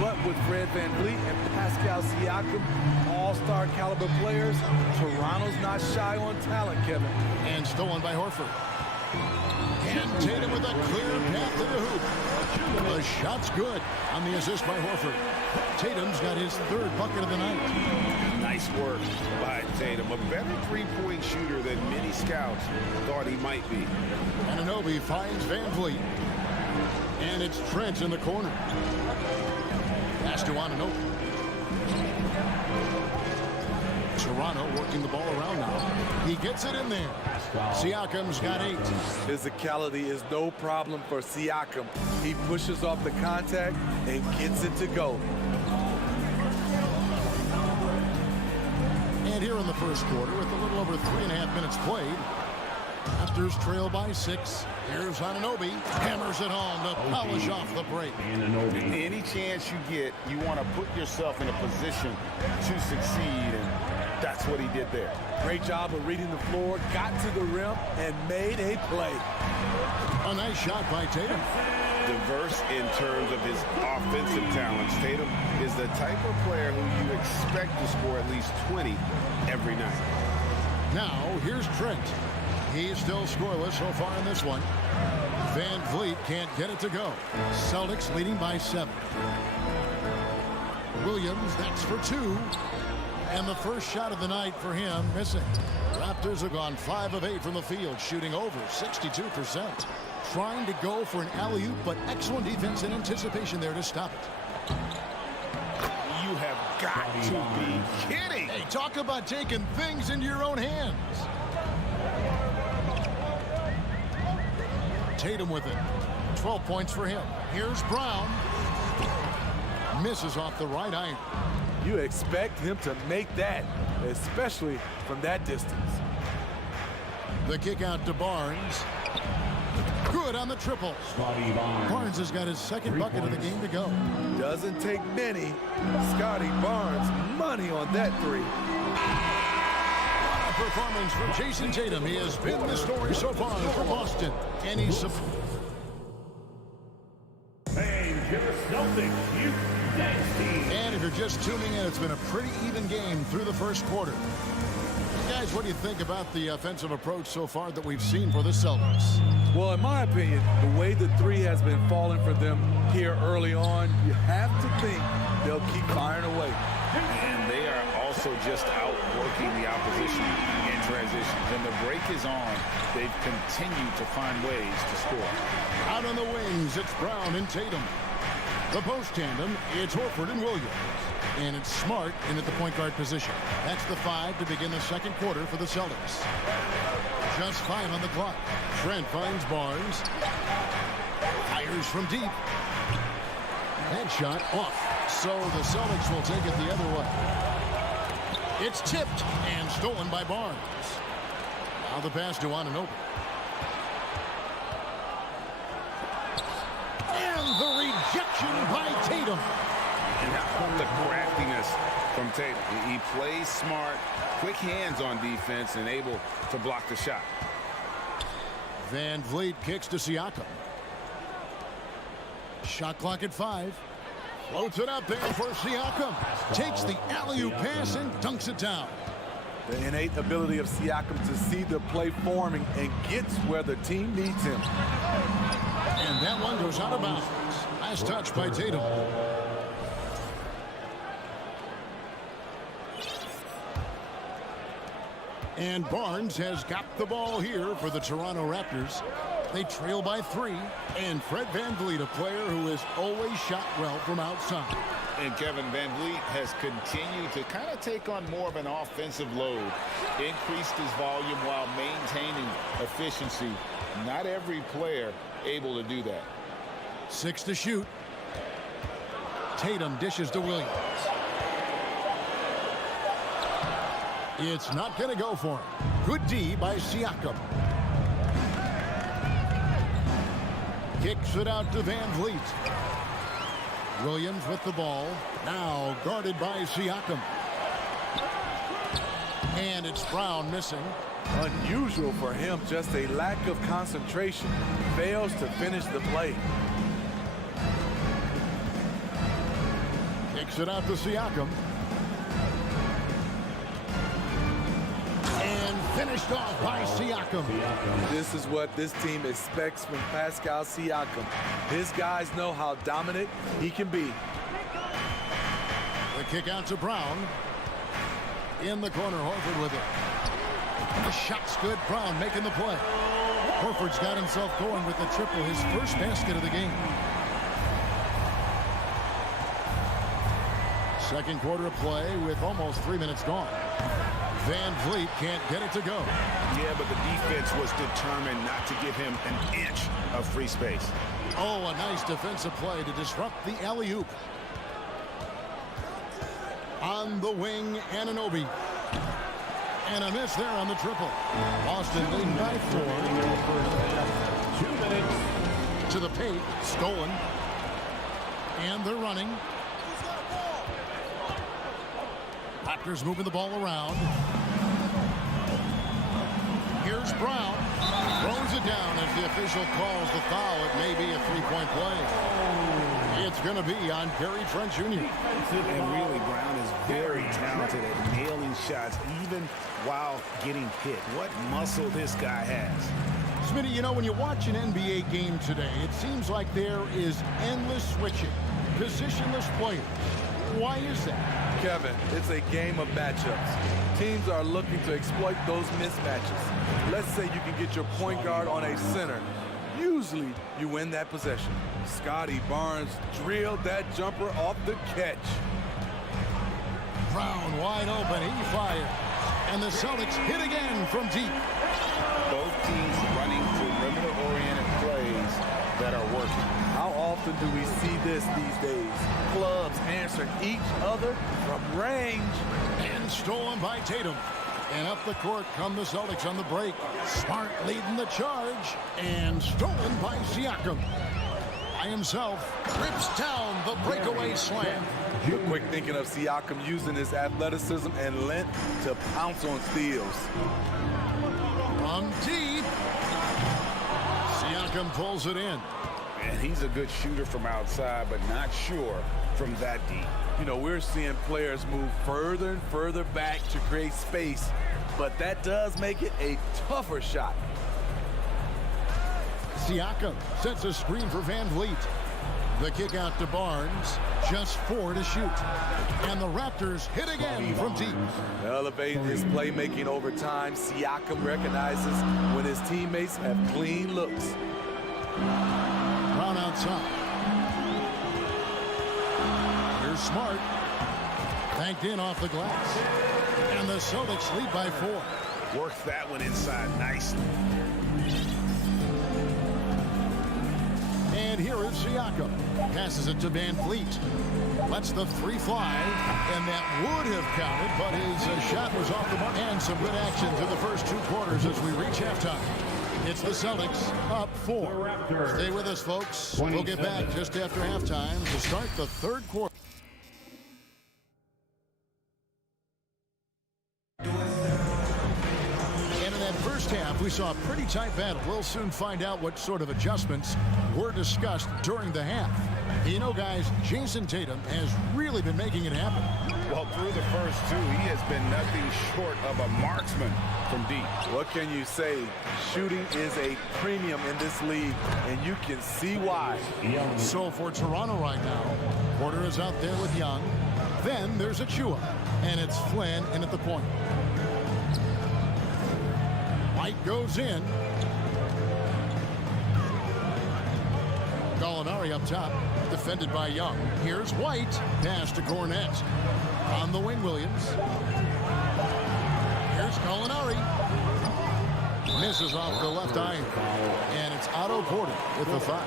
But with Fred VanVleet and Pascal Siakam, all-star caliber players, Toronto's not shy on talent, Kevin. And stolen by Horford. And Tatum with a clear path to the hoop. The shot's good on the assist by Horford. Tatum's got his third bucket of the night. Nice work by Tatum. A better three-point shooter than many scouts thought he might be. Anunoby finds Van Vliet. And it's Trent in the corner. Pass to Anunoby. Toronto working the ball around now. He gets it in there. Siakam's got 8. Physicality is no problem for Siakam. He pushes off the contact and gets it to go. And here in the first quarter, with a little over 3.5 minutes played, Raptors trail by 6. Here's Anunoby. Hammers it home to polish off the break. Any chance you get, you want to put yourself in a position to succeed, and that's what he did there. Great job of reading the floor, got to the rim, and made a play. A nice shot by Tatum. Diverse in terms of his offensive talents. Tatum is the type of player who you expect to score at least 20 every night. Now, here's Trent. He's still scoreless so far in this one. Van Vliet can't get it to go. Celtics leading by 7. Williams, that's for 2. And the first shot of the night for him missing. Raptors have gone 5 of 8 from the field, shooting over 62%. Trying to go for an alley-oop, but excellent defense and anticipation there to stop it. You have got to be kidding. Hey, talk about taking things into your own hands. Tatum with it. 12 points for him. Here's Brown. Misses off the right iron. You expect him to make that, especially from that distance. The kick out to Barnes. Good on the triple. Barnes has got his second bucket of the game to go. Doesn't take many. Scotty Barnes, money on that three. What a performance from Jason Tatum. He has been the story so far for Boston. And he's... And your Celtics, you next team. And if you're just tuning in, it's been a pretty even game through the first quarter. Guys, what do you think about the offensive approach so far that we've seen for the Celtics? Well, in my opinion, the way the three has been falling for them here early on, you have to think they'll keep firing away. And they are also just outworking the opposition in transition. When the break is on, they've continued to find ways to score. Out on the wings, it's Brown and Tatum. The post tandem, it's Horford and Williams. And it's Smart in at the point guard position. That's the 5 to begin the second quarter for the Celtics. Just 5 on the clock. Trent finds Barnes. Fires from deep. Headshot off. So the Celtics will take it the other way. It's tipped and stolen by Barnes. Now the pass to Anunoby. And the rejection by Tatum. And how about the craftiness from Tatum? He plays smart, quick hands on defense, and able to block the shot. Van Vliet kicks to Siakam. Shot clock at 5. Floats it up there for Siakam. Takes the alley-oop pass and dunks it down. The innate ability of Siakam to see the play forming and gets where the team needs him. And that one goes out of bounds. Nice touch by Tatum. And Barnes has got the ball here for the Toronto Raptors. They trail by 3. And Fred VanVleet, a player who has always shot well from outside. And Kevin VanVleet has continued to kind of take on more of an offensive load. Increased his volume while maintaining efficiency. Not every player able to do that. 6 to shoot. Tatum dishes to Williams. It's not going to go for him. Good D by Siakam. Kicks it out to Van Vliet. Williams with the ball. Now guarded by Siakam. And it's Brown missing. Unusual for him, just a lack of concentration. Fails to finish the play. Kicks it out to Siakam. And finished off by Siakam. This is what this team expects from Pascal Siakam. His guys know how dominant he can be. The kick out to Brown. In the corner, Horford with it. The shot's good. Brown making the play. Horford's got himself going with the triple, his first basket of the game. Second quarter of play with almost 3 minutes gone. Van Vliet can't get it to go. Yeah, but the defense was determined not to give him an inch of free space. Oh, a nice defensive play to disrupt the alley-oop. On the wing, Anunoby. And a miss there on the triple. Boston leading by 4. 2 minutes. To the paint, stolen. And they're running. Raptors moving the ball around. Here's Brown. Throws it down as the official calls the foul. It may be a three-point play. It's going to be on Gary Trent Jr. And really, Brown is very talented at nailing shots, even while getting hit. What muscle this guy has. Smitty, you know, when you watch an NBA game today, it seems like there is endless switching, positionless players. Why is that? Kevin, it's a game of matchups. Teams are looking to exploit those mismatches. Let's say you can get your point guard on a center. Usually, you win that possession. Scotty Barnes drilled that jumper off the catch. Brown wide open, he fired. And the Celtics hit again from deep. Both teams running perimeter-oriented plays that are working. How often do we see this these days? Clubs answering each other from range. And stolen by Tatum. And up the court come the Celtics on the break. Smart leading the charge. And stolen by Siakam. By himself, rips down the breakaway slam. You're quick thinking of Siakam using his athleticism and length to pounce on steals. From deep. Siakam pulls it in. And he's a good shooter from outside, but not sure from that deep. You know, we're seeing players move further and further back to create space, but that does make it a tougher shot. Siakam sets a screen for Van Vliet. The kick out to Barnes, just 4 to shoot. And the Raptors hit again from deep. Elevating his playmaking over time, Siakam recognizes when his teammates have clean looks. Brown outside. Here's Smart. Banked in off the glass. And the Celtics lead by 4. Worked that one inside nicely. And here is Siakam. Passes it to Van Vliet. Lets the 3 fly. And that would have counted, but his shot was off the mark. And some good action through the first 2 quarters as we reach halftime. It's the Celtics up 4. Stay with us, folks. We'll get back just after halftime to start the 3rd quarter. And in that first half, we saw a pretty tight battle. We'll soon find out what sort of adjustments were discussed during the half. You know, guys, Jason Tatum has really been making it happen. Well, through the first 2, he has been nothing short of a marksman from deep. What can you say? Shooting is a premium in this league, and you can see why. So for Toronto right now, Porter is out there with Young. Then there's Achua, and it's Flynn in at the point. White goes in. Gallinari up top, defended by Young. Here's White, pass to Cornette. On the wing, Williams. Here's Gallinari. Misses off the left iron. And it's Otto Porter with the foul.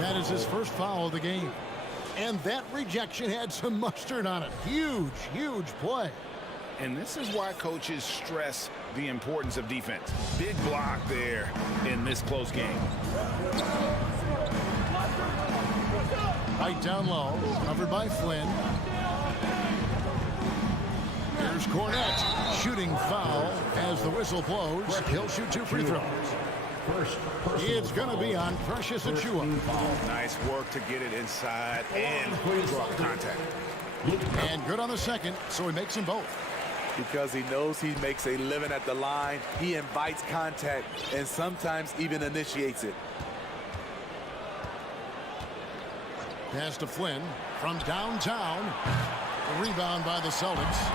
That is his first foul of the game. And that rejection had some mustard on it. Huge, huge play. And this is why coaches stress the importance of defense. Big block there in this close game. Right down low, covered by Flynn. Here's Cornette, shooting foul as the whistle blows. He'll shoot 2 free throws. It's going to be on Precious Achua. Nice work to get it inside and draw contact. And good on the second, so he makes them both. Because he knows he makes a living at the line, he invites contact and sometimes even initiates it. Pass to Flynn from downtown. The rebound by the Celtics.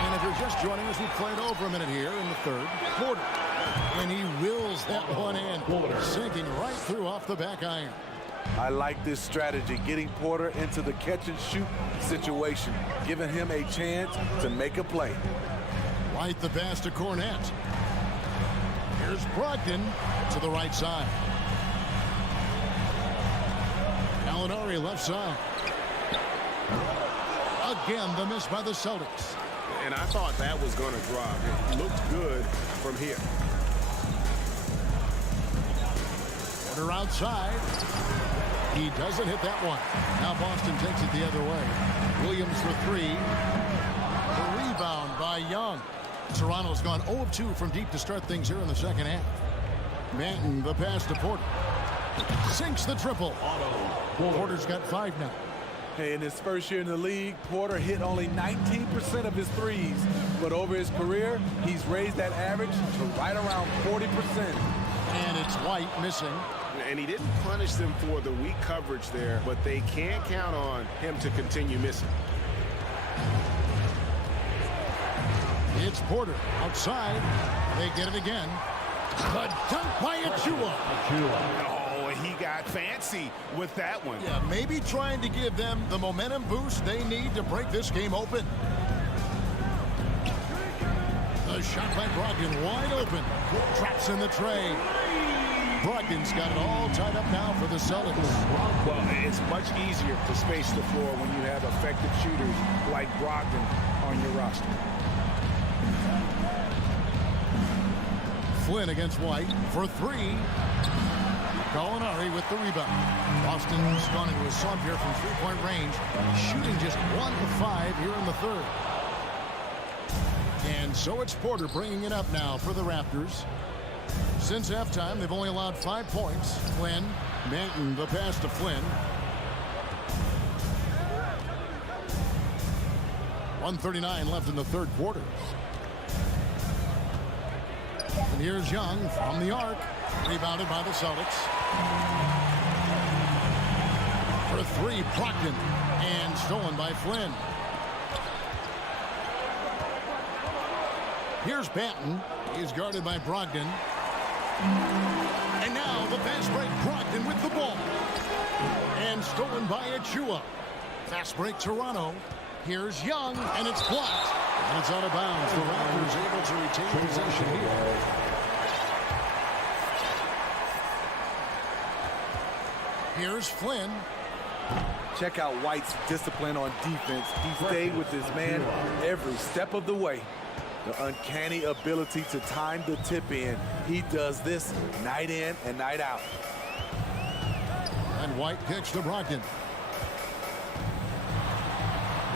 And if you're just joining us, we played over a minute here in the 3rd quarter. And he wills that one in, sinking right through off the back iron. I like this strategy, getting Porter into the catch-and-shoot situation, giving him a chance to make a play. White the pass to Cornette. Here's Brogdon to the right side. Gallinari left side. Again, the miss by the Celtics. And I thought that was going to drop. It looked good from here. Porter outside. He doesn't hit that one. Now Boston takes it the other way. Williams for 3. The rebound by Young. Toronto's gone 0 of 2 from deep to start things here in the second half. Manton, the pass to Porter. Sinks the triple. Porter's got 5 now. Hey, in his first year in the league, Porter hit only 19% of his threes. But over his career, he's raised that average to right around 40%. And it's White missing. And he didn't punish them for the weak coverage there, but they can't count on him to continue missing. It's Porter outside. They get it again. The dunk by Achua. Oh, he got fancy with that one. Yeah, maybe trying to give them the momentum boost they need to break this game open. The shot by Brogdon wide open. Traps in the tray. Brogdon's got it all tied up now for the Celtics. Well, it's much easier to space the floor when you have effective shooters like Brogdon on your roster. Flynn against White for three. Gallinari with the rebound. Boston's gone into a slump here from three-point range, shooting just 1 of 5 here in the third. And so it's Porter bringing it up now for the Raptors. Since halftime, they've only allowed 5 points. Flynn, Manton, the pass to Flynn. 1:39 left in the third quarter. And here's Young from the arc. Rebounded by the Celtics. For three, Brogdon. And stolen by Flynn. Here's Banton. He's guarded by Brogdon. And now the fast break. Brogdon with the ball. And stolen by Achua. Fast break Toronto. Here's Young. And it's blocked. And it's out of bounds. The Raptors able to retain possession here. Here's Flynn. Check out White's discipline on defense. He stayed with his man every step of the way. The uncanny ability to time the tip in. He does this night in and night out. And White kicks to Brogdon.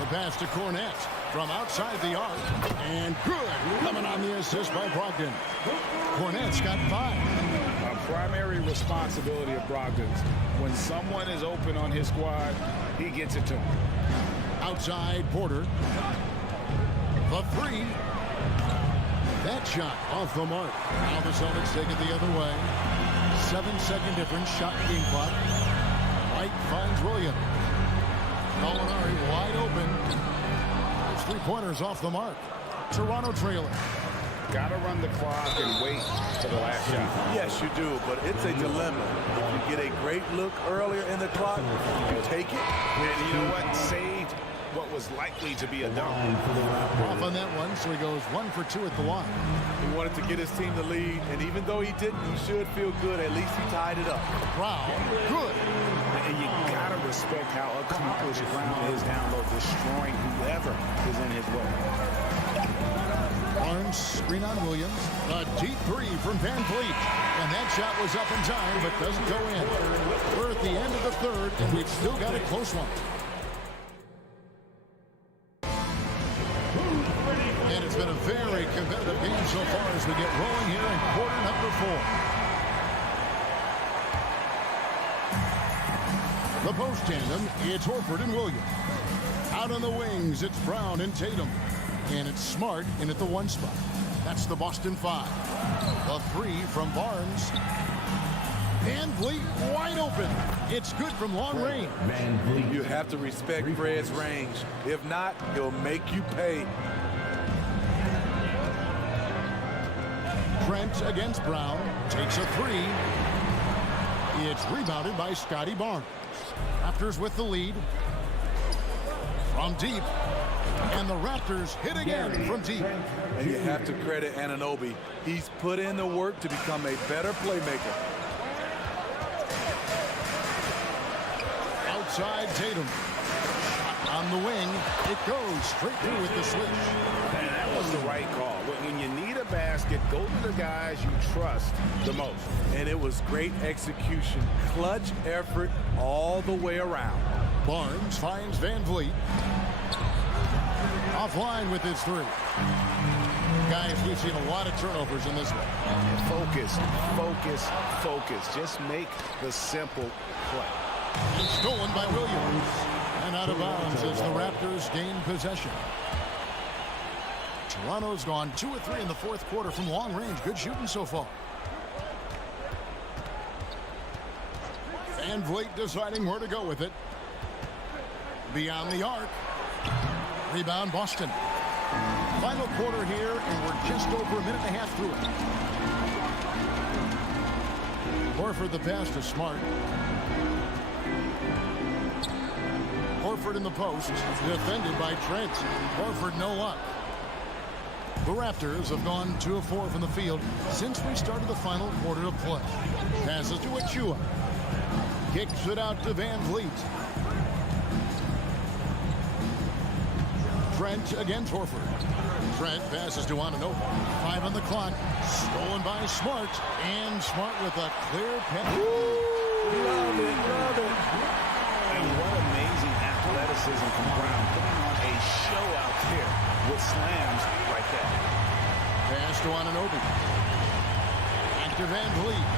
The pass to Cornet from outside the arc. And good. Coming on the assist by Brogdon. Cornet's got 5. A primary responsibility of Brogdon's. When someone is open on his squad, he gets it to him. Outside Porter. The three. That shot off the mark. Now the Celtics take it the other way. 7-second difference. Shot game clock. White finds Williams. Gallinari wide open. Those 3-pointers off the mark. Toronto trailer. Got to run the clock and wait for the last shot. Yes, you do, but it's a dilemma. If you get a great look earlier in the clock, you take it. And you know what? Saved what was likely to be a dunk. Off on that one, so he goes 1 for 2 at the line. He wanted to get his team the lead, and even though he didn't, he should feel good. At least he tied it up. Brown, good. And you got to respect how accomplished Brown is down low, destroying whoever is in his way. Barnes, screen on Williams. A deep three from Van Vliet. And that shot was up in time, but doesn't go in. We're at the end of the third, and we've still got a close one. And it's been a very competitive game so far as we get rolling here in quarter number 4. The post tandem, it's Horford and Williams. Out on the wings, it's Brown and Tatum. And it's Smart in at the 1 spot. That's the Boston 5. The 3 from Barnes. Van Vliet wide open. It's good from long range. You have to respect Fred's range. If not, he'll make you pay. Trent against Brown. Takes a 3. It's rebounded by Scotty Barnes. Raptors with the lead. From deep. And the Raptors hit again from deep. And you have to credit Anunoby. He's put in the work to become a better playmaker. Outside Tatum. On the wing. It goes straight through with the switch. And that was the right call. When you need a basket, go to the guys you trust the most. And it was great execution. Clutch effort all the way around. Barnes finds Van Vliet. Offline with his 3. Guys, we've seen a lot of turnovers in this one. Focus, focus, focus. Just make the simple play. And stolen by Williams. And out of bounds as the Raptors gain possession. Toronto's gone 2 of 3 in the fourth quarter from long range. Good shooting so far. Van Vliet deciding where to go with it. Beyond the arc. Rebound Boston. Final quarter here, and we're just over a minute and a half through it. Horford the pass to Smart. Horford in the post, defended by Trent. Horford no luck. The Raptors have gone 2 of 4 from the field since we started the final quarter of play. Passes to Achua. Kicks it out to Van Vliet. Trent against Horford. Trent passes to Anunoby. 5 on the clock. Stolen by Smart. And Smart with a clear penalty. Love it, love it. And what amazing athleticism from Brown, putting on a show out there with slams like that. Pass to Anunoby. Back to Van Vliet.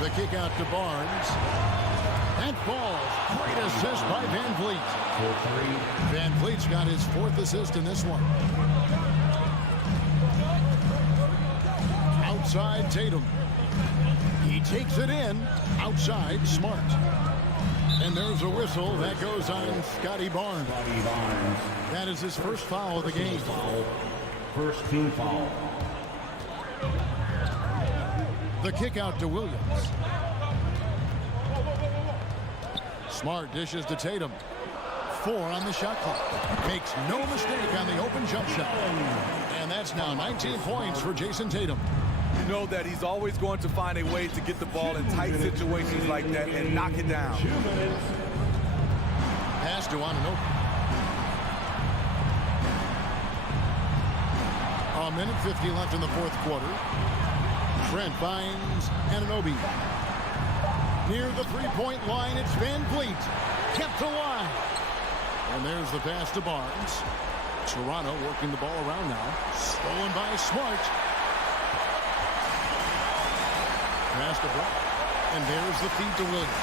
The kick out to Barnes. That falls. Great assist by Van Vliet. Van Vliet's got his 4th assist in this one. Outside Tatum. He takes it in. Outside Smart. And there's a whistle that goes on Scotty Barnes. That is his first foul of the game. First team foul. The kick out to Williams. Smart dishes to Tatum. 4 on the shot clock. Makes no mistake on the open jump shot. And that's now 19 points for Jason Tatum. You know that he's always going to find a way to get the ball in tight situations like that and knock it down. Pass to Anunoby. A minute 50 left in the 4th quarter. Trent finds Anunoby. Near the 3-point line, it's Van Vliet. Kept alive. And there's the pass to Barnes. Toronto working the ball around now. Stolen by Smart. Pass to Brown. And there's the feed to Williams.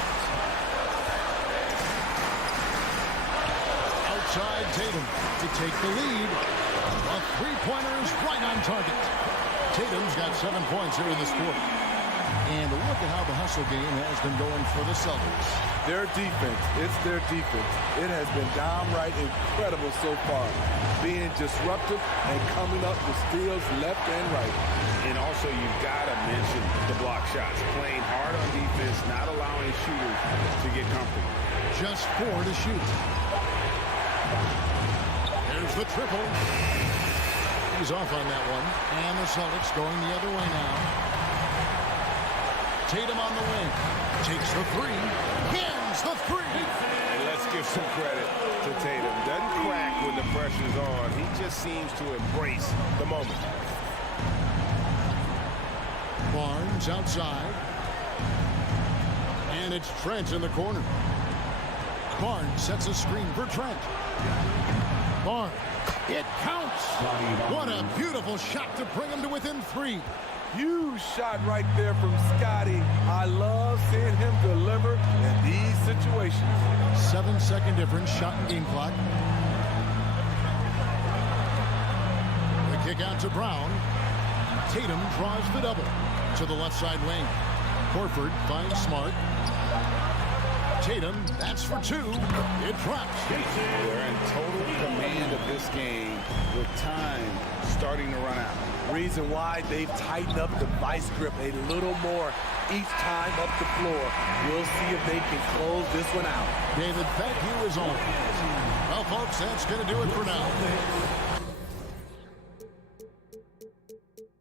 Outside Tatum to take the lead. A 3-pointer's right on target. Tatum's got 7 points here in this quarter. And look at how the hustle game has been going for the Celtics. Their defense, it's their defense. It has been downright incredible so far. Being disruptive and coming up with steals left and right. And also, you've got to mention the block shots. Playing hard on defense, not allowing shooters to get comfortable. Just 4 to shoot. There's the triple. He's off on that one. And the Celtics going the other way now. Tatum on the wing. Takes the 3. Hits the 3. And let's give some credit to Tatum. Doesn't crack when the pressure's on. He just seems to embrace the moment. Barnes outside. And it's Trent in the corner. Barnes sets a screen for Trent. Barnes. It counts. What a beautiful shot to bring him to within 3. Huge shot right there from Scotty. I love seeing him deliver in these situations. 7-second difference, shot and game clock. The kick out to Brown. Tatum draws the double to the left side wing. Horford finds Smart. Tatum, that's for 2. It drops. They're in total command of this game with time starting to run out. Reason why they've tightened up the vice grip a little more each time up the floor. We'll see if they can close this one out. David, thank you as always. Well, folks, that's going to do it for now.